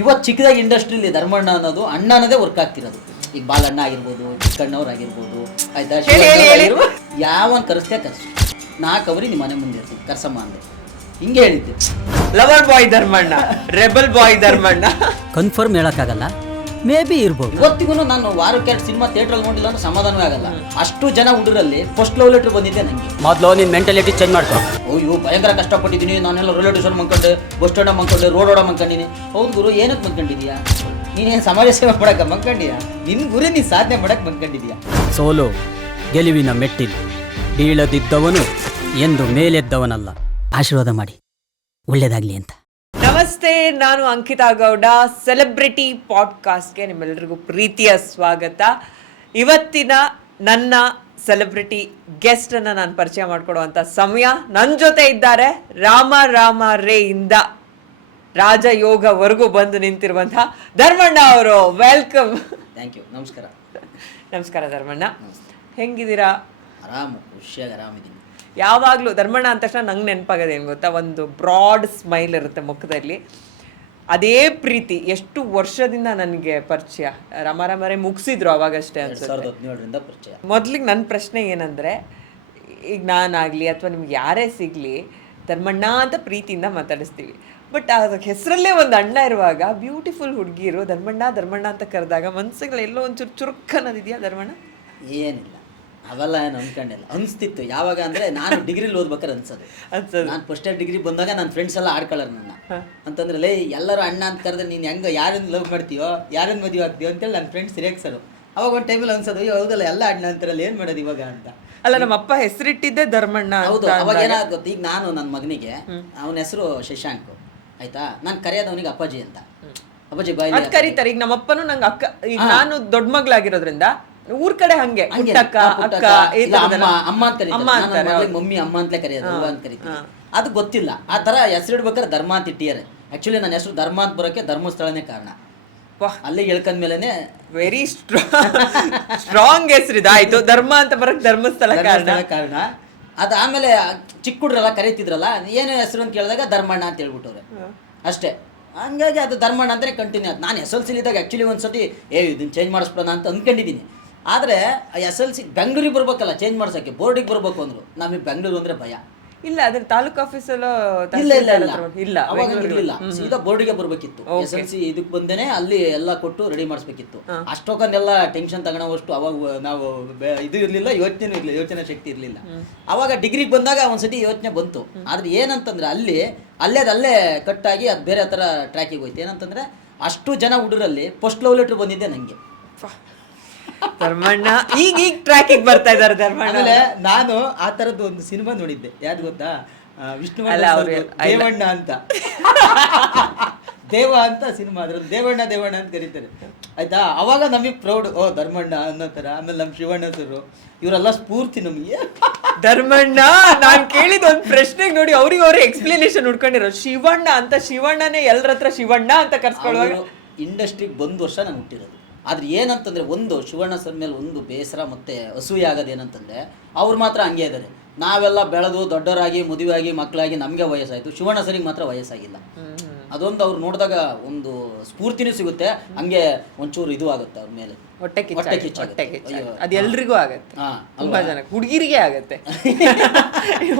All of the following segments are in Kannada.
ಇವತ್ತು ಚಿಕ್ಕದಾಗಿ ಇಂಡಸ್ಟ್ರಿಯಲ್ಲಿ ಧರ್ಮಣ್ಣ ಅನ್ನೋದು ಅಣ್ಣ ಅನ್ನೋದೇ ವರ್ಕ್ ಆಗ್ತಿರೋದು. ಈಗ ಬಾಲಣ್ಣ ಆಗಿರ್ಬೋದು, ಚಿಕ್ಕಣ್ಣವ್ರು ಆಗಿರ್ಬೋದು, ಆಯ್ತಾ, ಯಾವನ್ ಕರೆಸ್ತೇ ಕರ್ಸು, 4 ಅವರಿ ನಿಮ್ಮ ಮನೆ ಮುಂದೆ ಇರ್ತೀನಿ ಕರ್ಸಮ್ಮ ಅಂದೆ, ಹಿಂಗೆ ಹೇಳಿದ್ದೆ. ಲವರ್ ಬಾಯ್ ಧರ್ಮಣ್ಣ, ರೆಬಲ್ ಬಾಯ್ ಧರ್ಮಣ್ಣ. ಕನ್ಫರ್ಮ್ ಹೇಳಕ್ಕಾಗಲ್ಲ, ಮೇ ಬಿ ಇರ್ಬೋದು. ಇವತ್ತಿಗೂ ನಾನು ವಾರಕ್ಕೆ 2 ಸಿನಿಮಾ ಥಿಯೇಟ್ರಲ್ಲಿ ನೋಡಿಲ್ಲ ಅಂದ್ರೆ ಸಮಾಧಾನವೇ ಆಗಲ್ಲ. ಅಷ್ಟು ಜನ ಹುಡುಗರಲ್ಲಿ ಫಸ್ಟ್ ಲವ್ ಲೆಟರ್ ಬಂದಿದ್ದೆ ನನಗೆ. ಮೊದಲು ನಿನ್ನ ಮೆಂಟಾಲಿಟಿ ಚೇಂಜ್ ಮಾಡ್ಕೊ. ಅಯ್ಯೋ ಭಯಂಕರ ಕಷ್ಟಪಟ್ಟಿದ್ದೀನಿ, ನಾನೆಲ್ಲ ರೈಲ್ವೆ ಸ್ಟೇಷನ್ ಮಂಕೊಂಡೆ, ಬಸ್ ಸ್ಟ್ಯಾಂಡ್ ಮಂಕೊಂಡೆ, ರೋಡ್ ಮಂಕೊಂಡಿನಿ. ಹೌದು ಗುರು, ಏನಕ್ಕೆ ಮಂಕೊಂಡಿದ್ಯಾ? ನೀನೇನು ಸಮಾಜ ಸೇವೆ ಮಾಡಕ್ಕೆ ಮಂಕೊಂಡಿಯಾ? ನಿನ್ನ ಗುರಿ ನೀನು ಸಾಧನೆ ಮಾಡಕ್ಕೆ ಮಂಕೊಂಡಿದ್ಯಾ? ಸೋಲು ಗೆಲುವಿನ ಮೆಟ್ಟಿಲು, ಬೀಳದಿದ್ದವನು ಎಂದು ಮೇಲೆದ್ದವನಲ್ಲ. ಆಶೀರ್ವಾದ ಮಾಡಿ, ಒಳ್ಳೇದಾಗ್ಲಿ ಅಂತ. ನಮಸ್ತೆ, ನಾನು ಅಂಕಿತಾ ಗೌಡ. ಸೆಲೆಬ್ರಿಟಿ ಪಾಡ್ಕಾಸ್ಟ್ಗೆ ನಿಮ್ಮೆಲ್ಲರಿಗೂ ಪ್ರೀತಿಯ ಸ್ವಾಗತ. ಇವತ್ತಿನ ನನ್ನ ಸೆಲೆಬ್ರಿಟಿ ಗೆಸ್ಟನ್ನು ನಾನು ಪರಿಚಯ ಮಾಡಿಕೊಡುವಂಥ ಸಮಯ. ನನ್ನ ಜೊತೆ ಇದ್ದಾರೆ ರಾಮ ರೇ ಇಂದ ರಾಜಯೋಗವರೆಗೂ ಬಂದು ನಿಂತಿರುವಂಥ ಧರ್ಮಣ್ಣ ಅವರು. ವೆಲ್ಕಮ್. Thank you. ನಮಸ್ಕಾರ. ನಮಸ್ಕಾರ ಧರ್ಮಣ್ಣ, ಹೆಂಗಿದ್ದೀರಾ? ಆರಾಮು, ಖುಷಿಯಾಗಿ ಆರಾಮಿದ್ದೀನಿ. ಯಾವಾಗಲೂ ಧರ್ಮಣ್ಣ ಅಂದ ತಕ್ಷಣ ನಂಗೆ ನೆನಪಾಗೋದು ಏನು ಗೊತ್ತಾ, ಒಂದು ಬ್ರಾಡ್ ಸ್ಮೈಲ್ ಇರುತ್ತೆ ಮುಖದಲ್ಲಿ. ಅದೇ ಪ್ರೀತಿ ಎಷ್ಟು ವರ್ಷದಿಂದ ನನಗೆ ಪರಿಚಯ. ರಾಮರೇ ಮುಗಿಸಿದ್ರು ಅವಾಗಷ್ಟೇ ಅನ್ಸುತ್ತೆ, 2017ರಿಂದ ಪರಿಚಯ. ಮೊದಲಿಗೆ ನನ್ನ ಪ್ರಶ್ನೆ ಏನಂದರೆ, ಈಗ ನಾನಾಗಲಿ ಅಥವಾ ನಿಮ್ಗೆ ಯಾರೇ ಸಿಗಲಿ ಧರ್ಮಣ್ಣ ಅಂತ ಪ್ರೀತಿಯಿಂದ ಮಾತಾಡಿಸ್ತೀವಿ. ಬಟ್ ಅದಕ್ಕೆ ಹೆಸರಲ್ಲೇ ಒಂದು ಅಣ್ಣ ಇರುವಾಗ ಬ್ಯೂಟಿಫುಲ್ ಹುಡುಗಿರು ಧರ್ಮಣ್ಣ ಅಂತ ಕರೆದಾಗ ಮನ್ಸಿಗೆ ಎಲ್ಲೋ ಒಂಚೂರು ಚುರುಕ್ ಅನ್ನೋದಿದೆಯಾ ಧರ್ಮಣ್ಣ? ಏನಿಲ್ಲ, ಅವೆಲ್ಲ ಏನು ಅನ್ಕೊಂಡಿಲ್ಲ. ಅನಿಸ್ತಿತ್ತು ಯಾವಾಗ ಅಂದರೆ, ನಾನು ಡಿಗ್ರಿಲಿ ಓದ್ಬೇಕಾರೆ ಅನ್ಸೋದು. ನಾನು ಫಸ್ಟ್ ಇಯರ್ ಡಿಗ್ರಿ ಬಂದಾಗ ನನ್ನ ಫ್ರೆಂಡ್ಸ್ ಎಲ್ಲ ಆಡ್ಕೊಳ್ಳೋರು ನನ್ನ ಅಂತಂದ್ರೆ, ಲೇ ಎಲ್ಲರೂ ಅಣ್ಣ ಅಂತ ಕರೆದ್ರೆ ನೀನು ಹೆಂಗೆ ಯಾರನ್ನು ಲವ್ ಮಾಡ್ತೀಯೋ, ಯಾರನ್ನು ಮದುವೆ ಆಗ್ತೀಯೋ ಅಂತೇಳಿ ನನ್ನ ಫ್ರೆಂಡ್ಸ್ ರೇಗ್ಸರು. ಅವಾಗ ಒಂದು ಟೈಮಲ್ಲಿ ಅನ್ಸೋದು, ಅಯ್ಯೋ ಹೌದಲ್ಲ ಎಲ್ಲ ಅಣ್ಣ ಅಂತಾರಲ್ಲ, ಏನು ಮಾಡೋದು ಇವಾಗ ಅಂತ. ಅಲ್ಲ, ನಮ್ಮ ಅಪ್ಪ ಹೆಸರಿಟ್ಟಿದ್ದೆ ಧರ್ಮಣ್ಣ. ಹೌದು, ಅವಾಗ ಏನಾಗುತ್ತೆ, ಈಗ ನಾನು ನನ್ನ ಮಗನಿಗೆ ಅವನ ಹೆಸರು ಶಶಾಂಕ್, ಆಯ್ತಾ, ನಾನು ಕರೆಯೋದು ಅವನಿಗೆ ಅಪ್ಪಾಜಿ ಅಂತ. ಅಪ್ಪಾಜಿ ಬಾಯಿ ಅದು ಕರೀತಾರೆ. ಈಗ ನಮ್ಮಪ್ಪನು ನಂಗೆ ಅಕ್ಕ. ಈಗ ನಾನು ದೊಡ್ಡ ಮಗಳಾಗಿರೋದ್ರಿಂದ ಊರ್ ಕಡೆ ಹಂಗೆ ಅಕ್ಕ ಅಮ್ಮ ಅಂತ ಕರೀತಾರೆ. ಮಮ್ಮಿ ಅಮ್ಮ ಅಂತಲೇ ಕರೆಯೋದು, ಅವ್ವ ಅಂತ ಕರೀತೀವಿ. ಅದು ಗೊತ್ತಿಲ್ಲ. ಆ ತರ ಹೆಸರಿಡ್ಬೇಕಾದ್ರೆ ಧರ್ಮ ಅಂತ ಇಟ್ಟಿದ್ದಾರೆ. ಆಕ್ಚುಲಿ ನನ್ನ ಹೆಸರು ಧರ್ಮ ಅಂತ ಬರೋಕೆ ಧರ್ಮಸ್ಥಳನೇ ಕಾರಣ. ಅಲ್ಲಿ ಹೇಳ್ಕೊಂಡ್ಮೇಲೆ ವೆರಿ ಸ್ಟ್ರಾಂಗ್ ಹೆಸರಿದ ಆಯ್ತು. ಧರ್ಮ ಅಂತ ಬರಕ್ ಧರ್ಮಸ್ಥಳ ಕಾರಣ. ಅದು ಆಮೇಲೆ ಚಿಕ್ಕ ಹುಡ್ರೆಲ್ಲ ಕರೀತಿದ್ರಲ್ಲ, ಏನು ಹೆಸರು ಅಂತ ಕೇಳಿದಾಗ ಧರ್ಮಣ್ಣ ಅಂತ ಹೇಳ್ಬಿಟ್ಟವ್ರೆ ಅಷ್ಟೇ. ಹಂಗಾಗಿ ಅದು ಧರ್ಮಣ್ಣ ಅಂತಲೇ ಕಂಟಿನ್ಯೂ ಆಯ್ತು. ನಾನು SLC ಇದ್ದಾಗ ಆ್ಯಕ್ಚುಲಿ ಒಂದ್ಸತಿ ಇದನ್ನ ಚೇಂಜ್ ಮಾಡಿಸ್ಬಿಡೋಣ ಅಂತ ಅಂದ್ಕೊಂಡಿದ್ದೀನಿ. ಆದರೆ SLC ಬೆಂಗಳೂರಿಗೆ ಬರ್ಬೇಕಲ್ಲ ಚೇಂಜ್ ಮಾಡ್ಸೋಕ್ಕೆ, ಬೋರ್ಡಿಗೆ ಬರ್ಬೇಕು ಅಂದರು. ನಮಗೆ ಬೆಂಗಳೂರು ಅಂದರೆ ಭಯ. ಇಲ್ಲ, ಅದ್ರ ತಾಲೂಕು ಆಫೀಸಲ್ಲೂ ಇಲ್ಲ, ಅವಾಗ ಇರಲಿಲ್ಲ. ಸೀದಾ ಬೋರ್ಡಿಗೆ ಬರ್ಬೇಕಿತ್ತು. SLC ಇದಕ್ಕೆ ಬಂದೇನೆ ಅಲ್ಲಿ ಎಲ್ಲ ಕೊಟ್ಟು ರೆಡಿ ಮಾಡಿಸ್ಬೇಕಿತ್ತು. ಅಷ್ಟೊಂದೆಲ್ಲ ಟೆನ್ಷನ್ ತಗೊಳ್ಳೋವಷ್ಟು ಅವಾಗ ನಾವು ಇದು ಇರಲಿಲ್ಲ, ಯೋಚನೆ ಶಕ್ತಿ ಇರಲಿಲ್ಲ. ಅವಾಗ ಡಿಗ್ರಿಗೆ ಬಂದಾಗ ಒಂದ್ಸತಿ ಯೋಚನೆ ಬಂತು. ಆದ್ರೆ ಏನಂತಂದ್ರೆ ಅಲ್ಲೇ ಕಟ್ಟಾಗಿ ಅದು ಬೇರೆ ಥರ ಟ್ರ್ಯಾಕಿಗೆ ಹೋಯ್ತು. ಏನಂತಂದ್ರೆ, ಅಷ್ಟು ಜನ ಹುಡುಗರಲ್ಲಿ ಫಸ್ಟ್ ಲವ್ ಲೆಟ್ರ್ ಬಂದಿದ್ದೆ ನನಗೆ. ಧರ್ಮಣ್ಣ ಈಗ ಟ್ರ್ಯಾಕಿಗೆ ಬರ್ತಾ ಇದ್ದಾರೆ ಧರ್ಮಣ್ಣ. ಆಮೇಲೆ ನಾನು ಆ ಥರದ್ದು ಒಂದು ಸಿನಿಮಾ ನೋಡಿದ್ದೆ, ಯಾವ್ದು ಗೊತ್ತಾ, ವಿಷ್ಣುವರ್ಧನ್ ದೇವಣ್ಣ ಅಂತ. ದೇವ ಅಂತ ಸಿನಿಮಾ, ಅದ್ರಲ್ಲಿ ದೇವಣ್ಣ ಅಂತ ಕರೀತಾರೆ, ಆಯ್ತಾ. ಅವಾಗ ನಮಗೆ ಪ್ರೌಡ್, ಓ ಧರ್ಮಣ್ಣ ಅನ್ನೋ ಥರ. ಆಮೇಲೆ ನಮ್ಮ ಶಿವಣ್ಣ ಸರು ಇವರೆಲ್ಲ ಸ್ಫೂರ್ತಿ ನಮಗೆ. ಧರ್ಮಣ್ಣ ನಾನು ಕೇಳಿದ ಒಂದು ಪ್ರಶ್ನೆಗೆ ನೋಡಿ ಅವ್ರಿಗೆ ಎಕ್ಸ್ಪ್ಲನೇಷನ್ ಹುಡ್ಕೊಂಡಿರೋ. ಶಿವಣ್ಣ ಅಂತ, ಶಿವಣ್ಣನೇ ಎಲ್ಲರ ಹತ್ರ ಶಿವಣ್ಣ ಅಂತ ಕರ್ಸ್ಕೊಳ್ಳುವಾಗ ಇಂಡಸ್ಟ್ರಿಗೆ ಬಂದು ವರ್ಷ ನಾನು ಹುಟ್ಟಿರೋದು. ಆದ್ರೆ ಏನಂತಂದ್ರೆ, ಒಂದು ಶಿವಣ್ಣ ಸರ್ ಮೇಲೆ ಒಂದು ಬೇಸರ ಮತ್ತೆ ಅಸೂಯೆ ಆಗೋದು ಏನಂತಂದ್ರೆ, ಅವ್ರು ಮಾತ್ರ ಹಂಗೆ ಇದ್ದಾರೆ. ನಾವೆಲ್ಲ ಬೆಳೆದು ದೊಡ್ಡವರಾಗಿ ಮದುವೆ ಆಗಿ ಮಕ್ಕಳಾಗಿ ನಮಗೆ ವಯಸ್ಸಾಯಿತು, ಶಿವಣ್ಣ ಸರಿಗೆ ಮಾತ್ರ ವಯಸ್ಸಾಗಿಲ್ಲ. ಅದೊಂದು ಅವ್ರು ನೋಡಿದಾಗ ಒಂದು ಸ್ಫೂರ್ತಿನೂ ಸಿಗುತ್ತೆ, ಹಂಗೆ ಒಂಚೂರು ಇದು ಆಗುತ್ತೆ ಅವ್ರ ಮೇಲೆ, ಹೊಟ್ಟೆ ಕಿಚ್ಚಾಗುತ್ತೆ. ಅದು ಎಲ್ರಿಗೂ ಆಗತ್ತೆ, ತುಂಬಾ ಜನ ಹುಡುಗಿರಿಗೆ ಆಗತ್ತೆ,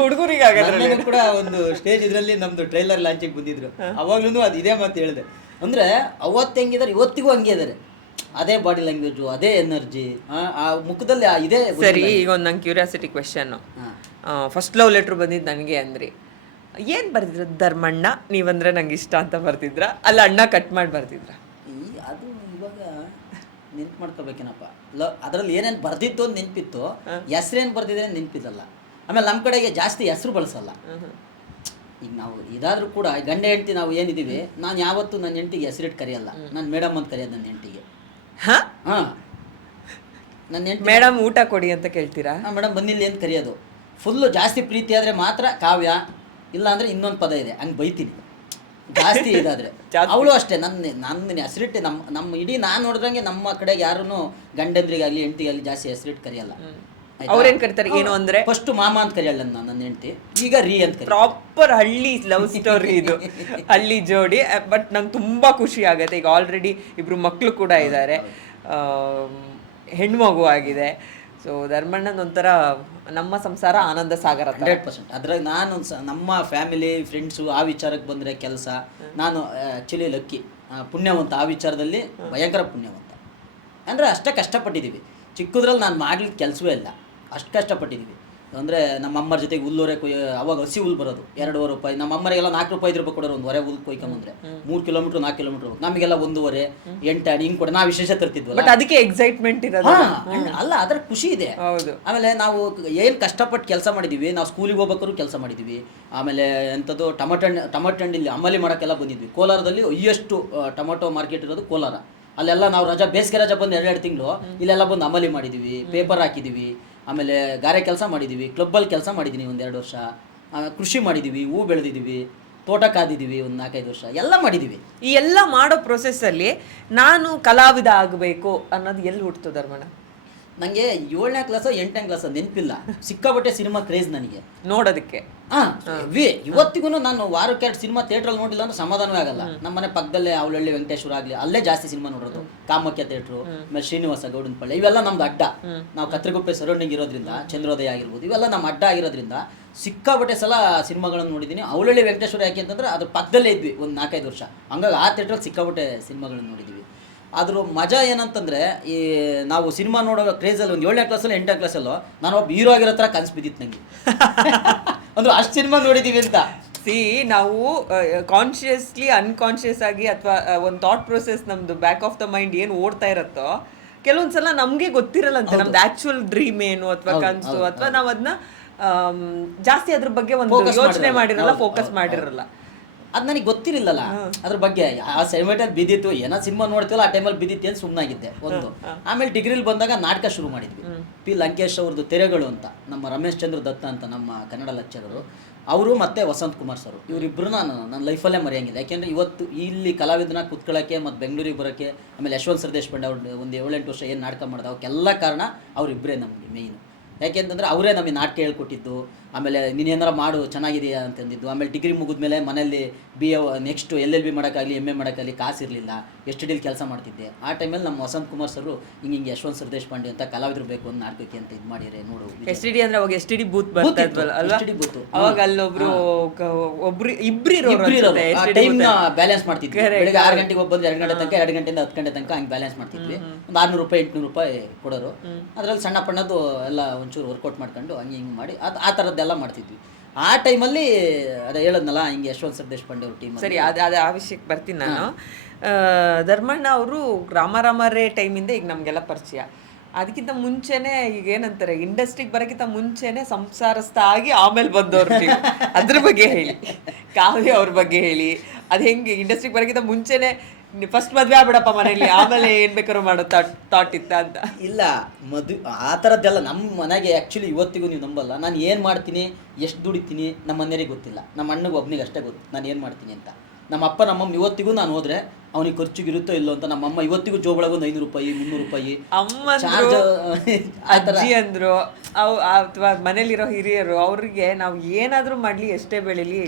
ಹುಡುಗರಿಗೆ ಆಗತ್ತೆ. ಕೂಡ ಒಂದು ಸ್ಟೇಜ್ ಇದರಲ್ಲಿ ನಮ್ದು ಟ್ರೈಲರ್ ಲಾಂಚಿಗೆ ಬಂದಿದ್ರು, ಅವಾಗ್ಲೂ ಅದು ಇದೇ ಮಾತು ಹೇಳಿದೆ. ಅಂದ್ರೆ ಅವತ್ತು ಹೆಂಗಿದ್ದಾರೆ ಇವತ್ತಿಗೂ ಹಂಗೆ ಇದ್ದಾರೆ. ಅದೇ ಬಾಡಿ ಲ್ಯಾಂಗ್ವೇಜು, ಅದೇ ಎನರ್ಜಿ ಆ ಮುಖದಲ್ಲಿ ಇದೆ. ಸರಿ, ಈಗ ಒಂದು ನಂಗೆ curiosity question. First love letter ಬಂದಿದ್ದು ನನಗೆ ಅಂದ್ರಿ, ಏನು ಬರ್ತಿದ್ರ ಧರ್ಮಣ್ಣ ನೀವಂದ್ರೆ ನಂಗೆ ಇಷ್ಟ ಅಂತ ಬರ್ತಿದ್ರ, ಅಲ್ಲ ಅಣ್ಣ ಕಟ್ ಮಾಡಿ ಬರ್ತಿದ್ರ? ಅದು ಇವಾಗ ನೆನ್ಪು ಮಾಡ್ಕೋಬೇಕೇನಪ್ಪ. ಅದರಲ್ಲಿ ಏನೇನು ಬರ್ದಿತ್ತು ಅಂತ ನೆನಪಿತ್ತು, ಹೆಸ್ರೇನು ಬರ್ತಿದೆ ನೆನಪಿಲ್ಲಲ್ಲ. ಆಮೇಲೆ ನಮ್ಮ ಕಡೆಗೆ ಜಾಸ್ತಿ ಹೆಸರು ಬಳಸಲ್ಲ. ಈಗ ನಾವು ಇದಾದ್ರೂ ಕೂಡ ಗಂಡ ಹೆಂಡತಿ ನಾವು ಏನಿದ್ದೀವಿ, ನಾನು ಯಾವತ್ತೂ ನನ್ನ ಹೆಂಡತಿಗೆ ಹೆಸರಿಟ್ಟು ಕರೆಯಲ್ಲ. ನಾನು ಮೇಡಮ್ ಅಂತ ಕರೆಯೋದು ನನ್ನ ಹೆಂಡತಿಗೆ. ನನ್ನ ಹೆಂಡತಿ ಮೇಡಮ್ ಊಟ ಕೊಡಿ ಅಂತ ಕೇಳ್ತೀರಾ? ಮೇಡಮ್ ಬಂದಿಲ್ಲ ಅಂತ ಕರೆಯೋದು. ಫುಲ್ಲು ಜಾಸ್ತಿ ಪ್ರೀತಿ ಆದರೆ ಮಾತ್ರ ಕಾವ್ಯ, ಇಲ್ಲ ಅಂದರೆ ಇನ್ನೊಂದು ಪದ ಇದೆ, ಹಂಗೆ ಬೈತೀನಿ ಜಾಸ್ತಿ ಇದಾದರೆ. ಅವಳು ಅಷ್ಟೇ, ನನ್ನ ಹೆಸರಿಟ್ಟು ನಮ್ಮ ಇಡೀ ನಾನು ನೋಡಿದಂಗೆ ನಮ್ಮ ಕಡೆಗೆ ಯಾರೂ ಗಂಡಂದ್ರಿಗಾಗಲಿ ಹೆಂಡತಿಗಾಗಲಿ ಜಾಸ್ತಿ ಹೆಸರಿಟ್ಟು ಕರೆಯಲ್ಲ. ಅವ್ರೇನ್ ಕರೀತಾರೆ ಏನು ಅಂದ್ರೆ ಫಸ್ಟ್ ಮಾಮ ಅಂತ ಕರೆಯಲ್ಲ ನನ್ನ ಹೆಂಡತಿ, ಈಗ ರೀ ಅಂತ ಕರೀತಾರೆ. ಪ್ರಾಪರ್ ಹಳ್ಳಿ ಲವ್ ಸ್ಟೋರಿ ಇದು, ಹಳ್ಳಿ ಜೋಡಿ. ಬಟ್ ನಂಗೆ ತುಂಬಾ ಖುಷಿ ಆಗುತ್ತೆ. ಈಗ ಆಲ್ರೆಡಿ ಇಬ್ರು ಮಕ್ಕಳು ಕೂಡ ಇದ್ದಾರೆ, ಹೆಣ್ಮಗು ಆಗಿದೆ. ಸೊ ಧರ್ಮಣ್ಣನ ಒಂಥರ ನಮ್ಮ ಸಂಸಾರ ಆನಂದ ಸಾಗರ 100%. ಅದ್ರಾಗ ನಾನು ನಮ್ಮ ಫ್ಯಾಮಿಲಿ ಫ್ರೆಂಡ್ಸು ಆ ವಿಚಾರಕ್ಕೆ ಬಂದರೆ ಕೆಲಸ, ನಾನು ಆ್ಯಕ್ಚುಲಿ ಲಕ್ಕಿ, ಪುಣ್ಯವಂತ. ಆ ವಿಚಾರದಲ್ಲಿ ಭಯಂಕರ ಪುಣ್ಯವಂತ. ಅಂದರೆ ಅಷ್ಟೇ ಕಷ್ಟಪಟ್ಟಿದ್ದೀವಿ. ಚಿಕ್ಕದ್ರಲ್ಲಿ ನಾನು ಮಾಡ್ಲಿಕ್ಕೆ ಕೆಲಸವೇ ಇಲ್ಲ, ಅಷ್ಟು ಕಷ್ಟಪಟ್ಟಿದ್ದೀವಿ. ಅಂದರೆ ನಮ್ಮ ಅಮ್ಮರ ಜೊತೆಗೆ ಹುಲ್ಲೂರೆ ಅವಾಗ ಹಸಿ ಹುಲ್ಲು ಬರೋದು 2.5 ರೂಪಾಯಿ. ನಮ್ಮ ಅಮ್ಮರಿಗೆಲ್ಲ 4 ರೂಪಾಯಿ 5 ರೂಪಾಯಿ ಕೊಡೋರು ಒಂದು ಹೊರೆ ಹುಲ್ಲು ಕೊಯ್ಕೊಂಬಂದ್ರೆ 3 ಕಿಲೋಮೀಟ್ರ್ 4 ಕಿಲೋಮೀಟ್ರ್. ನಮಗೆಲ್ಲ 1.5 8 ಆಡಿ ಹಿಂಗೆ ಕೊಡ ನಾವು ವಿಶೇಷ ತರ್ತಿದ್ವಲ್ಲ. ಬಟ್ ಅದಕ್ಕೆ ಎಕ್ಸೈಟ್ಮೆಂಟ್ ಇರೋದು ಅಲ್ಲ, ಅದ್ರ ಖುಷಿ ಇದೆ. ಹೌದು. ಆಮೇಲೆ ನಾವು ಏನು ಕಷ್ಟಪಟ್ಟು ಕೆಲಸ ಮಾಡಿದ್ದೀವಿ. ನಾವು ಸ್ಕೂಲಿಗೆ ಹೋಗ್ಬೇಕಾದ್ರು ಕೆಲಸ ಮಾಡಿದ್ದೀವಿ. ಆಮೇಲೆ ಎಂಥದ್ದು ಟೊಮಟೊ ಹಣ್ಣಿಲ್ಲಿ ಅಮಲಿ ಮಾಡೋಕ್ಕೆಲ್ಲ ಬಂದಿದ್ವಿ. ಕೋಲಾರದಲ್ಲಿ ಹೈಯೆಸ್ಟು ಟೊಮೊಟೊ ಮಾರ್ಕೆಟ್ ಇರೋದು ಕೋಲಾರ. ಅಲ್ಲೆಲ್ಲ ನಾವು ಬೇಸಿಗೆ ರಜಾ ಬಂದು 2 ತಿಂಗಳು ಇಲ್ಲೆಲ್ಲ ಬಂದು ಅಮಲಿ ಮಾಡಿದ್ದೀವಿ, ಪೇಪರ್ ಹಾಕಿದ್ದೀವಿ, ಆಮೇಲೆ ಗಾರೆ ಕೆಲಸ ಮಾಡಿದ್ದೀವಿ, ಕ್ಲಬ್ಬಲ್ಲಿ ಕೆಲಸ ಮಾಡಿದ್ದೀನಿ 1-2 ವರ್ಷ, ಕೃಷಿ ಮಾಡಿದ್ದೀವಿ, ಹೂ ಬೆಳೆದಿದ್ದೀವಿ, ತೋಟ ಕಾದಿದ್ದೀವಿ 1-4-5 ವರ್ಷ, ಎಲ್ಲ ಮಾಡಿದ್ದೀವಿ. ಈ ಎಲ್ಲ ಮಾಡೋ ಪ್ರೊಸೆಸ್ಸಲ್ಲಿ ನಾನು ಕಲಾವಿದ ಆಗಬೇಕು ಅನ್ನೋದು ಎಲ್ಲಿ ಹುಟ್ಟಿತು ಧರ್ಮಣ್ಣ? ನನಗೆ 7ನೇ ಕ್ಲಾಸೋ 8ನೇ ಕ್ಲಾಸೋ ನೆನಪಿಲ್ಲ. ಸಿಕ್ಕಾಪಟ್ಟೆ ಸಿನಿಮಾ ಕ್ರೇಜ್ ನನಗೆ ನೋಡೋದಕ್ಕೆ. ಇವತ್ತಿಗೂ ನಾನು ವಾರಕ್ಕೆ 2 ಸಿನಿಮಾ ಥಿಯೇಟ್ರಲ್ಲಿ ನೋಡಿಲ್ಲ ಅಂದ್ರೆ ಸಮಾಧಾನವೇ ಆಗಲ್ಲ. ನಮ್ಮನೆ ಪಕ್ಕದಲ್ಲೇ ಅವಳಹಳ್ಳಿ ವೆಂಕಟೇಶ್ವರ ಆಗಲಿ, ಅಲ್ಲೇ ಜಾಸ್ತಿ ಸಿನಿಮಾ ನೋಡೋದು. ಕಾಮಾಖ್ಯ ಥಿಯೇಟ್ರು, ಆಮೇಲೆ ಶ್ರೀನಿವಾಸ ಗೌಡನ ಪಳ್ಳಿ, ಇವೆಲ್ಲ ನಮ್ದು ಅಡ್ಡ. ನಾವು ಕತ್ರಿಗುಪ್ಪೆ ಸರೌಂಡಿಂಗ್ ಇರೋದ್ರಿಂದ, ಚಂದ್ರೋದಯ ಆಗಿರ್ಬೋದು, ಇವೆಲ್ಲ ನಮ್ಮ ಅಡ್ಡ ಆಗಿರೋದ್ರಿಂದ ಸಿಕ್ಕಾಪಟ್ಟೆ ಸಲ ಸಿನಿಮಾಗಳನ್ನು ನೋಡಿದ್ದೀನಿ. ಅವಳಹಳ್ಳಿ ವೆಂಕಟೇಶ್ವರ ಯಾಕೆ ಅಂತಂದ್ರೆ ಅದ್ರ ಪಕ್ಕದಲ್ಲೇ ಇದ್ವಿ 1-4-5 ವರ್ಷ. ಹಂಗಾಗಿ ಆ ಥಿಯೇಟ್ರಲ್ಲಿ ಸಿಕ್ಕಾಪಟ್ಟೆ ಸಿನಿಮಾಗಳನ್ನು ನೋಡಿದ್ದೀವಿ. ಆದರೂ ಮಜಾ ಏನಂತಂದರೆ, ಈ ನಾವು ಸಿನಿಮಾ ನೋಡೋ ಕ್ರೇಜಲ್ಲಿ 7ನೇ ಕ್ಲಾಸಲ್ಲೋ 8ನೇ ಕ್ಲಾಸಲ್ಲೋ ನಾನು ಒಬ್ಬ ಹೀರೋ ಆಗಿರೋ ಥರ ಕನಸು ಬಿದ್ದಿತ್ತು ನನಗೆ. ಅಂದ್ರೆ ಅಷ್ಟು ಸಿನಿಮಾ ನೋಡಿದ್ದೀವಿ ಅಂತ. ನಾವು ಕಾನ್ಷಿಯಸ್ಲಿ ಅನ್ಕಾನ್ಷಿಯಸ್ ಆಗಿ ಅಥವಾ ಒಂದು ಥಾಟ್ ಪ್ರೊಸೆಸ್ ನಮ್ದು ಬ್ಯಾಕ್ ಆಫ್ ದ ಮೈಂಡ್ ಏನು ಓಡ್ತಾ ಇರತ್ತೋ, ಕೆಲವೊಂದ್ಸಲ ನಮಗೆ ಗೊತ್ತಿರಲ್ಲ ಅಂತ ನಮ್ದು ಆಕ್ಚುಯಲ್ ಡ್ರೀಮ್ ಏನು ಅಥವಾ ಕನಸು, ಅಥವಾ ನಾವು ಅದನ್ನ ಜಾಸ್ತಿ ಅದ್ರ ಬಗ್ಗೆ ಒಂದು ಯೋಚನೆ ಮಾಡಿರಲ್ಲ, ಫೋಕಸ್ ಮಾಡಿರಲ್ಲ. ಅದು ನನಗೆ ಗೊತ್ತಿರಲಿಲ್ಲಲ್ಲ ಅದ್ರ ಬಗ್ಗೆ. ಆ ಸೆವೆಟಲ್ಲಿ ಬಿದ್ದಿತ್ತು, ಏನೋ ಸಿನಿಮಾ ನೋಡ್ತೀವಲ್ಲ ಆ ಟೈಮಲ್ಲಿ ಬಿದ್ದಿತ್ತು ಅಂತ ಸುಮ್ಮನಾಗಿದ್ದೆ ಒಂದು. ಆಮೇಲೆ ಡಿಗ್ರಿಲಿ ಬಂದಾಗ ನಾಟಕ ಶುರು ಮಾಡಿದ್ವಿ. ಪಿ ಲಂಕೇಶ್ ಅವ್ರದ್ದು ತೆರೆಗಳು ಅಂತ, ನಮ್ಮ ರಮೇಶ್ ಚಂದ್ರ ದತ್ತ ಅಂತ ನಮ್ಮ ಕನ್ನಡ ಲೆಕ್ಚರರು, ಅವರು ಮತ್ತು ವಸಂತ್ ಕುಮಾರ್ ಸರ್, ಇವರಿಬ್ಬರು ನನ್ನ ಲೈಫಲ್ಲೇ ಮರೆಯೋಂಗಿಲ್ಲ. ಯಾಕೆಂದರೆ ಇವತ್ತು ಇಲ್ಲಿ ಕಲಾವಿದನ ಕೂತ್ಕೊಳ್ಳೋಕ್ಕೆ ಮತ್ತು ಬೆಂಗಳೂರಿಗೆ ಬರೋಕ್ಕೆ, ಆಮೇಲೆ ಯಶವಂತ್ ಸರ್ ದೇಶಪಾಂಡೆ ಅವ್ರು ಒಂದು 7-8 ವರ್ಷ ಏನು ನಾಟಕ ಮಾಡಿದ ಅವಕ್ಕೆಲ್ಲ ಕಾರಣ ಅವರಿಬ್ಬರೇ ನಮಗೆ ಮೇಯ್ನು. ಯಾಕೆಂತಂದರೆ ಅವರೇ ನಮಗೆ ನಾಟಕ ಹೇಳ್ಕೊಟ್ಟಿದ್ದು. ಆಮೇಲೆ ನೀನು ಏನಾರ ಮಾಡು ಚೆನ್ನಾಗಿದೆಯಾ ಅಂತಂದಿದ್ದು. ಆಮೇಲೆ ಡಿಗ್ರಿ ಮುಗಿದ್ಮೇಲೆ ಮನೇಲಿ BA ನೆಕ್ಸ್ಟ್ LLB ಮಾಡೋಕ್ಕಾಗಲಿ MA ಮಾಡೋಕ್ಕಾಗಲಿ ಕಾಸಿರಲಿಲ್ಲ, STDಲಿ ಕೆಲಸ ಮಾಡ್ತಿದ್ದೆ. ಆ ಟೈಮಲ್ಲಿ ನಮ್ಮ ವಸಂತ್ ಕುಮಾರ್ ಸರ್ ಹಿಂಗೆ ಯಶವಂತ್ ಸರ್ ದೇಶಪಾಂಡೆ ಅಂತ ಕಲಾವಿದರು ಬೇಕು ಒಂದು ನಾಟಕಕ್ಕೆ ಅಂತ ಇದು ಮಾಡಿದ್ರೆ ನೋಡು. STD ಅಂದ್ರೆ ಅವಾಗ STD ಬೂತ್ ಬರ್ತಾ ಇದ್ವಲ್ಲ ಅಲ್ವಾ? STD ಬೂತ್ ಅವಾಗ ಅಲ್ಲೊಬ್ರು ಇಬ್ರು ಟೈಮ್ನ ಬ್ಯಾಲೆನ್ಸ್ ಮಾಡ್ತಿದ್ವಿ. ಬೆಳಿಗ್ಗೆ 6 ಗಂಟೆಗೆ ಹೋಗಿ ಬಂದು 2 ಗಂಟೆ ತನಕ, 2 ಗಂಟೆಯಿಂದ 10 ಗಂಟೆ ತನಕ ಹಂಗೆ ಬ್ಯಾಲೆನ್ಸ್ ಮಾಡ್ತಿದ್ವಿ. ಒಂದು 600 ರೂಪಾಯಿ 800 ರೂಪಾಯಿ ಕೊಡೋರು. ಅದರಲ್ಲಿ ಸಣ್ಣ ಪಣ್ಣದ್ದು ಎಲ್ಲ ಒಂಚೂರು ವರ್ಕೌಟ್ ಮಾಡ್ಕೊಂಡು ಹಂಗೆ ಹಿಂಗೆ ಮಾಡಿ ಆ ಥರದ್ದೆಲ್ಲ ಮಾಡ್ತಿದ್ವಿ. ಆ ಟೈಮಲ್ಲಿ ಅದೇ ಹೇಳದ್ನಲ್ಲ ಹಿಂಗೆ ಯಶವಂತ್ ಸರ್ ದೇಶಪಾಂಡೆ ಅವ್ರ ಟೀಮ್. ಸರಿ, ಅದು ಆ ವಿಷಯಕ್ಕೆ ಬರ್ತೀನಿ ನಾನು. ಧರ್ಮಣ್ಣ ಅವರು ರಾಮರೇ ಟೈಮಿಂದ ಈಗ ನಮಗೆಲ್ಲ ಪರಿಚಯ. ಅದಕ್ಕಿಂತ ಮುಂಚೆನೆ ಈಗ ಏನಂತಾರೆ, ಇಂಡಸ್ಟ್ರಿಗೆ ಬರೋಕ್ಕಿಂತ ಮುಂಚೆನೆ ಸಂಸಾರಸ್ಥ ಆಗಿ ಆಮೇಲೆ ಬಂದವ್ರು ನೀವು. ಅದ್ರ ಬಗ್ಗೆ ಹೇಳಿ, ಕಾವ್ಯ ಅವ್ರ ಬಗ್ಗೆ ಹೇಳಿ. ಅದು ಹೆಂಗೆ ಇಂಡಸ್ಟ್ರಿಗೆ ಬರೋಕ್ಕಿಂತ ಮುಂಚೆನೆ ಫಸ್ಟ್ ಮದುವೆ ಆಗ್ಬಿಡಪ್ಪ ಮನೇಲಿ, ಆಮೇಲೆ ಏನು ಬೇಕಾದ್ರೂ ಮಾಡೋ ಥಾಟ್ ಇತ್ತ ಅಂತ? ಇಲ್ಲ, ಆ ಥರದ್ದೆಲ್ಲ ನಮ್ಮ ಮನೆಗೆ ಆ್ಯಕ್ಚುಲಿ ಇವತ್ತಿಗೂ ನೀವು ನಂಬಲ್ಲ. ನಾನು ಏನು ಮಾಡ್ತೀನಿ, ಎಷ್ಟು ದುಡಿತೀನಿ ನಮ್ಮ ಮನೆಯವರಿಗೆ ಗೊತ್ತಿಲ್ಲ. ನಮ್ಮ ಅಣ್ಣಗೆ ಒಬ್ಬನಿಗೆ ಅಷ್ಟೇ ಗೊತ್ತು ನಾನು ಏನು ಮಾಡ್ತೀನಿ ಅಂತ. ನಮ್ಮ ಅಪ್ಪ ನಮ್ಮಮ್ಮ ಇವತ್ತಿಗೂ ನಾನು ಹೋದ್ರೆ ಅವನಿಗೆ ಖರ್ಚಿಗೆ ಇರುತ್ತೋ ಇಲ್ಲೋ ಅಂತ ನಮ್ಮಮ್ಮ ಇವತ್ತಿಗೂ ಜೋಬಳಗೊಂದು 500 ರೂಪಾಯಿ 300 ರೂಪಾಯಿ ಅಜ್ಜಿ ಅಂದ್ರು, ಅಥವಾ ಮನೇಲಿರೋ ಹಿರಿಯರು ಅವ್ರಿಗೆ ನಾವು ಏನಾದ್ರೂ ಮಾಡ್ಲಿ, ಎಷ್ಟೇ ಬೆಳಿಲಿ,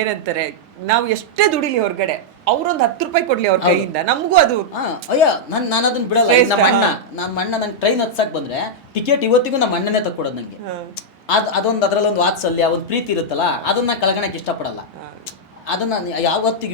ಏನಂತಾರೆ, ನಾವು ಎಷ್ಟೇ ದುಡಿಲಿ ಹೊರಗಡೆ, ಅವ್ರೊಂದು 10 ರೂಪಾಯಿ ಕೊಡ್ಲಿ ಅವ್ರ ಕೈಯಿಂದ, ನಮಗೂ ಅದು ಅಯ್ಯ ನಾನು ಅದನ್ನ ಬಿಡಲ್ಲ. ನಮ್ಮ ಅಣ್ಣ ನಂಗೆ ಟ್ರೈನ್ ಹತ್ಸಕ್ ಬಂದ್ರೆ ಟಿಕೆಟ್ ಇವತ್ತಿಗೂ ನಮ್ಮ ಅಣ್ಣನೇ ತಕ್ಕೊಡೋದು ನನಗೆ. ಅದರಲ್ಲೊಂದು ವಾತ್ಸಲ್ಯ, ಒಂದು ಪ್ರೀತಿ ಇರುತ್ತಲ್ಲ, ಅದನ್ನ ಕಳ್ಕೊಳಕ್ಕೆ ಇಷ್ಟಪಡಲ್ಲ. ಅದನ್ನ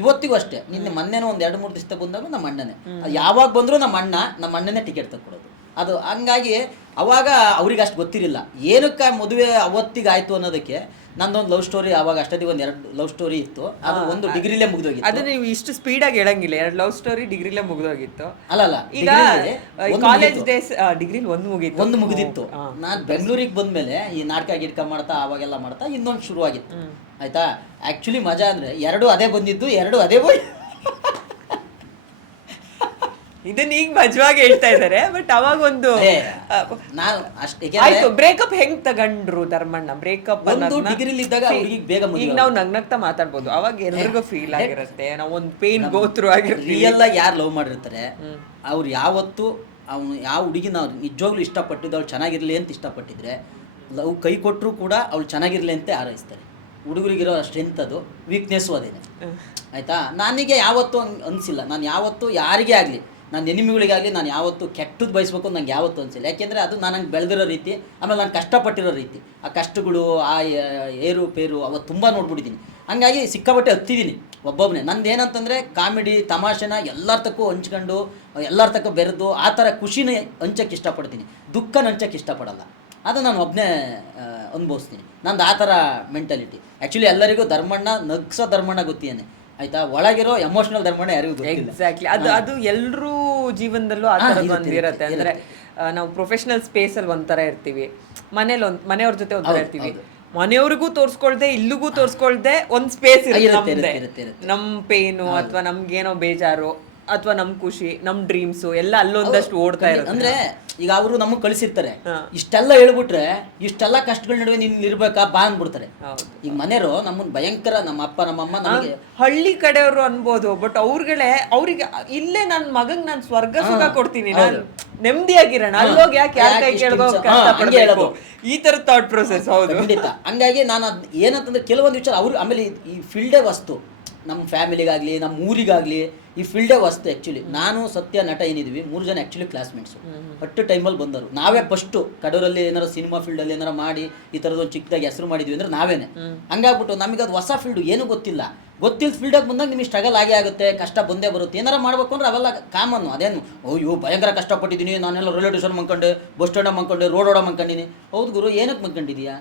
ಇವತ್ತಿಗೂ ಅಷ್ಟೇ. ಮೊನ್ನೆನೋ ಒಂದು 2-3 ದಿವಸ ಬಂದಾಗ ನಮ್ಮ ಅಣ್ಣನೇ, ಯಾವಾಗ ಬಂದರೂ ನಮ್ಮ ಅಣ್ಣನೇ ಟಿಕೆಟ್ ತಕ್ಕೊಡೋದು. ಅದು ಹಂಗಾಗಿ ಅವಾಗ ಅವ್ರಿಗೆ ಅಷ್ಟು ಗೊತ್ತಿರಲಿಲ್ಲ ಏನಕ್ಕೆ ಮದುವೆ ಅವತ್ತಿಗೆ ಆಯ್ತು ಅನ್ನೋದಕ್ಕೆ. ನಂದೊಂದು ಲವ್ ಸ್ಟೋರಿ ಅವಾಗ ಅಷ್ಟೊತ್ತಿಗೆ 2 ಲವ್ ಸ್ಟೋರಿ ಇತ್ತು. ಅದು ಒಂದು ಡಿಗ್ರಿಲೇ ಮುಗಿದೋಗಿತ್ತು. ಅದು ನೀವು ಇಷ್ಟು ಸ್ಪೀಡಾಗಿ ಹೇಳಂಗಿಲ್ಲ, 2 ಲವ್ ಸ್ಟೋರಿ ಡಿಗ್ರಿಲೇ ಮುಗಿದೋಗಿತ್ತು. ಅಲ್ಲ, ಈಗ ಕಾಲೇಜ್ ಡೇಸ್ ಡಿಗ್ರಿಲಿ ಒಂದು ಮುಗಿದಿತ್ತು. ನಾನು ಬೆಂಗಳೂರಿಗೆ ಬಂದ್ಮೇಲೆ ಈ ನಾಟಕ ಗಿಡ್ಕ ಮಾಡ್ತಾ ಅವಾಗೆಲ್ಲ ಮಾಡ್ತಾ ಇನ್ನೊಂದು ಶುರುವಾಗಿತ್ತು. ಆಯ್ತಾ? ಆ್ಯಕ್ಚುಲಿ ಮಜಾ ಅಂದರೆ 2 ಅದೇ ಬಂದಿದ್ದು, 2 ಅದೇ ಹೋಯ್. ಇದನ್ನ ಈಗ ಮಜವಾಗಿ ಹೇಳ್ತಾ ಇದ್ದಾರೆ, ಬಟ್ ಅವಾಗ ಒಂದು ನಾನು ಅಷ್ಟೇ. ಬ್ರೇಕಪ್ ಹೆಂಗ್ ತಗೊಂಡ್ರು ಧರ್ಮಣ್ಣ? ಬ್ರೇಕಪ್ ಡಿಗ್ರಿಲಿ ಇದ್ದಾಗ ಈಗ ನಾವು ನಗ್ನಗ್ತಾ ಮಾತಾಡ್ಬೋದು, ಅವಾಗ ಎಲ್ರಿಗೂ ಫೀಲ್ ಆಗಿರುತ್ತೆ, ನಾವು ಒಂದು ಪೇನ್ ಗೋತ್ರು ಆಗಿರ್ತೀವಿ. ರಿಯಲ್ ಆಗಿ ಯಾರು ಲವ್ ಮಾಡಿರ್ತಾರೆ ಅವ್ರು ಯಾವತ್ತು ಅವನು ಯಾವ ಹುಡುಗಿ ನಾವು ನಿಜವಾಗ್ಲೂ ಇಷ್ಟಪಟ್ಟಿದ್ದು ಅವಳು ಚೆನ್ನಾಗಿರಲಿ ಅಂತ ಇಷ್ಟಪಟ್ಟಿದ್ರೆ ಲವ್ ಕೈ ಕೊಟ್ಟರು ಕೂಡ ಅವಳು ಚೆನ್ನಾಗಿರಲಿ ಅಂತ ಹಾರೈಸ್ತಾರೆ. ಹುಡುಗರಿಗಿರೋ ಸ್ಟ್ರೆಂತ್ ಅದು, ವೀಕ್ನೆಸ್ಸು ಅದೇನೆ. ಆಯಿತಾ, ನನಗೆ ಯಾವತ್ತೂ ಅನಿಸಿಲ್ಲ, ನಾನು ಯಾವತ್ತೂ ಯಾರಿಗೇ ಆಗಲಿ, ನನ್ನ ಎನಿಮಿಗಳಿಗಾಗಲಿ ನಾನು ಯಾವತ್ತೂ ಕೆಟ್ಟದ್ದು ಬಯಸ್ಬೇಕು ನಂಗೆ ಯಾವತ್ತೂ ಅನಿಸಿಲ್ಲ. ಯಾಕೆಂದರೆ ಅದು ನಾನು ಹಂಗೆ ಬೆಳೆದಿರೋ ರೀತಿ, ಆಮೇಲೆ ನಾನು ಕಷ್ಟಪಟ್ಟಿರೋ ರೀತಿ, ಆ ಕಷ್ಟಗಳು, ಆ ಏರು ಪೇರು ಅವತ್ತು ತುಂಬ ನೋಡ್ಬಿಟ್ಟಿದ್ದೀನಿ. ಹಂಗಾಗಿ ಸಿಕ್ಕಾಪಟ್ಟೆ ಹತ್ತಿದ್ದೀನಿ ಒಬ್ಬೊಬ್ಬನೇ. ನಂದು ಏನಂತಂದರೆ ಕಾಮಿಡಿ ತಮಾಷೆನ ಎಲ್ಲರ ತಕ್ಕೂ ಹಂಚ್ಕೊಂಡು ಎಲ್ಲರ ತಕ್ಕ ಬೆರೆದು ಆ ಥರ ಖುಷಿನ ಹಂಚೋಕ್ಕೆ ಇಷ್ಟಪಡ್ತೀನಿ, ದುಃಖನ ಹಂಚೋಕ್ಕೆ ಇಷ್ಟಪಡಲ್ಲ. ಅದು ನಾನು ಒಬ್ಬನೇ ಅನುಭವಿಸ್ತೀನಿ. ನಂದು ಆ ಥರ ಮೆಂಟಾಲಿಟಿ. ಆ್ಯಕ್ಚುಲಿ ಎಲ್ಲರಿಗೂ ಧರ್ಮಣ್ಣ ನಗ್ಸೋ ಧರ್ಮಣ್ಣ ಗೊತ್ತೇನೆ, ಆಯ್ತಾ, ಒಳಗಿರೋ ಎಮೋಷನಲ್ ಧರ್ಮಣ್ಣ ಯಾರಿಗೂ ಗೊತ್ತಿಲ್ಲ. ಎಕ್ಸಾಕ್ಟ್ಲಿ, ಅದು ಎಲ್ಲರೂ ಜೀವನದಲ್ಲೂ ಆ ಥರದ್ದು ಒಂದಿರುತ್ತೆ. ಅಂದರೆ ನಾವು ಪ್ರೊಫೆಷನಲ್ ಸ್ಪೇಸಲ್ಲಿ ಒಂಥರ ಇರ್ತೀವಿ, ಮನೆಯವ್ರ ಜೊತೆ ಒಂಥರ ಇರ್ತೀವಿ, ಮನೆಯವ್ರಿಗೂ ತೋರಿಸ್ಕೊಳ್ದೆ ಇಲ್ಲಿಗೂ ತೋರಿಸ್ಕೊಳ್ದೆ ಒಂದು ಸ್ಪೇಸ್ ಇರುತ್ತೆ. ನಮ್ಮ ಪೇನು ಅಥವಾ ನಮ್ಗೇನೋ ಬೇಜಾರು ಅಥವಾ ನಮ್ಮ ಖುಷಿ, ನಮ್ಮ ಡ್ರೀಮ್ಸು ಎಲ್ಲ ಅಲ್ಲೊಂದಷ್ಟು ಓಡ್ತಾ ಇರುತ್ತೆ. ಅಂದ್ರೆ ಈಗ ಅವರು ನಮಗೆ ಕಳಿಸಿರ್ತಾರೆ, ಇಷ್ಟೆಲ್ಲ ಹೇಳ್ಬಿಟ್ರೆ ಇಷ್ಟೆಲ್ಲ ಕಷ್ಟಗಳ ನಡುವೆ ನೀನು ಇರ್ಬೇಕಾ ಬಾ ಅಂದ್ಬಿಡ್ತಾರೆ. ಈಗ ಮನೆಯವರು ನಮ್ಮನ್ನ ಭಯಂಕರ, ನಮ್ಮ ಅಪ್ಪ ನಮ್ಮಮ್ಮ ನಮಗೆ ಹಳ್ಳಿ ಕಡೆಯವರು ಅನ್ಬೋದು, ಬಟ್ ಅವ್ರಿಗೆ ಇಲ್ಲೇ ನನ್ನ ಮಗಂಗ್ ನಾನು ಸ್ವರ್ಗ ಸುಖ ಕೊಡ್ತೀನಿ, ನಾನು ನೆಮ್ಮದಿಯಾಗಿರೋಣ, ಅಲ್ಲೋಗಿ ಯಾಕೆ ಯಾರ ಕೈ ಕೇಳ್ಬೇಕು, ಈ ತರ ಥಾಟ್ ಪ್ರೊಸೆಸ್. ಹೌದು, ಖಂಡಿತ. ಹಂಗಾಗಿ ನಾನು ಅದು ಏನಂತಂದ್ರೆ ಕೆಲವೊಂದು ವಿಚಾರ ಅವ್ರು, ಆಮೇಲೆ ಈ ಫೀಲ್ಡೇ ವಸ್ತು, ನಮ್ಮ ಫ್ಯಾಮಿಲಿಗಾಗಲಿ ನಮ್ಮ ಊರಿಗಾಗಲಿ ಈ ಫೀಲ್ಡೇ ವಸ್ತು. ಆ್ಯಕ್ಚುಲಿ ನಾನು ಸತ್ಯ ನಟ ಏನಿದ್ವಿ 3 ಜನ ಆ್ಯಕ್ಚುಲಿ ಕ್ಲಾಸ್ಮೇಟ್ಸು, ಅಷ್ಟು ಟೈಮಲ್ಲಿ ಬಂದರು. ನಾವೇ ಫಸ್ಟು ಕಡೂರಲ್ಲಿ ಏನಾರು ಸಿನಿಮಾ ಫೀಲ್ಡಲ್ಲಿ ಏನಾರು ಮಾಡಿ ಈ ಥರದೊಂದು ಚಿಕ್ಕದಾಗಿ ಹೆಸರು ಮಾಡಿದ್ವಿ ಅಂದರೆ ನಾವೇನೆ. ಹಂಗಾಗ್ಬಿಟ್ಟು ನಮಗೆ ಅದು ಹೊಸ ಫೀಲ್ಡು, ಏನೂ ಗೊತ್ತಿಲ್ಲ ಫೀಲ್ಡಾಗಿ ಬಂದಾಗ ನಿಮಗೆ ಸ್ಟ್ರಗಲ್ ಆಗೇ ಆಗುತ್ತೆ, ಕಷ್ಟ ಬಂದೇ ಬರುತ್ತೆ. ಏನಾರು ಮಾಡಬೇಕು ಅಂದ್ರೆ ಅವೆಲ್ಲ ಕಾಮನ್ನು. ಅದೇನು ಅಯ್ಯೋ ಭಯಂಕರ ಕಷ್ಟಪಟ್ಟಿದ್ದೀನಿ, ನಾನೆಲ್ಲ ರೈಲ್ವೆ ಸ್ಟೇಷನ್ ಮಂಕೊಂಡೆ, ಬಸ್ ಸ್ಟ್ಯಾಂಡ್ ಮಂಕೊಂಡೆ, ರೋಡ್ ಮಂಕೊಂಡಿನಿ. ಹೌದು ಗುರು, ಏನಕ್ಕೆ ಮಂಕೊಂಡಿದ್ಯಾ?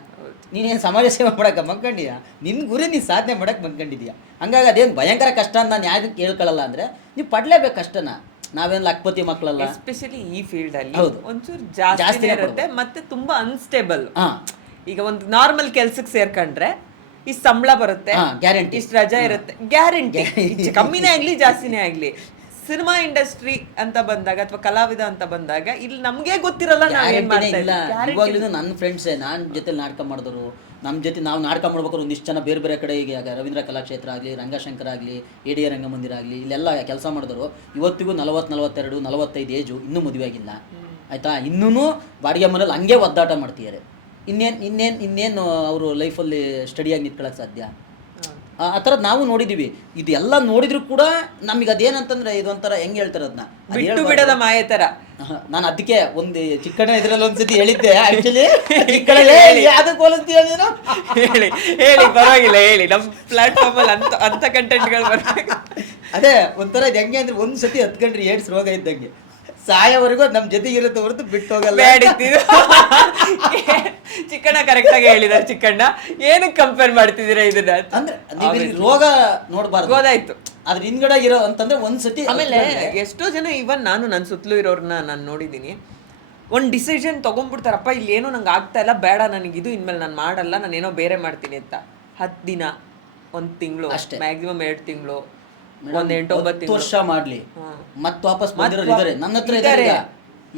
ನೀನೇನು ಸಮಾಜ ಸೇವೆ ಮಾಡೋಕೆ ಮಂಕೊಂಡಿದ್ಯಾ? ನಿನ್ನ ಗುರಿ ನೀನು ಸಾಧನೆ ಮಾಡೋಕೆ ಮಂಕೊಂಡಿದ್ಯಾ? ಹಂಗಾಗಿ ಅದೇನು ಭಯಂಕರ ಕಷ್ಟ ಅಂತ ನಾನು ಯಾರಿಗೆ ಹೇಳ್ಕೊಳ್ಳಲ್ಲ. ಅಂದರೆ ನೀವು ಪಡ್ಲೇಬೇಕು ಕಷ್ಟನ. ನಾವೇನು ಲಕ್ಪತಿ ಮಕ್ಕಳಲ್ಲ. ಎಸ್ಪೆಷಲಿ ಈ ಫೀಲ್ಡ್ ಅಲ್ಲಿ ಒಂಚೂರು ಜಾಸ್ತಿ ಇರುತ್ತೆ, ಮತ್ತೆ ತುಂಬಾ ಅನ್ಸ್ಟೇಬಲ್. ಈಗ ಒಂದು ನಾರ್ಮಲ್ ಕೆಲ್ಸಕ್ಕೆ ಸೇರ್ಕೊಂಡ್ರೆ ಇಷ್ಟು ಸಂಬಳ ಬರುತ್ತೆ, ಗ್ಯಾರಂಟಿ, ಇಷ್ಟು ರಜಾ ಇರುತ್ತೆ, ಗ್ಯಾರಂಟಿ. ಕಮ್ಮಿನೇ ಆಗ್ಲಿ ಜಾಸ್ತಿನೇ ಆಗ್ಲಿ, ಸಿನಿಮಾ ಇಂಡಸ್ಟ್ರಿ ಅಂತ ಬಂದಾಗ ಅಥವಾ ಕಲಾವಿದ ಅಂತ ಬಂದಾಗ ಇಲ್ಲಿ ನಮ್ಗೆ ಗೊತ್ತಿರಲ್ಲ ನಾವೇನ್ ಮಾಡ್ತಾ ಇಲ್ಲ. ಇವಾಗಲೂ ನನ್ನ ಫ್ರೆಂಡ್ಸೇ ನನ್ನ ಜೊತೆ ನಾಟಕ ಮಾಡಿದ್ರು, ನಮ್ಮ ಜೊತೆ ನಾವು ನಾಟಕ ಮಾಡ್ಬೇಕಾದ್ರೆ ಒಂದಿಷ್ಟು ಜನ ಬೇರೆ ಬೇರೆ ಕಡೆ, ಈಗ ರವೀಂದ್ರ ಕಲಾಕ್ಷೇತ್ರ ಆಗಲಿ, ರಂಗಶಂಕರ ಆಗಲಿ, ಎಡಿಯ ರಂಗಮಂದಿರ ಆಗಲಿ, ಇಲ್ಲೆಲ್ಲ ಕೆಲಸ ಮಾಡಿದ್ರು. ಇವತ್ತಿಗೂ 40, 42, 45 ಏಜು, ಇನ್ನೂ ಮದುವೆ ಆಗಿಲ್ಲ. ಆಯಿತಾ, ಇನ್ನೂ ಬಾಡಿಗೆ ಮನೇಲಿ ಹಂಗೆ ಒದ್ದಾಟ ಮಾಡ್ತಿದ್ದಾರೆ. ಇನ್ನೇನು ಅವರು ಲೈಫಲ್ಲಿ ಸ್ಟಡಿಯಾಗಿ ನಿಂತ್ಕೊಳ್ಳೋಕೆ ಸಾಧ್ಯ? ಆ ಥರದ್ದು ನಾವು ನೋಡಿದ್ದೀವಿ. ಇದು ಎಲ್ಲ ನೋಡಿದ್ರು ಕೂಡ ನಮಗೆ ಅದೇನಂತಂದ್ರೆ ಇದೊಂಥರ ಹೆಂಗೆ ಹೇಳ್ತಾರೆ ಅದನ್ನ, ಬಿಟ್ಟು ಬಿಡದ ಮಾಯೆ ಥರ. ನಾನು ಅದಕ್ಕೆ ಒಂದು ಚಿಕ್ಕಣ್ಣ ಇದ್ರಲ್ಲಿ ಒಂದ್ಸತಿ ಹೇಳಿದ್ದೆ. ಆ್ಯಕ್ಚುಲಿ ಅದಕ್ಕೆ ಹೋಲಿಸ್ತೀವಿ ಹೇಳಿ ಪರವಾಗಿಲ್ಲ, ಹೇಳಿ. ನಮ್ಮ ಪ್ಲಾಟ್ಫಾರ್ಮಲ್ಲಿ ಅಂತ ಕಂಟೆಂಟ್ಗಳು ಬರ್ಬೇಕು. ಅದೇ ಒಂಥರ ಇದು ಹೆಂಗೆ ಅಂದ್ರೆ ಒಂದು ಸತಿ ಹತ್ಕೊಂಡ್ರೆ ಏಡ್ಸ್ ರೋಗ ಇದ್ದಂಗೆ, ಸಾಯೋವರೆಗೂ ನಮ್ಮ ಜೊತೆಗಿರುತ್ತೆ ಹೊರತು ಬಿಟ್ಟು ಹೋಗಲ್ಲ. ಚಿಕ್ಕಣ್ಣ ಕರೆಕ್ಟ್ ಆಗಿ ಹೇಳಿದಾರೆ. ಚಿಕ್ಕಣ್ಣ ಏನಕ್ಕೆ ಕಂಪೇರ್ ಮಾಡ್ತಿದ್ದೀರಾ ಇದನ್ನ? ಅಂದ್ರೆ ನೀವು ರೋಗ ನೋಡ್ಬಾರ್ದು, ಗೊತ್ತಾಯ್ತು. ಅದ್ರ ಹಿಂದ್ಗಡೆ ಇರೋ ಅಂತಂದ್ರೆ ಒಂದ್ಸತಿ. ಆಮೇಲೆ ಎಷ್ಟೋ ಜನ ಇವನ್ ನಾನು ನನ್ನ ಸುತ್ತಲೂ ಇರೋರ್ನ ನಾನು ನೋಡಿದ್ದೀನಿ, ಒಂದು ಡಿಸಿಷನ್ ತೊಗೊಂಡ್ಬಿಡ್ತಾರಪ್ಪ, ಇಲ್ಲಿ ಏನೋ ನಂಗೆ ಆಗ್ತಾ ಇಲ್ಲ, ಬೇಡ ನನಗಿದು, ಇನ್ಮೇಲೆ ನಾನು ಮಾಡಲ್ಲ, ನಾನೇನೋ ಬೇರೆ ಮಾಡ್ತೀನಿ ಅಂತ. 10 ದಿನ, 1 ತಿಂಗಳು, ಅಷ್ಟೇ ಮ್ಯಾಕ್ಸಿಮಮ್ 2 ತಿಂಗಳು, 8-9 ವರ್ಷ ಮಾಡ್ಲಿ ಮತ್ತೆ ವಾಪಸ್ ಬಂದಿರೋರು ಇದ್ದಾರೆ ನನ್ನ ಹತ್ರ ಇದ್ದಾರೆ.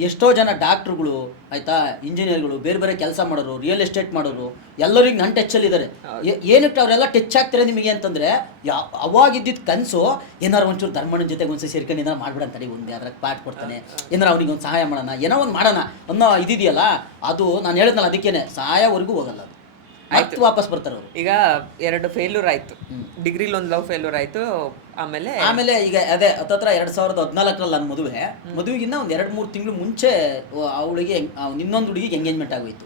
ಎಷ್ಟೋ ಜನ ಡಾಕ್ಟ್ರುಗಳು, ಆಯ್ತಾ, ಇಂಜಿನಿಯರ್ಗಳು, ಬೇರೆ ಬೇರೆ ಕೆಲಸ ಮಾಡೋರು, ರಿಯಲ್ ಎಸ್ಟೇಟ್ ಮಾಡೋರು, ಎಲ್ಲರಿಗೂ ನನ್ನ ಟಚ್ಚಲ್ಲಿ ಇದ್ದಾರೆ. ಏನಕ್ಕೆ ಅವರೆಲ್ಲ ಟಚ್ ಆಗ್ತಾರೆ ನಿಮಗೆ ಅಂತಂದ್ರೆ, ಅವಾಗಿದ್ದಿದ್ದು ಕನಸು ಏನಾರು ಒಂಚೂರು ಧರ್ಮಣ್ಣನ ಜೊತೆಗೆ ಒಂದ್ಸರಿ ಸೇರ್ಕೊಂಡು ಏನಾರು ಮಾಡ್ಬಿಡಂತಡಿ, ಒಂದು ಅದ್ರಾಗ ಪಾಠ ಕೊಡ್ತಾನೆ, ಏನಾರು ಅವ್ನಿಗೆ ಒಂದು ಸಹಾಯ ಮಾಡೋಣ, ಏನೋ ಒಂದು ಮಾಡೋಣ ಅನ್ನೋ ಇದಿದೆಯಲ್ಲ, ಅದು ನಾನು ಹೇಳಿದ್ನಲ್ಲ, ಅದಕ್ಕೇನೆ ಸಹಾಯವರೆಗೂ ಹೋಗಲ್ಲ, ಅದು ಆಯ್ತು ವಾಪಸ್ ಬರ್ತಾರೆ ಅವರು. ಈಗ 2 ಫೇಲ್ಯೂರ್ ಆಯ್ತು, ಡಿಗ್ರಿಲಿ 1 ಲವ್ ಫೇಲ್ಯೂರ್ ಆಯ್ತು. ಆಮೇಲೆ ಈಗ ಅದೇ ಹತ್ತತ್ರ 2014ರಲ್ಲಿ ನನ್ನ ಮದುವೆಗಿನ್ನ ಒಂದು 2-3 ತಿಂಗಳು ಮುಂಚೆ ಅವಳಿಗೆ ಇನ್ನೊಂದು ಹುಡುಗಿಗೆ ಎಂಗೇಜ್ಮೆಂಟ್ ಆಗೋಯ್ತು.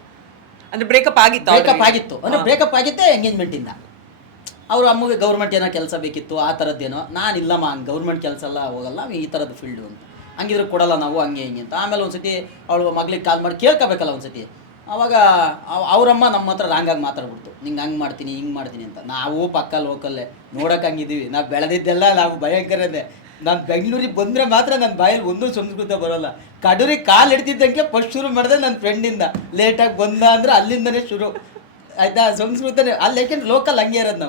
ಅಂದ್ರೆ ಬ್ರೇಕಪ್ ಆಗಿತ್ತು ಅಂದ್ರೆ ಬ್ರೇಕಪ್ ಆಗಿತ್ತೆ ಎಂಗೇಜ್ಮೆಂಟ್ ಇಂದ. ಅವ್ರ ಅಮ್ಮಗೆ ಗೌರ್ಮೆಂಟ್ ಏನೋ ಕೆಲಸ ಬೇಕಿತ್ತು, ಆ ಥರದ್ದೇನೋ. ನಾನು ಇಲ್ಲಮ್ಮ, ಹಂಗೆ ಗೌರ್ಮೆಂಟ್ ಕೆಲಸ ಎಲ್ಲ ಹೋಗಲ್ಲ, ಈ ಥರದ್ದು ಫೀಲ್ಡು ಅಂತ, ಹಂಗಿದ್ರೆ ಕೊಡಲ್ಲ ನಾವು, ಹಂಗೆ ಹಿಂಗೆ ಅಂತ. ಆಮೇಲೆ ಒಂದ್ಸತಿ ಅವಳು ಮಗಳಿಗೆ ಕಾಲ್ ಮಾಡಿ ಕೇಳ್ಕೋಬೇಕಲ್ಲ ಒಂದ್ಸತಿ. ಆವಾಗ ಅವರಮ್ಮ ನಮ್ಮ ಹತ್ರ ರಾಂಗಾಗಿ ಮಾತಾಡ್ಬಿಡ್ತು, ನಿಂಗೆ ಹಂಗೆ ಮಾಡ್ತೀನಿ ಹಿಂಗೆ ಮಾಡ್ತೀನಿ ಅಂತ. ನಾವು ಪಕ್ಕ ಲೋಕಲ್ಲೇ ನೋಡೋಕೆ ಹಂಗಿದ್ದೀವಿ, ನಾವು ಬೆಳೆದಿದ್ದೆಲ್ಲ ನಾವು ಭಯಂಕರನೇ. ನಾನು ಬೆಂಗಳೂರಿಗೆ ಬಂದರೆ ಮಾತ್ರ ನನ್ನ ಬಾಯಲ್ಲಿ ಒಂದೂ ಸಂಸ್ಕೃತ ಬರೋಲ್ಲ. ಕಡೂರಿಗೆ ಕಾಲು ಹಿಡ್ತಿದ್ದಂಗೆ ಫಸ್ಟ್ ಶುರು ಮಾಡಿದೆ ನನ್ನ ಫ್ರೆಂಡಿಂದ. ಲೇಟಾಗಿ ಬಂದ ಅಂದ್ರೆ ಅಲ್ಲಿಂದನೇ ಶುರು ಆಯ್ತಾ ಸಂಸ್ಕೃತನೇ. ಅಲ್ಲಿ ಯಾಕೆಂದ್ರೆ ಲೋಕಲ್ ಹಂಗೆ ಇರೋದು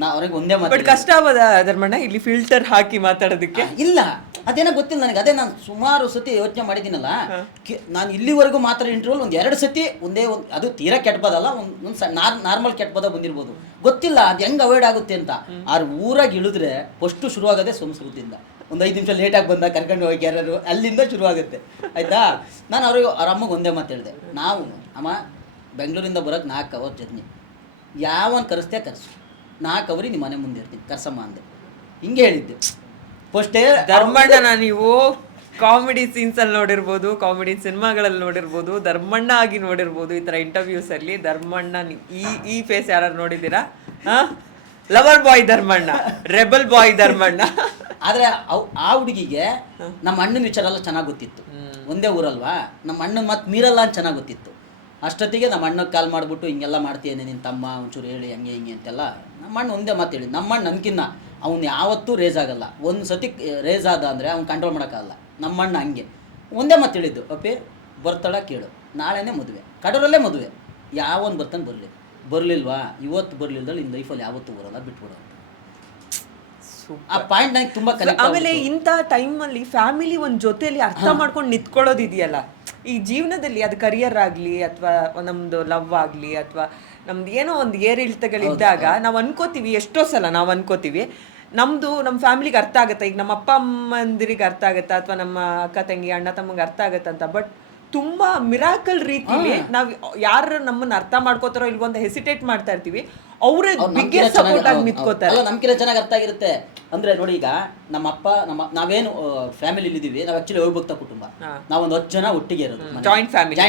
ನಾವು ಅವ್ರಿಗೆ ಒಂದೇ ಮಾತು. ಕಷ್ಟ ಆಗೋದ ಧರ್ಮಣ್ಣ ಇಲ್ಲಿ ಫಿಲ್ಟರ್ ಹಾಕಿ ಮಾತಾಡೋದಕ್ಕೆ? ಇಲ್ಲ, ಅದೇನೋ ಗೊತ್ತಿಲ್ಲ ನನಗೆ. ಅದೇ ನಾನು ಸುಮಾರು ಸತಿ ಯೋಚನೆ ಮಾಡಿದ್ದೀನಲ್ಲ, ನಾನು ಇಲ್ಲಿವರೆಗೂ ಮಾತ್ರ ಇಂಟರ್ವ್ಯೂಲ್ ಒಂದು 2 ಸತಿ ಒಂದೇ ಒಂದು, ಅದು ತೀರಾ ಕೆಟ್ಟಬದಲ್ಲ, ಒಂದು ನಾರ್ಮಲ್ ಕೆಟ್ಟಬದ ಬಂದಿರ್ಬೋದು, ಗೊತ್ತಿಲ್ಲ ಅದು ಹೆಂಗೆ ಅವಾಯ್ಡ್ ಆಗುತ್ತೆ ಅಂತ. ಆರು ಊರಾಗಿ ಇಳಿದ್ರೆ ಫಸ್ಟು ಶುರುವಾಗೋದೇ ಸಂಸ್ಕೃತಿಯಿಂದ. ಒಂದು 5 ನಿಮಿಷ ಲೇಟಾಗಿ ಬಂದ ಕರ್ಕೊಂಡು ಹೋಗಿ ಯಾರು ಅಲ್ಲಿಂದ ಶುರುವಾಗುತ್ತೆ, ಆಯಿತಾ. ನಾನು ಅವ್ರ ಅಮ್ಮಗೆ ಒಂದೇ ಮಾತು ಹೇಳಿದೆ, ನಾವು ಅಮ್ಮ ಬೆಂಗಳೂರಿಂದ ಬರೋಕ್ಕೆ 4 ಅವರ್ ಜರ್ನಿ, ಯಾವನ್ ಕರೆಸ್ತೇ ಕರೆಸು, 4 ಅವರಿಗೆ ನಿಮ್ಮ ಮನೆ ಮುಂದೆ ಇರ್ತೀನಿ ಕರ್ಸಮ್ಮ ಅಂದೆ. ಹಿಂಗೆ ಹೇಳಿದ್ದೆ ಫಸ್ಟೇ. ಧರ್ಮಣ್ಣನ ನೀವು ಕಾಮಿಡಿ ಸೀನ್ಸಲ್ಲಿ ನೋಡಿರ್ಬೋದು, ಕಾಮಿಡಿ ಸಿನಿಮಾಗಳಲ್ಲಿ ನೋಡಿರ್ಬೋದು, ಧರ್ಮಣ್ಣ ಆಗಿ ನೋಡಿರ್ಬೋದು. ಈ ಥರ ಇಂಟರ್ವ್ಯೂಸಲ್ಲಿ ಧರ್ಮಣ್ಣ ಈ ಫೇಸ್ ಯಾರು ನೋಡಿದ್ದೀರಾ? ಲವರ್ ಬಾಯ್ ಧರ್ಮಣ್ಣ, ರೆಬಲ್ ಬಾಯ್ ಧರ್ಮಣ್ಣ. ಆದರೆ ಆ ಹುಡುಗಿಗೆ ನಮ್ಮ ಅಣ್ಣನ ವಿಚಾರ ಎಲ್ಲ ಚೆನ್ನಾಗಿ ಗೊತ್ತಿತ್ತು. ಒಂದೇ ಊರಲ್ವಾ, ನಮ್ಮ ಅಣ್ಣನ ಮಾತು ಮೀರಲ್ಲ ಅಂತ ಚೆನ್ನಾಗಿ ಗೊತ್ತಿತ್ತು. ಅಷ್ಟೊತ್ತಿಗೆ ನಮ್ಮ ಅಣ್ಣಗೆ ಕಾಲ್ ಮಾಡಿಬಿಟ್ಟು ಹಿಂಗೆಲ್ಲ ಮಾಡ್ತೀಯೇನೆ ನಿನ್ನ ತಮ್ಮ, ಒಂಚೂರು ಹೇಳಿ ಹಂಗೆ ಹಿಂಗೆ ಅಂತೆಲ್ಲ. ನಮ್ಮ ಅಣ್ಣ ಒಂದೇ ಮಾತು ಹೇಳಿ, ನಮ್ಮ ಅಣ್ಣ ನನ್ಕಿನ್ನ ಅವ್ನು ಯಾವತ್ತೂ ರೇಸ್ ಆಗಲ್ಲ. ಒಂದು ಸತಿ ರೇಸ್ ಆದ ಅಂದರೆ ಅವ್ನು ಕಂಟ್ರೋಲ್ ಮಾಡೋಕ್ಕಾಗಲ್ಲ. ನಮ್ಮ ಅಣ್ಣ ಹಂಗೆ ಒಂದೇ ಮಾತು ಹೇಳಿದ್ದು, ಅಪ್ಪಿ ಬರ್ತಾಳ ಕೇಳು, ನಾಳೆನೇ ಮದುವೆ, ಕಡೂರಲ್ಲೇ ಮದುವೆ, ಯಾವನು ಬರ್ತಾನೆ ಬರಲಿಲ್ವಾ ಇವತ್ತು ಬರಲಿಲ್ದಲ್ಲಿ ಇನ್ನು ಲೈಫಲ್ಲಿ ಯಾವತ್ತೂ ಬರೋಲ್ಲ, ಬಿಟ್ಬಿಡೋ ಅಂತ. ಆ ಪಾಯಿಂಟ್ ನನಗೆ ತುಂಬ ಕನೆಕ್ಟ್. ಆಮೇಲೆ ಇಂಥ ಟೈಮಲ್ಲಿ ಫ್ಯಾಮಿಲಿ ಒಂದು ಜೊತೆಯಲ್ಲಿ ಅರ್ಥ ಮಾಡ್ಕೊಂಡು ನಿಂತ್ಕೊಳ್ಳೋದಿದೆಯಲ್ಲ, ಈ ಜೀವನದಲ್ಲಿ ಅದು ಕರಿಯರ್ ಆಗಲಿ ಅಥವಾ ನಮ್ಮದು ಲವ್ ಆಗಲಿ ಅಥವಾ ನಮ್ದು ಏನೋ ಒಂದು ಏರಿಳಿತಗಳಿದ್ದಾಗ ನಾವು ಅನ್ಕೋತೀವಿ, ಎಷ್ಟೋ ಸಲ ನಾವು ಅನ್ಕೋತೀವಿ ನಮ್ಮ ಫ್ಯಾಮಿಲಿಗೆ ಅರ್ಥ ಆಗುತ್ತೆ, ಈಗ ನಮ್ಮ ಅಪ್ಪ ಅಮ್ಮಂದಿರಿಗೆ ಅರ್ಥ ಆಗುತ್ತಾ ಅಥವಾ ನಮ್ಮ ಅಕ್ಕ ತಂಗಿ ಅಣ್ಣ ತಮ್ಮಂಗೆ ಅರ್ಥ ಆಗುತ್ತಂತ. ಬಟ್ ತುಂಬಾ ಮಿರಾಕಲ್ ರೀತಿಲಿ ನಾವು ಯಾರು ನಮ್ಮನ್ನ ಅರ್ಥ ಮಾಡ್ಕೋತಾರೋ ಇಲ್ವೋ ಅಂತ ಹೆಸಿಟೇಟ್ ಮಾಡ್ತಾ ಇರ್ತೀವಿ, ಅವರೇ ಬಿಗ್ಗೆಸ್ಟ್ ಸಪೋರ್ಟ್ ಆಗಿ ನಿಂತ್ಕೋತಾರೆ. ನಮ್ಕಿಂತ ಚೆನ್ನಾಗಿ ಅರ್ಥ ಆಗಿರುತ್ತೆ. ಅಂದ್ರೆ ನೋಡಿ, ಈಗ ನಮ್ಮ ಅಪ್ಪ ನಾವೇನು ಫ್ಯಾಮಿಲಿ ಇದ್ದೀವಿ, ನಾವು ಆಕ್ಚುಲಿ ಅವಿಭಕ್ತ ಕುಟುಂಬ, ನಾವೊಂದು 10 ಜನ ಒಟ್ಟಿಗೆ ಇರೋದು, ಜಾಯಿಂಟ್ ಫ್ಯಾಮಿಲಿ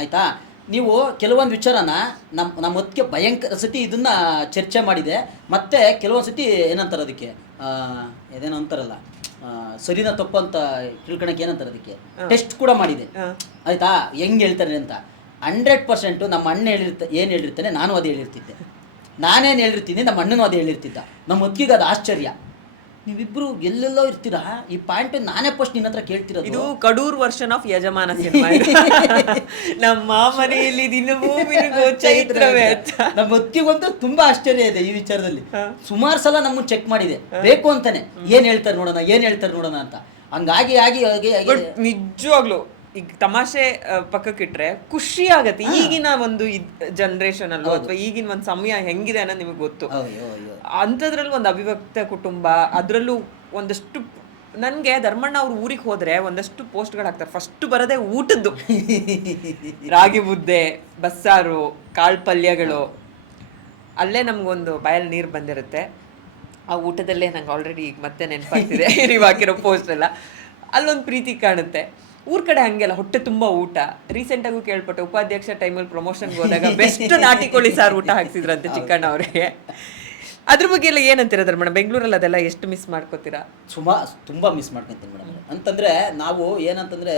ಆಯ್ತಾ. ನೀವು ಕೆಲವೊಂದು ವಿಚಾರನ ನಮ್ಮ ಹೊತ್ತಿಗೆ ಭಯಂಕರ ಸತಿ ಇದನ್ನ ಚರ್ಚೆ ಮಾಡಿದೆ. ಮತ್ತೆ ಕೆಲವೊಂದು ಸತಿ ಏನಂತಾರೆ ಅದಕ್ಕೆ, ಇದೇನೋ ಅಂತಾರಲ್ಲ, ಸರಿನ ತಪ್ಪು ಅಂತ ತಿಳ್ಕೊಳಕ್ಕೆ ಏನಂತಾರೆ ಅದಕ್ಕೆ, ಟೆಸ್ಟ್ ಕೂಡ ಮಾಡಿದೆ ಆಯ್ತಾ, ಹೆಂಗೆ ಹೇಳ್ತಾರೆ ಅಂತ. 100% ನಮ್ಮ ಅಣ್ಣ ಏನು ಹೇಳಿರ್ತಾನೆ ನಾನು ಅದೇ ಹೇಳಿರ್ತಿದ್ದೆ, ನಾನೇನು ಹೇಳಿರ್ತೀನಿ ನಮ್ಮ ಅಣ್ಣನೂ ಅದೇ ಹೇಳಿರ್ತಿದ್ದ. ನಮ್ಮ ಹೊತ್ತಿಗೆ ಅದು ಆಶ್ಚರ್ಯ, ನೀವಿಬ್ರು ಎಲ್ಲೆಲ್ಲೋ ಇರ್ತೀರಾ, ಈ ಪಾಯಿಂಟ್ ನಾನೇ ಫಸ್ಟ್ ನಿನ್ನ ಹತ್ರ ಕೇಳ್ತಿರೋದು. ಇದು ಕಡೂರ್ ವರ್ಷನ್ ಆಫ್ ಯಜಮಾನ ಸಿನಿಮಾ. ನಮ್ಮ ಮನೆಯಲ್ಲಿ ದಿನವೂ ಚೈತ್ರವೇ. ನಮ್ಮ ಹೊತ್ತಿಗಂತೂ ತುಂಬಾ ಆಶ್ಚರ್ಯ ಇದೆ ಈ ವಿಚಾರದಲ್ಲಿ. ಸುಮಾರು ಸಲ ನಮ್ಮನ್ನು ಚೆಕ್ ಮಾಡಿದೆ, ಬೇಕು ಅಂತಾನೆ ಏನ್ ಹೇಳ್ತಾರೆ ನೋಡೋಣ ಅಂತ. ಹಂಗಾಗಿ ನಿಜವಾಗ್ಲು ಈಗ ತಮಾಷೆ ಪಕ್ಕಕ್ಕಿಟ್ರೆ ಖುಷಿ ಆಗತ್ತೆ. ಈಗಿನ ಒಂದು ಜನರೇಷನ್ ಅಲ್ಲೂ ಅಥವಾ ಈಗಿನ ಒಂದು ಸಮಯ ಹೆಂಗಿದೆ ಅನ್ನೋದು ನಿಮಗೆ ಗೊತ್ತು. ಅಂಥದ್ರಲ್ಲಿ ಒಂದು ಅವಿಭಕ್ತ ಕುಟುಂಬ, ಅದರಲ್ಲೂ ಒಂದಷ್ಟು ನನಗೆ ಧರ್ಮಣ್ಣ ಅವ್ರ ಊರಿಗೆ ಹೋದ್ರೆ ಒಂದಷ್ಟು ಪೋಸ್ಟ್ಗಳು ಹಾಕ್ತಾರೆ. ಫಸ್ಟ್ ಬರೋದೇ ಊಟದ್ದು, ರಾಗಿ ಮುದ್ದೆ, ಬಸ್ಸಾರು, ಕಾಳು ಪಲ್ಯಗಳು. ಅಲ್ಲೇ ನಮ್ಗೊಂದು ಬಾಯಲ್ಲಿ ನೀರು ಬಂದಿರುತ್ತೆ. ಆ ಊಟದಲ್ಲೇ ನಂಗೆ ಆಲ್ರೆಡಿ ಈಗ ಮತ್ತೆ ನೆನಪಾಗ್ತಿದೆ ನೀವು ಹಾಕಿರೋ ಪೋಸ್ಟ್ ಎಲ್ಲ. ಅಲ್ಲೊಂದು ಪ್ರೀತಿ ಕಾಣುತ್ತೆ. ಊರ್ ಕಡೆ ಹಂಗೆಲ್ಲ ಹೊಟ್ಟೆ ತುಂಬ ಊಟ. ರೀಸೆಂಟಾಗೂ ಕೇಳ್ಪಟ್ಟೆ, ಉಪಾಧ್ಯಕ್ಷ ಟೈಮಲ್ಲಿ ಪ್ರಮೋಷನ್ಗೆ ಹೋದಾಗ ಬೆಸ್ಟ್ ನಾಟಿ ಕೋಳಿ ಸಾರು ಊಟ ಹಾಕ್ಸಿದ್ರಂತೆ ಚಿಕ್ಕಣ್ಣ ಅವ್ರಿಗೆ. ಅದ್ರ ಬಗ್ಗೆ ಎಲ್ಲ ಏನಂತೀರ ಧರ್ಮಣ್ಣ? ಬೆಂಗಳೂರಲ್ಲಿ ಅದೆಲ್ಲ ಎಷ್ಟು ಮಿಸ್ ಮಾಡ್ಕೋತೀರಾ? ತುಂಬ ಮಿಸ್ ಮಾಡ್ಕೊತೀನಿ ಮೇಡಮ್. ಅಂತಂದರೆ ನಾವು ಏನಂತಂದರೆ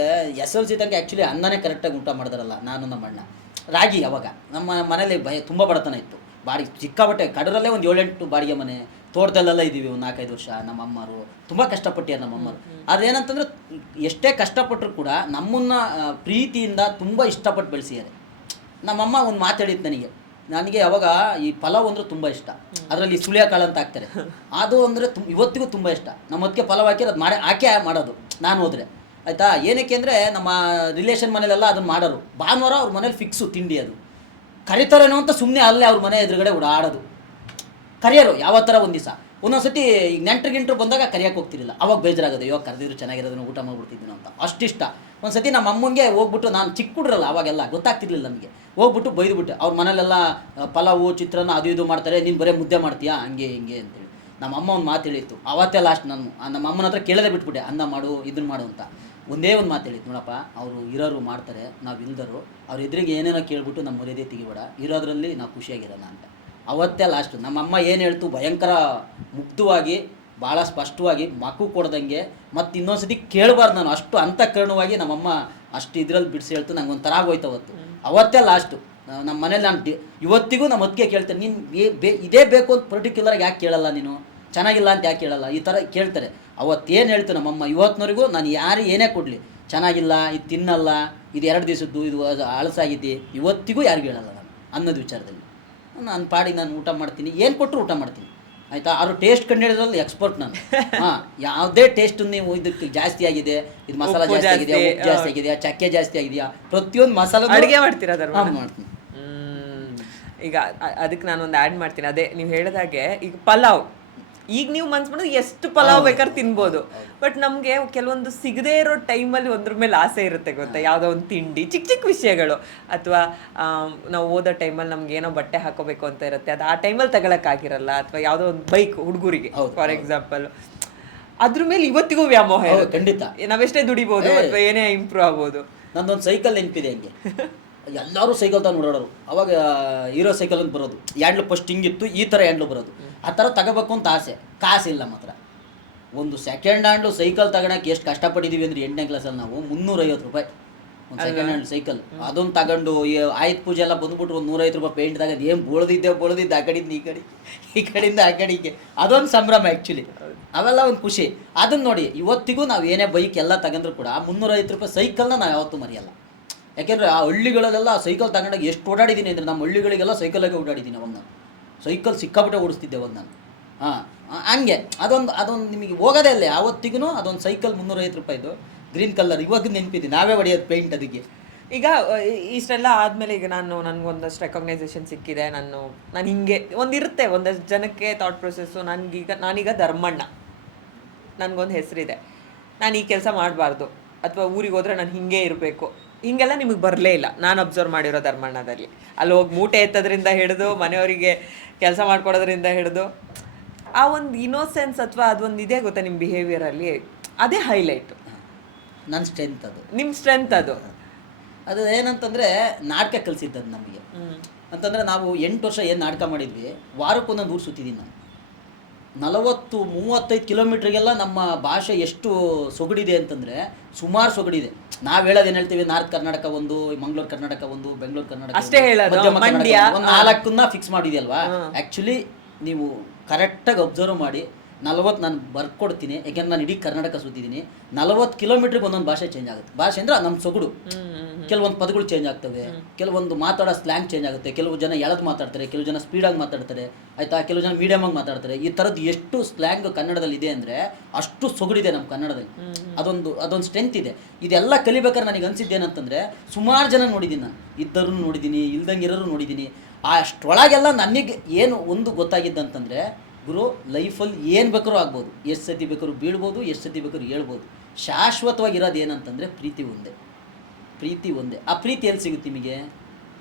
SLC ತನಕ ಆ್ಯಕ್ಚುಲಿ ಅನ್ನನೇ ಕರೆಕ್ಟಾಗಿ ಊಟ ಮಾಡಿದಾರಲ್ಲ ನಾನು ನಮ್ಮ ಅಣ್ಣ. ರಾಗಿ ಅವಾಗ ನಮ್ಮ ಮನೇಲಿ ತುಂಬ ಬಡತನ ಇತ್ತು, ಬಾಡಿಗೆ ಸಿಕ್ಕಾಪಟ್ಟೆ. ಕಡೂರಲ್ಲೇ ಒಂದು 7-8 ಬಾಡಿಗೆ ಮನೆ, ತೋಟದಲ್ಲೆಲ್ಲ ಇದ್ದೀವಿ ಒಂದು 4-5 ವರ್ಷ. ನಮ್ಮ ಅಮ್ಮರು ತುಂಬ ಕಷ್ಟಪಟ್ಟಿದ್ದಾರೆ. ನಮ್ಮ ಅಮ್ಮರು ಆದರೆ ಏನಂತಂದರೆ ಎಷ್ಟೇ ಕಷ್ಟಪಟ್ಟರು ಕೂಡ ನಮ್ಮನ್ನು ಪ್ರೀತಿಯಿಂದ ತುಂಬ ಇಷ್ಟಪಟ್ಟು ಬೆಳೆಸಿದ್ದಾರೆ. ನಮ್ಮಮ್ಮ ಒಂದು ಮಾತಾಡಿತ್ತು ನನಗೆ ಅವಾಗ ಈ ಪಲಾವ್ ಅಂದ್ರೆ ತುಂಬ ಇಷ್ಟ. ಅದರಲ್ಲಿ ಸುಳಿಯ ಕಾಳು ಅಂತ ಹಾಕ್ತಾರೆ, ಅದು ಅಂದರೆ ಇವತ್ತಿಗೂ ತುಂಬ ಇಷ್ಟ. ನಮ್ಮ ಹೊತ್ತಿಗೆ ಪಲಾವ್ ಹಾಕಿ ಅದು ಹಾಕೇ ಮಾಡೋದು ನಾನು ಹೋದರೆ ಆಯಿತಾ. ಏನಕ್ಕೆ ಅಂದರೆ ನಮ್ಮ ರಿಲೇಷನ್ ಮನೇಲೆಲ್ಲ ಅದನ್ನು ಮಾಡೋರು. ಭಾನುವಾರ ಅವ್ರ ಮನೇಲಿ ಫಿಕ್ಸು ತಿಂಡಿ, ಅದು ಕರಿತಾರೇನೋ ಅಂತ ಸುಮ್ಮನೆ ಅಲ್ಲೇ ಅವ್ರ ಮನೆ ಎದುರುಗಡೆ ಓಡಾಡೋದು. ಕರಿಯೋರು ಯಾವ ಥರ ಒಂದು ದಿವಸ ಒಂದೊಂದ್ಸತಿ ಈಗ ನೆಂಟ್ರು ಬಂದಾಗ ಕರಿಯಕ್ಕೆ ಹೋಗ್ತಿರಲಿಲ್ಲ. ಅವಾಗ ಬೇಜಾರಾಗೋದು, ಇವಾಗ ಕರೆದಿದ್ರು ಚೆನ್ನಾಗಿರೋದನ್ನು ಊಟ ಮಾಡ್ಬಿಡ್ತಿದ್ದೀನೋ ಅಂತ ಅಷ್ಟಿಷ್ಟ. ಒಂದು ಸತಿ ನಮ್ಮ ಅಮ್ಮಂಗೆ ಹೋಗ್ಬಿಟ್ಟು, ನಾನು ಚಿಕ್ಕ ಹುಡ್ರಲ್ಲ ಅವಾಗೆಲ್ಲ ಗೊತ್ತಾಗ್ತಿರ್ಲಿಲ್ಲ ನಮಗೆ, ಹೋಗ್ಬಿಟ್ಟು ಬೈದುಬಿಟ್ಟೆ. ಅವ್ರ ಮನೇಲೆಲ್ಲ ಪಲಾವು ಚಿತ್ರಾನ್ನ ಅದು ಇದು ಮಾಡ್ತಾರೆ, ನೀನು ಬರೀ ಮುದ್ದೆ ಮಾಡ್ತೀಯಾ ಹಂಗೆ ಹಿಂಗೆ ಅಂತೇಳಿ. ನಮ್ಮ ಅಮ್ಮ ಒಂದು ಮಾತು ಹೇಳಿತ್ತು ಅವತ್ತೇ ಲಾಸ್ಟ್. ನಾನು ನಮ್ಮ ಅಮ್ಮನ ಹತ್ರ ಕೇಳದೆ ಬಿಟ್ಬಿಟ್ಟೆ, ಅನ್ನ ಮಾಡು ಇದನ್ನು ಮಾಡು ಅಂತ. ಒಂದೇ ಒಂದು ಮಾತು ಹೇಳಿತ್ತು, ನೋಡಪ್ಪ ಅವರು ಇರೋರು ಮಾಡ್ತಾರೆ, ನಾವು ಇಲ್ದರು ಅವ್ರ ಎದುರಿಗೆ ಏನೇನೋ ಕೇಳ್ಬಿಟ್ಟು ನಮ್ಮ ಮರ್ಯಾದೆ ತೆಗಿಬೇಡ, ಇರೋದ್ರಲ್ಲಿ ನಾವು ಖುಷಿಯಾಗಿರೋಣ ಅಂತ. ಅವತ್ತೇ ಲಾಸ್ಟು. ನಮ್ಮಮ್ಮ ಏನು ಹೇಳ್ತು, ಭಯಂಕರ ಮುಗ್ಧವಾಗಿ ಭಾಳ ಸ್ಪಷ್ಟವಾಗಿ ಮಕ್ಕಳು ಕೊಡ್ದಂಗೆ, ಮತ್ತು ಇನ್ನೊಂದು ಸತಿ ಕೇಳಬಾರ್ದು ನಾನು, ಅಷ್ಟು ಅಂತಃಕರಣವಾಗಿ ನಮ್ಮಮ್ಮ ಅಷ್ಟು ಇದ್ರಲ್ಲಿ ಬಿಡಿಸಿ ಹೇಳ್ತು. ನಂಗೆ ಒಂದು ಥರ ಆಗೋಯ್ತು ಅವತ್ತೇ ಲಾಸ್ಟು. ನಮ್ಮ ಮನೇಲಿ ನಾನು ಇವತ್ತಿಗೂ ನಮ್ಮ ಹೊತ್ತಿಗೆ ಕೇಳ್ತೇನೆ, ನೀನು ಇದೇ ಬೇಕು ಅಂತ ಪರ್ಟಿಕ್ಯುಲರಾಗಿ ಯಾಕೆ ಕೇಳಲ್ಲ, ನೀನು ಚೆನ್ನಾಗಿಲ್ಲ ಅಂತ ಯಾಕೆ ಕೇಳಲ್ಲ, ಈ ಥರ ಕೇಳ್ತಾರೆ. ಅವತ್ತೇನು ಹೇಳ್ತು ನಮ್ಮಮ್ಮ, ಇವತ್ತಿನವರೆಗೂ ನಾನು ಯಾರು ಏನೇ ಕೊಡಲಿ, ಚೆನ್ನಾಗಿಲ್ಲ, ಇದು ತಿನ್ನಲ್ಲ, ಇದು 2 ದಿವಸದ್ದು, ಇದು ಅಳಸಾಗಿದ್ದಿ, ಇವತ್ತಿಗೂ ಯಾರಿಗೂ ಹೇಳಲ್ಲ ನಾನು ಅನ್ನೋದು ವಿಚಾರದಲ್ಲಿ. ನಾನು ಪಾಡಿಗೆ ನಾನು ಊಟ ಮಾಡ್ತೀನಿ, ಏನು ಕೊಟ್ಟರು ಊಟ ಮಾಡ್ತೀನಿ ಆಯ್ತಾ. ಅವ್ರು ಟೇಸ್ಟ್ ಕಂಡುಹಿಡಿದ್ರಲ್ಲಿ ಎಕ್ಸ್ಪರ್ಟ್ ನಾನು. ಯಾವುದೇ ಟೇಸ್ಟ್ ನೀವು ಇದಕ್ಕೆ ಜಾಸ್ತಿ ಆಗಿದೆ, ಇದು ಮಸಾಲ ಜಾಸ್ತಿ ಆಗಿದೆಯಾ, ಉಪ್ಪು ಜಾಸ್ತಿ ಆಗಿದೆಯಾ, ಚಕ್ಕೆ ಜಾಸ್ತಿ ಆಗಿದೆಯಾ, ಪ್ರತಿಯೊಂದು ಮಸಾಲ ಅಡುಗೆ ಮಾಡ್ತೀರಾ ಮಾಡ್ತೀನಿ. ಈಗ ಅದಕ್ಕೆ ನಾನೊಂದು ಆ್ಯಡ್ ಮಾಡ್ತೀನಿ. ಅದೇ ನೀವು ಹೇಳಿದಾಗೆ ಈಗ ಪಲಾವ್, ಈಗ ನೀವು ಮನ್ಸು ಮಾಡಿದ್ರೆ ಎಷ್ಟು ಪಲಾವ್ ಬೇಕಾದ್ರೆ ತಿನ್ಬೋದು. ಬಟ್ ನಮಗೆ ಕೆಲವೊಂದು ಸಿಗದೇ ಇರೋ ಟೈಮಲ್ಲಿ ಒಂದ್ರ ಮೇಲೆ ಆಸೆ ಇರುತ್ತೆ ಗೊತ್ತಾ, ಯಾವುದೋ ಒಂದು ತಿಂಡಿ, ಚಿಕ್ಕ ಚಿಕ್ಕ ವಿಷಯಗಳು, ಅಥವಾ ನಾವು ಓದೋ ಟೈಮಲ್ಲಿ ನಮ್ಗೆ ಏನೋ ಬಟ್ಟೆ ಹಾಕೋಬೇಕು ಅಂತ ಇರುತ್ತೆ, ಅದು ಆ ಟೈಮಲ್ಲಿ ತಗೊಳಕ್ಕಾಗಿರಲ್ಲ, ಅಥವಾ ಯಾವುದೋ ಒಂದು ಬೈಕ್ ಹುಡುಗರಿಗೆ ಫಾರ್ ಎಕ್ಸಾಂಪಲ್, ಅದ್ರ ಮೇಲೆ ಇವತ್ತಿಗೂ ವ್ಯಾಮೋಹ ಇದೆ. ಖಂಡಿತ ನಾವೆಷ್ಟೇ ದುಡಿಬೋದು ಅಥವಾ ಏನೇ ಇಂಪ್ರೂವ್ ಆಗ್ಬೋದು. ನಂದೊಂದು ಸೈಕಲ್ ನೆನಪಿದೆ ಹಂಗೆ, ಎಲ್ಲರೂ ಸೈಕಲ್ ತಗೊಂಡು ಓಡಾಡೋರು. ಅವಾಗ ಹೀರೋ ಸೈಕಲ್ ಅಂತ ಬರೋದು, ಹ್ಯಾಂಡ್ಲು ಫಸ್ಟ್ ಹಿಂಗಿತ್ತು, ಈ ಥರ ಹ್ಯಾಂಡ್ಲು ಬರೋದು, ಆ ಥರ ತಗೋಬೇಕು ಅಂತ ಆಸೆ, ಕಾಸಿಲ್ಲ ಮಾತ್ರ. ಒಂದು ಸೆಕೆಂಡ್ ಹ್ಯಾಂಡ್ಲು ಸೈಕಲ್ ತಗೊಳಕ್ಕೆ ಎಷ್ಟು ಕಷ್ಟಪಟ್ಟಿದ್ದೀವಿ ಅಂದರೆ 8ನೇ ಕ್ಲಾಸಲ್ಲಿ ನಾವು 350 ರೂಪಾಯಿ ಒಂದು ಸೆಕೆಂಡ್ ಹ್ಯಾಂಡ್ ಸೈಕಲ್. ಅದೊಂದು ತಗೊಂಡು ಆಯ್ತು ಪೂಜೆ ಎಲ್ಲ ಬಂದ್ಬಿಟ್ಟು ಒಂದು 150 ರೂಪಾಯಿ ಪೇಂಟ್ ತಗೊಂಡು ಏನು ಬೋಳ್ದಿದ್ದೆ ಆ ಕಡೆಯಿಂದ ಈ ಕಡೆಯಿಂದ ಆ ಕಡೆಗೆ, ಅದೊಂದು ಸಂಭ್ರಮ ಆ್ಯಕ್ಚುಲಿ. ಅವೆಲ್ಲ ಒಂದು ಖುಷಿ. ಅದನ್ನು ನೋಡಿ ಇವತ್ತಿಗೂ ನಾವು ಏನೇ ಬೈಕ್ ಎಲ್ಲ ತಗೊಂಡ್ರು ಕೂಡ 350 ರೂಪಾಯಿ ಸೈಕಲ್ನ ನಾವು ಯಾವತ್ತೂ ಮರೆಯಲ್ಲ. ಯಾಕೆಂದರೆ ಆ ಹಳ್ಳಿಗಳಲ್ಲೆಲ್ಲ ಸೈಕಲ್ ತಗೊಂಡಾಗ ಎಷ್ಟು ಓಡಾಡಿದ್ದೀನಿ ಅಂದರೆ, ನಮ್ಮ ಹಳ್ಳಿಗಳಿಗೆಲ್ಲ ಸೈಕಲಾಗೆ ಓಡಾಡಿದ್ದೀನಿ. ಅವಾಗ ನಾನು ಸೈಕಲ್ ಸಿಕ್ಕಾಬಿಟ್ಟೆ ಓಡಿಸ್ತಿದ್ದೆ ಅವಾಗ ನಾನು. ಹಂಗೆ ಅದೊಂದು ನಿಮಗೆ ಹೋಗೋದೇ ಇಲ್ಲ ಯಾವತ್ತಿಗೂ. ಅದೊಂದು ಸೈಕಲ್ 350 ರೂಪಾಯಿದು ಗ್ರೀನ್ ಕಲರ್, ಇವಾಗ ನೆನಪಿದೆ, ನಾವೇ ಹೊಡೆಯೋದು ಪೇಂಟ್ ಅದಕ್ಕೆ. ಈಗ ಇಷ್ಟೆಲ್ಲ ಆದಮೇಲೆ ಈಗ ನನಗೊಂದಷ್ಟು ರೆಕಗ್ನೈಸೇಷನ್ ಸಿಕ್ಕಿದೆ. ನಾನು ಹಿಂಗೆ ಒಂದಿರುತ್ತೆ, ಒಂದಷ್ಟು ಜನಕ್ಕೆ ಥಾಟ್ ಪ್ರೊಸೆಸ್ಸು. ನಾನೀಗ ಧರ್ಮಣ್ಣ, ನನಗೊಂದು ಹೆಸರಿದೆ, ನಾನು ಈ ಕೆಲಸ ಮಾಡಬಾರ್ದು, ಅಥವಾ ಊರಿಗೆ ಹೋದರೆ ನಾನು ಹಿಂಗೆ ಇರಬೇಕು, ಹಿಂಗೆಲ್ಲ ನಿಮಗೆ ಬರಲೇ ಇಲ್ಲ. ನಾನು ಅಬ್ಸರ್ವ್ ಮಾಡಿರೋ ಧರ್ಮಣ್ಣದಲ್ಲಿ ಅಲ್ಲಿ ಹೋಗಿ ಮೂಟೆ ಎತ್ತೋದ್ರಿಂದ ಹಿಡಿದು ಮನೆಯವರಿಗೆ ಕೆಲಸ ಮಾಡ್ಕೊಡೋದ್ರಿಂದ ಹಿಡಿದು ಆ ಒಂದು ಇನೋಸೆನ್ಸ್ ಅಥವಾ ಅದೊಂದು ಇದೆ ಗೊತ್ತಾ ನಿಮ್ಮ ಬಿಹೇವಿಯರಲ್ಲಿ, ಅದೇ ಹೈಲೈಟು. ನನ್ನ ಸ್ಟ್ರೆಂತ್ ಅದು, ನಿಮ್ಮ ಸ್ಟ್ರೆಂತ್ ಅದು ಏನಂತಂದರೆ ನಾಟಕ ಕಲಿಸಿದ್ದದು ನಮಗೆ. ಅಂತಂದರೆ ನಾವು 8 ವರ್ಷ ಏನು ನಾಟಕ ಮಾಡಿದ್ವಿ, ವಾರಕ್ಕೊಂದೊಂದು ಊರು ಸುತ್ತಿದ್ದೀನಿ ನಾನು. 40-35 ಕಿಲೋಮೀಟ್ರಿಗೆಲ್ಲ ನಮ್ಮ ಭಾಷೆ ಎಷ್ಟು ಸೊಗಡಿದೆ ಅಂತಂದರೆ ಸುಮಾರು ಸೊಗಡಿದೆ. ನಾವು ಹೇಳೋದೇನು ಹೇಳ್ತೀವಿ, ನಾರ್ತ್ ಕರ್ನಾಟಕ ಒಂದು, ಮಂಗಳೂರು ಕರ್ನಾಟಕ ಒಂದು, ಬೆಂಗಳೂರು ಕರ್ನಾಟಕ ಅಷ್ಟೇ ಹೇಳೋದು, ಮಂಡ್ಯ ಒಂದು 4 ಫಿಕ್ಸ್ ಮಾಡಿದೆಯಲ್ವಾ. ಆ್ಯಕ್ಚುಲಿ ನೀವು ಕರೆಕ್ಟಾಗಿ ಅಬ್ಸರ್ವ್ ಮಾಡಿ, 40 ನಾನು ಬರ್ಕೊಡ್ತೀನಿ, ಯಾಕೆಂದ್ರೆ ನಾನು ಇಡೀ ಕರ್ನಾಟಕ ಸುತ್ತಿದ್ದೀನಿ. 40 ಕಿಲೋಮೀಟ್ರಿಗೆ ಒಂದೊಂದು ಭಾಷೆ ಚೇಂಜ್ ಆಗುತ್ತೆ. ಭಾಷೆ ಅಂದರೆ ನಮ್ಮ ಸೊಗಡು. ಕೆಲವೊಂದು ಪದಗಳು ಚೇಂಜ್ ಆಗ್ತವೆ, ಕೆಲವೊಂದು ಮಾತಾಡೋ ಸ್ಲ್ಯಾಂಗ್ ಚೇಂಜ್ ಆಗುತ್ತೆ, ಕೆಲವು ಜನ ಎಳೆದು ಮಾತಾಡ್ತಾರೆ, ಕೆಲವು ಜನ ಸ್ಪೀಡಾಗಿ ಮಾತಾಡ್ತಾರೆ, ಆಯಿತಾ, ಕೆಲವು ಜನ ಮೀಡಿಯಮಾಗಿ ಮಾತಾಡ್ತಾರೆ. ಈ ಥರದ್ದು ಎಷ್ಟು ಸ್ಲ್ಯಾಂಗ್ ಕನ್ನಡದಲ್ಲಿ ಇದೆ ಅಂದರೆ ಅಷ್ಟು ಸೊಗಡಿದೆ ನಮ್ಮ ಕನ್ನಡದಲ್ಲಿ. ಅದೊಂದು ಸ್ಟ್ರೆಂತ್ ಇದೆ. ಇದೆಲ್ಲ ಕಲಿಬೇಕಾದ್ರೆ ನನಗೆ ಅನಿಸಿದ್ದೇನಂತಂದರೆ, ಸುಮಾರು ಜನ ನೋಡಿದ್ದೀನಿ ನಾನು, ಇದ್ದರೂ ನೋಡಿದ್ದೀನಿ, ಇಲ್ದಂಗಿರೋರು ನೋಡಿದ್ದೀನಿ. ಅಷ್ಟೊಳಗೆಲ್ಲ ನನಗೆ ಏನು ಒಂದು ಗೊತ್ತಾಗಿದ್ದಂತಂದರೆ, ಗುರು ಲೈಫಲ್ಲಿ ಏನು ಬೇಕಾದ್ರೂ ಆಗ್ಬೋದು, ಎಷ್ಟು ಸತಿ ಬೇಕಾದ್ರೂ ಬೀಳ್ಬೋದು, ಎಷ್ಟು ಸತಿ ಬೇಕಾದ್ರೂ ಹೇಳ್ಬೋದು. ಶಾಶ್ವತವಾಗಿರೋದು ಏನಂತಂದರೆ ಪ್ರೀತಿ ಒಂದೇ. ಆ ಪ್ರೀತಿ ಎಲ್ಲಿ ಸಿಗುತ್ತೆ ನಿಮಗೆ?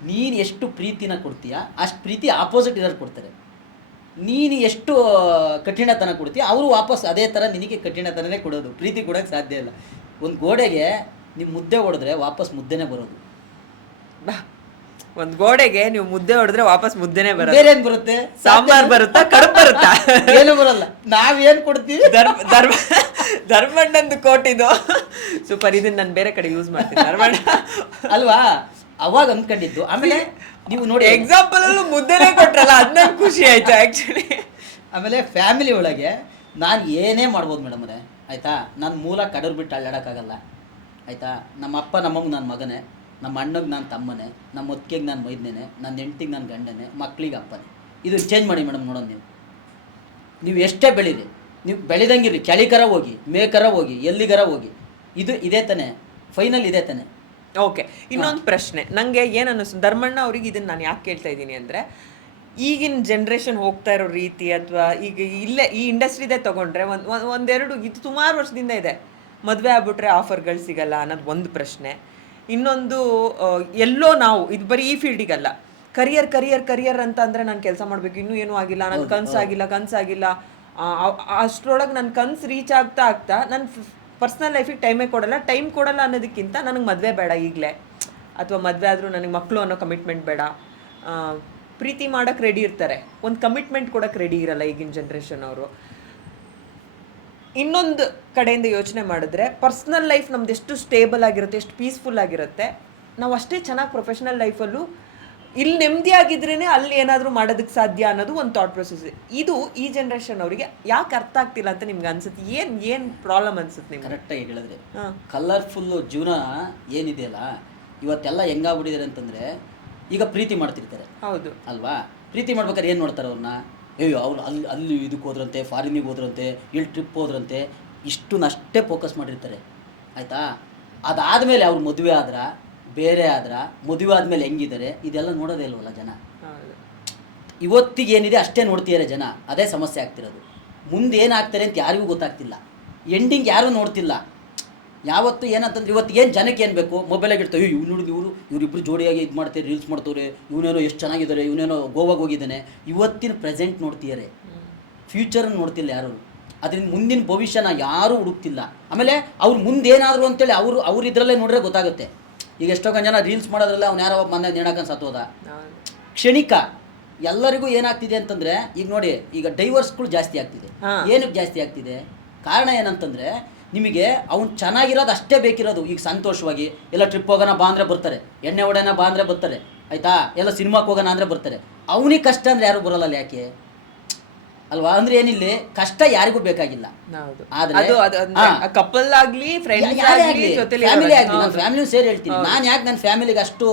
ನೀನು ಎಷ್ಟು ಪ್ರೀತಿನ ಕೊಡ್ತೀಯಾ ಅಷ್ಟು ಪ್ರೀತಿ ಆಪೋಸಿಟ್ ಇರೋರು ಕೊಡ್ತಾರೆ. ನೀನು ಎಷ್ಟು ಕಠಿಣತನ ಕೊಡ್ತೀಯ ಅವರು ವಾಪಸ್ ಅದೇ ಥರ ನಿನಗೆ ಕಠಿಣತನನೇ ಕೊಡೋದು. ಪ್ರೀತಿ ಕೊಡೋಕ್ಕೆ ಸಾಧ್ಯ ಇಲ್ಲ. ಒಂದು ಗೋಡೆಗೆ ನೀವು ಮುದ್ದೆ ಹೊಡೆದ್ರೆ ವಾಪಸ್ ಮುದ್ದೆನೇ ಬರೋದು. ಒಂದು ಗೋಡೆಗೆ ನೀವು ಮುದ್ದೆ ಹೊಡೆದ್ರೆ ವಾಪಸ್ ಮುದ್ದೆನೇ ಬರೋದು. ಬೇರೆ ಏನು ಬರುತ್ತೆ? ಸಾಂಬಾರ್ ಬರುತ್ತಾ, ಕಡುಬು ಬರುತ್ತಾ? ಏನು ಬರಲ್ಲ. ನಾವೇನು ಕೊಡ್ತೀವಿ? ಧರ್ಮಣ್ಣಂದು ಕೋಟಿದು ಸೂಪರ್. ಇದನ್ನ ನಾನು ಬೇರೆ ಕಡೆ ಯೂಸ್ ಮಾಡ್ತೀನಿ, ಧರ್ಮಣ್ಣ ಅಲ್ವಾ? ಅವಾಗ ಅಂದ್ಕೊಂಡಿದ್ದು. ಆಮೇಲೆ ನೀವು ನೋಡಿ, ಎಕ್ಸಾಂಪಲ್ ಅಲ್ಲೂ ಮುದ್ದೆನೇ ಕೊಟ್ರಲ್ಲ, ಅದ್ ನಂಗೆ ಖುಷಿ ಆಯ್ತು ಆ್ಯಕ್ಚುಲಿ. ಆಮೇಲೆ ಫ್ಯಾಮಿಲಿ ಒಳಗೆ ನಾನು ಏನೇ ಮಾಡ್ಬೋದು ಮೇಡಮ್ರೆ, ಆಯಿತಾ. ನನ್ನ ಮೂಲ ಕಡೂರು ಬಿಟ್ಟು ಅಳ್ಳಾಡೋಕ್ಕಾಗಲ್ಲ, ಆಯಿತಾ. ನಮ್ಮ ಅಪ್ಪ ನಮ್ಮಮ್ಮ ನನ್ನ ಮಗನೇ, ನಮ್ಮ ಅಣ್ಣಗೆ ನಾನು ತಮ್ಮನೇ, ನಮ್ಮ ಒತ್ತಿಗೆಗೆ ನಾನು ಮೈದನೇ, ನನ್ನ ಹೆಂಡ್ತಿಗೆ ನಾನು ಗಂಡನೇ, ಮಕ್ಳಿಗೆ ಅಪ್ಪನೇ. ಇದು ಚೇಂಜ್ ಮಾಡಿ ಮೇಡಮ್. ನೋಡೋಣ, ನೀವು ಎಷ್ಟೇ ಬೆಳೀರಿ, ನೀವು ಬೆಳೆದಂಗಿರಿ, ಚಳಿಕರ ಹೋಗಿ, ಮೇಕರ ಹೋಗಿ, ಎಲ್ಲಿಗರ ಹೋಗಿ, ಇದೇ ತಾನೆ ಫೈನಲ್, ಇದೇ ತಾನೆ. ಓಕೆ, ಇನ್ನೊಂದು ಪ್ರಶ್ನೆ ನನಗೆ ಏನು ಅನ್ನಿಸ್ತು, ಧರ್ಮಣ್ಣ ಅವ್ರಿಗೆ ಇದನ್ನು ನಾನು ಯಾಕೆ ಕೇಳ್ತಾ ಇದ್ದೀನಿ ಅಂದರೆ, ಈಗಿನ ಜನ್ರೇಷನ್ ಹೋಗ್ತಾ ಇರೋ ರೀತಿ, ಅಥವಾ ಈಗ ಇಲ್ಲೇ ಈ ಇಂಡಸ್ಟ್ರಿದೇ ತೊಗೊಂಡ್ರೆ ಒಂದೆರಡು ಇದು ಸುಮಾರು ವರ್ಷದಿಂದ ಇದೆ. ಮದುವೆ ಆಗ್ಬಿಟ್ರೆ ಆಫರ್ಗಳು ಸಿಗಲ್ಲ ಅನ್ನೋದು ಒಂದು ಪ್ರಶ್ನೆ. ಇನ್ನೊಂದು, ಎಲ್ಲೋ ನಾವು ಇದು ಬರೀ ಈ ಫೀಲ್ಡಿಗಲ್ಲ, ಕರಿಯರ್ ಅಂತ ಅಂದರೆ ನಾನು ಕೆಲಸ ಮಾಡಬೇಕು, ಇನ್ನೂ ಏನೂ ಆಗಿಲ್ಲ, ನನ್ನ ಕನಸಾಗಿಲ್ಲ, ಅಷ್ಟರೊಳಗೆ ನನ್ನ ಕನಸು ರೀಚ್ ಆಗ್ತಾ ನನ್ನ ಪರ್ಸ್ನಲ್ ಲೈಫಿಗೆ ಟೈಮ್ ಕೊಡಲ್ಲ ಅನ್ನೋದಕ್ಕಿಂತ ನನಗೆ ಮದುವೆ ಬೇಡ ಈಗಲೇ, ಅಥವಾ ಮದುವೆ ಆದರೂ ನನಗೆ ಮಕ್ಕಳು ಅನ್ನೋ ಕಮಿಟ್ಮೆಂಟ್ ಬೇಡ. ಪ್ರೀತಿ ಮಾಡೋಕ್ಕೆ ರೆಡಿ ಇರ್ತಾರೆ, ಒಂದು ಕಮಿಟ್ಮೆಂಟ್ ಕೊಡೋಕ್ಕೆ ರೆಡಿ ಇರಲ್ಲ ಈಗಿನ ಜನ್ರೇಷನ್ ಅವರು. ಇನ್ನೊಂದು ಕಡೆಯಿಂದ ಯೋಚನೆ ಮಾಡಿದ್ರೆ, ಪರ್ಸ್ನಲ್ ಲೈಫ್ ನಮ್ದು ಎಷ್ಟು ಸ್ಟೇಬಲ್ ಆಗಿರುತ್ತೆ, ಎಷ್ಟು ಪೀಸ್ಫುಲ್ ಆಗಿರುತ್ತೆ, ನಾವು ಅಷ್ಟೇ ಚೆನ್ನಾಗಿ ಪ್ರೊಫೆಷ್ನಲ್ ಲೈಫಲ್ಲೂ ಇಲ್ಲಿ ನೆಮ್ಮದಿಯಾಗಿದ್ರೇ ಅಲ್ಲಿ ಏನಾದರೂ ಮಾಡೋದಕ್ಕೆ ಸಾಧ್ಯ ಅನ್ನೋದು ಒಂದು ಥಾಟ್ ಪ್ರೊಸೆಸ್. ಇದು ಈ ಜನ್ರೇಷನ್ ಅವರಿಗೆ ಯಾಕೆ ಅರ್ಥ ಆಗ್ತಿಲ್ಲ ಅಂತ ನಿಮ್ಗೆ ಅನ್ಸುತ್ತೆ? ಏನು ಪ್ರಾಬ್ಲಮ್ ಅನ್ಸುತ್ತೆ ನಿಮ್ಗೆ? ಕರೆಕ್ಟಾಗಿ ಹೇಳಿದ್ರೆ, ಕಲರ್ಫುಲ್ಲು ಜೀವನ ಏನಿದೆಯಲ್ಲ ಇವತ್ತೆಲ್ಲ ಹೆಂಗಾಗ್ಬಿಟ್ಟಿದ್ದಾರೆ ಅಂತಂದರೆ, ಈಗ ಪ್ರೀತಿ ಮಾಡ್ತಿರ್ತಾರೆ, ಹೌದು ಅಲ್ವಾ? ಪ್ರೀತಿ ಮಾಡ್ಬೇಕಾದ್ರೆ ಏನು ನೋಡ್ತಾರೆ ಅವ್ರನ್ನ? ಅವ್ರು ಅಲ್ಲಿ ಇದಕ್ಕೆ ಹೋದ್ರಂತೆ, ಫಾರಿನಿಗೆ ಹೋದ್ರಂತೆ, ಇಲ್ಲಿ ಟ್ರಿಪ್ ಹೋದ್ರಂತೆ, ಇಷ್ಟನ್ನಷ್ಟೇ ಫೋಕಸ್ ಮಾಡಿರ್ತಾರೆ ಆಯಿತಾ. ಅದಾದಮೇಲೆ ಅವ್ರು ಮದುವೆ ಆದ್ರ, ಬೇರೆ ಆದ್ರ, ಮದುವೆ ಆದಮೇಲೆ ಹೆಂಗಿದ್ದಾರೆ ಇದೆಲ್ಲ ನೋಡೋದೇ ಇಲ್ವಲ್ಲ ಜನ. ಇವತ್ತಿಗೆ ಏನಿದೆ ಅಷ್ಟೇ ನೋಡ್ತಿದ್ದಾರೆ ಜನ, ಅದೇ ಸಮಸ್ಯೆ ಆಗ್ತಿರೋದು. ಮುಂದೆ ಏನಾಗ್ತಾರೆ ಅಂತ ಯಾರಿಗೂ ಗೊತ್ತಾಗ್ತಿಲ್ಲ, ಎಂಡಿಂಗ್ ಯಾರೂ ನೋಡ್ತಿಲ್ಲ. ಯಾವತ್ತು ಏನಂತಂದ್ರೆ ಇವತ್ತಿಗೆ ಏನು ಜನಕ್ಕೆ ಏನು ಬೇಕು, ಮೊಬೈಲಾಗಿ ಇರ್ತಾರೆ, ಇವ್ರು ನೋಡಿ ಇವರಿಬ್ಬರು ಜೋಡಿಯಾಗಿ ಇದು ಮಾಡ್ತಾರೆ, ರೀಲ್ಸ್ ಮಾಡ್ತವ್ರೆ, ಇವನೇನೋ ಎಷ್ಟು ಚೆನ್ನಾಗಿದ್ದಾರೆ, ಇವನೇನೋ ಗೋವಾಗೆ ಹೋಗಿದ್ದಾನೆ. ಇವತ್ತಿನ ಪ್ರೆಸೆಂಟ್ ನೋಡ್ತಿದ್ದಾರೆ, ಫ್ಯೂಚರನ್ನು ನೋಡ್ತಿಲ್ಲ ಯಾರು. ಅದರಿಂದ ಮುಂದಿನ ಭವಿಷ್ಯನ ಯಾರೂ ಹುಡುಕ್ತಿಲ್ಲ. ಆಮೇಲೆ ಅವ್ರು ಮುಂದೆ ಏನಾದರೂ ಅಂತೇಳಿ ಅವ್ರು ಇದರಲ್ಲೇ ನೋಡ್ರೆ ಗೊತ್ತಾಗುತ್ತೆ. ಈಗ ಎಷ್ಟೊಂದು ಜನ ರೀಲ್ಸ್ ಮಾಡೋದ್ರಲ್ಲ, ಅವ್ನು ಯಾರೋ ಮೊನ್ನೆ ನೇಣಾಕನ್ ಸತ್ತೋದ, ಕ್ಷಣಿಕ. ಎಲ್ಲರಿಗೂ ಏನಾಗ್ತಿದೆ ಅಂತಂದರೆ ಈಗ ನೋಡಿ, ಈಗ ಡೈವರ್ಸ್ಗಳು ಜಾಸ್ತಿ ಆಗ್ತಿದೆ. ಏನಕ್ಕೆ ಜಾಸ್ತಿ ಆಗ್ತಿದೆ? ಕಾರಣ ಏನಂತಂದರೆ ನಿಮಗೆ ಅವ್ನು ಚೆನ್ನಾಗಿರೋದು ಅಷ್ಟೇ ಬೇಕಿರೋದು. ಈಗ ಸಂತೋಷವಾಗಿ ಎಲ್ಲ ಟ್ರಿಪ್ ಹೋಗೋಣ ಬಾ ಅಂದರೆ ಬರ್ತಾರೆ, ಎಣ್ಣೆ ಹೊಡೆಯೋಣ ಬಾ ಅಂದರೆ ಬರ್ತಾರೆ ಆಯಿತಾ, ಎಲ್ಲ ಸಿನಿಮಾಕ್ಕೆ ಹೋಗೋಣ ಅಂದರೆ ಬರ್ತಾರೆ. ಅವನಿಗೆ ಕಷ್ಟ ಅಂದರೆ ಯಾರು ಬರೋಲ್ಲ, ಯಾಕೆ ಅಲ್ವಾ? ಅಂದ್ರೆ ಏನಿಲ್ಲ, ಕಷ್ಟ ಯಾರಿಗೂ ಬೇಕಾಗಿಲ್ಲ. ಕಪಲ್ ಆಗ್ಲಿ ಫ್ಯಾಮಿಲಿ ಆಗ್ಲಿ, ನನ್ನ ಫ್ಯಾಮಿಲಿ ಸೇರಿ ಹೇಳ್ತೀನಿ. ನಾನು ಯಾಕೆ ನನ್ನ ಫ್ಯಾಮಿಲಿಗೆ ಅಷ್ಟು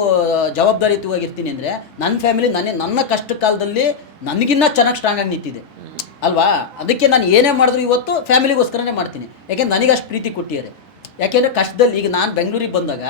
ಜವಾಬ್ದಾರಿಯುತವಾಗಿರ್ತೀನಿ ಅಂದರೆ ನನ್ನ ಫ್ಯಾಮಿಲಿ ನನ್ನ ಕಷ್ಟ ಕಾಲದಲ್ಲಿ ನನಗಿನ್ನ ಚೆನ್ನಾಗಿ ಸ್ಟ್ರಾಂಗ್ ಆಗಿ ನಿಂತಿದೆ ಅಲ್ವಾ. ಅದಕ್ಕೆ ನಾನು ಏನೇ ಮಾಡಿದ್ರು ಇವತ್ತು ಫ್ಯಾಮಿಲಿಗೋಸ್ಕರನೇ ಮಾಡ್ತೀನಿ. ಯಾಕೆಂದ್ರೆ ನನಗೆ ಅಷ್ಟು ಪ್ರೀತಿ ಕೊಟ್ಟಿದ್ದಾರೆ. ಯಾಕೆಂದರೆ ಕಷ್ಟದಲ್ಲಿ ಈಗ ನಾನು ಬೆಂಗಳೂರಿಗೆ ಬಂದಾಗ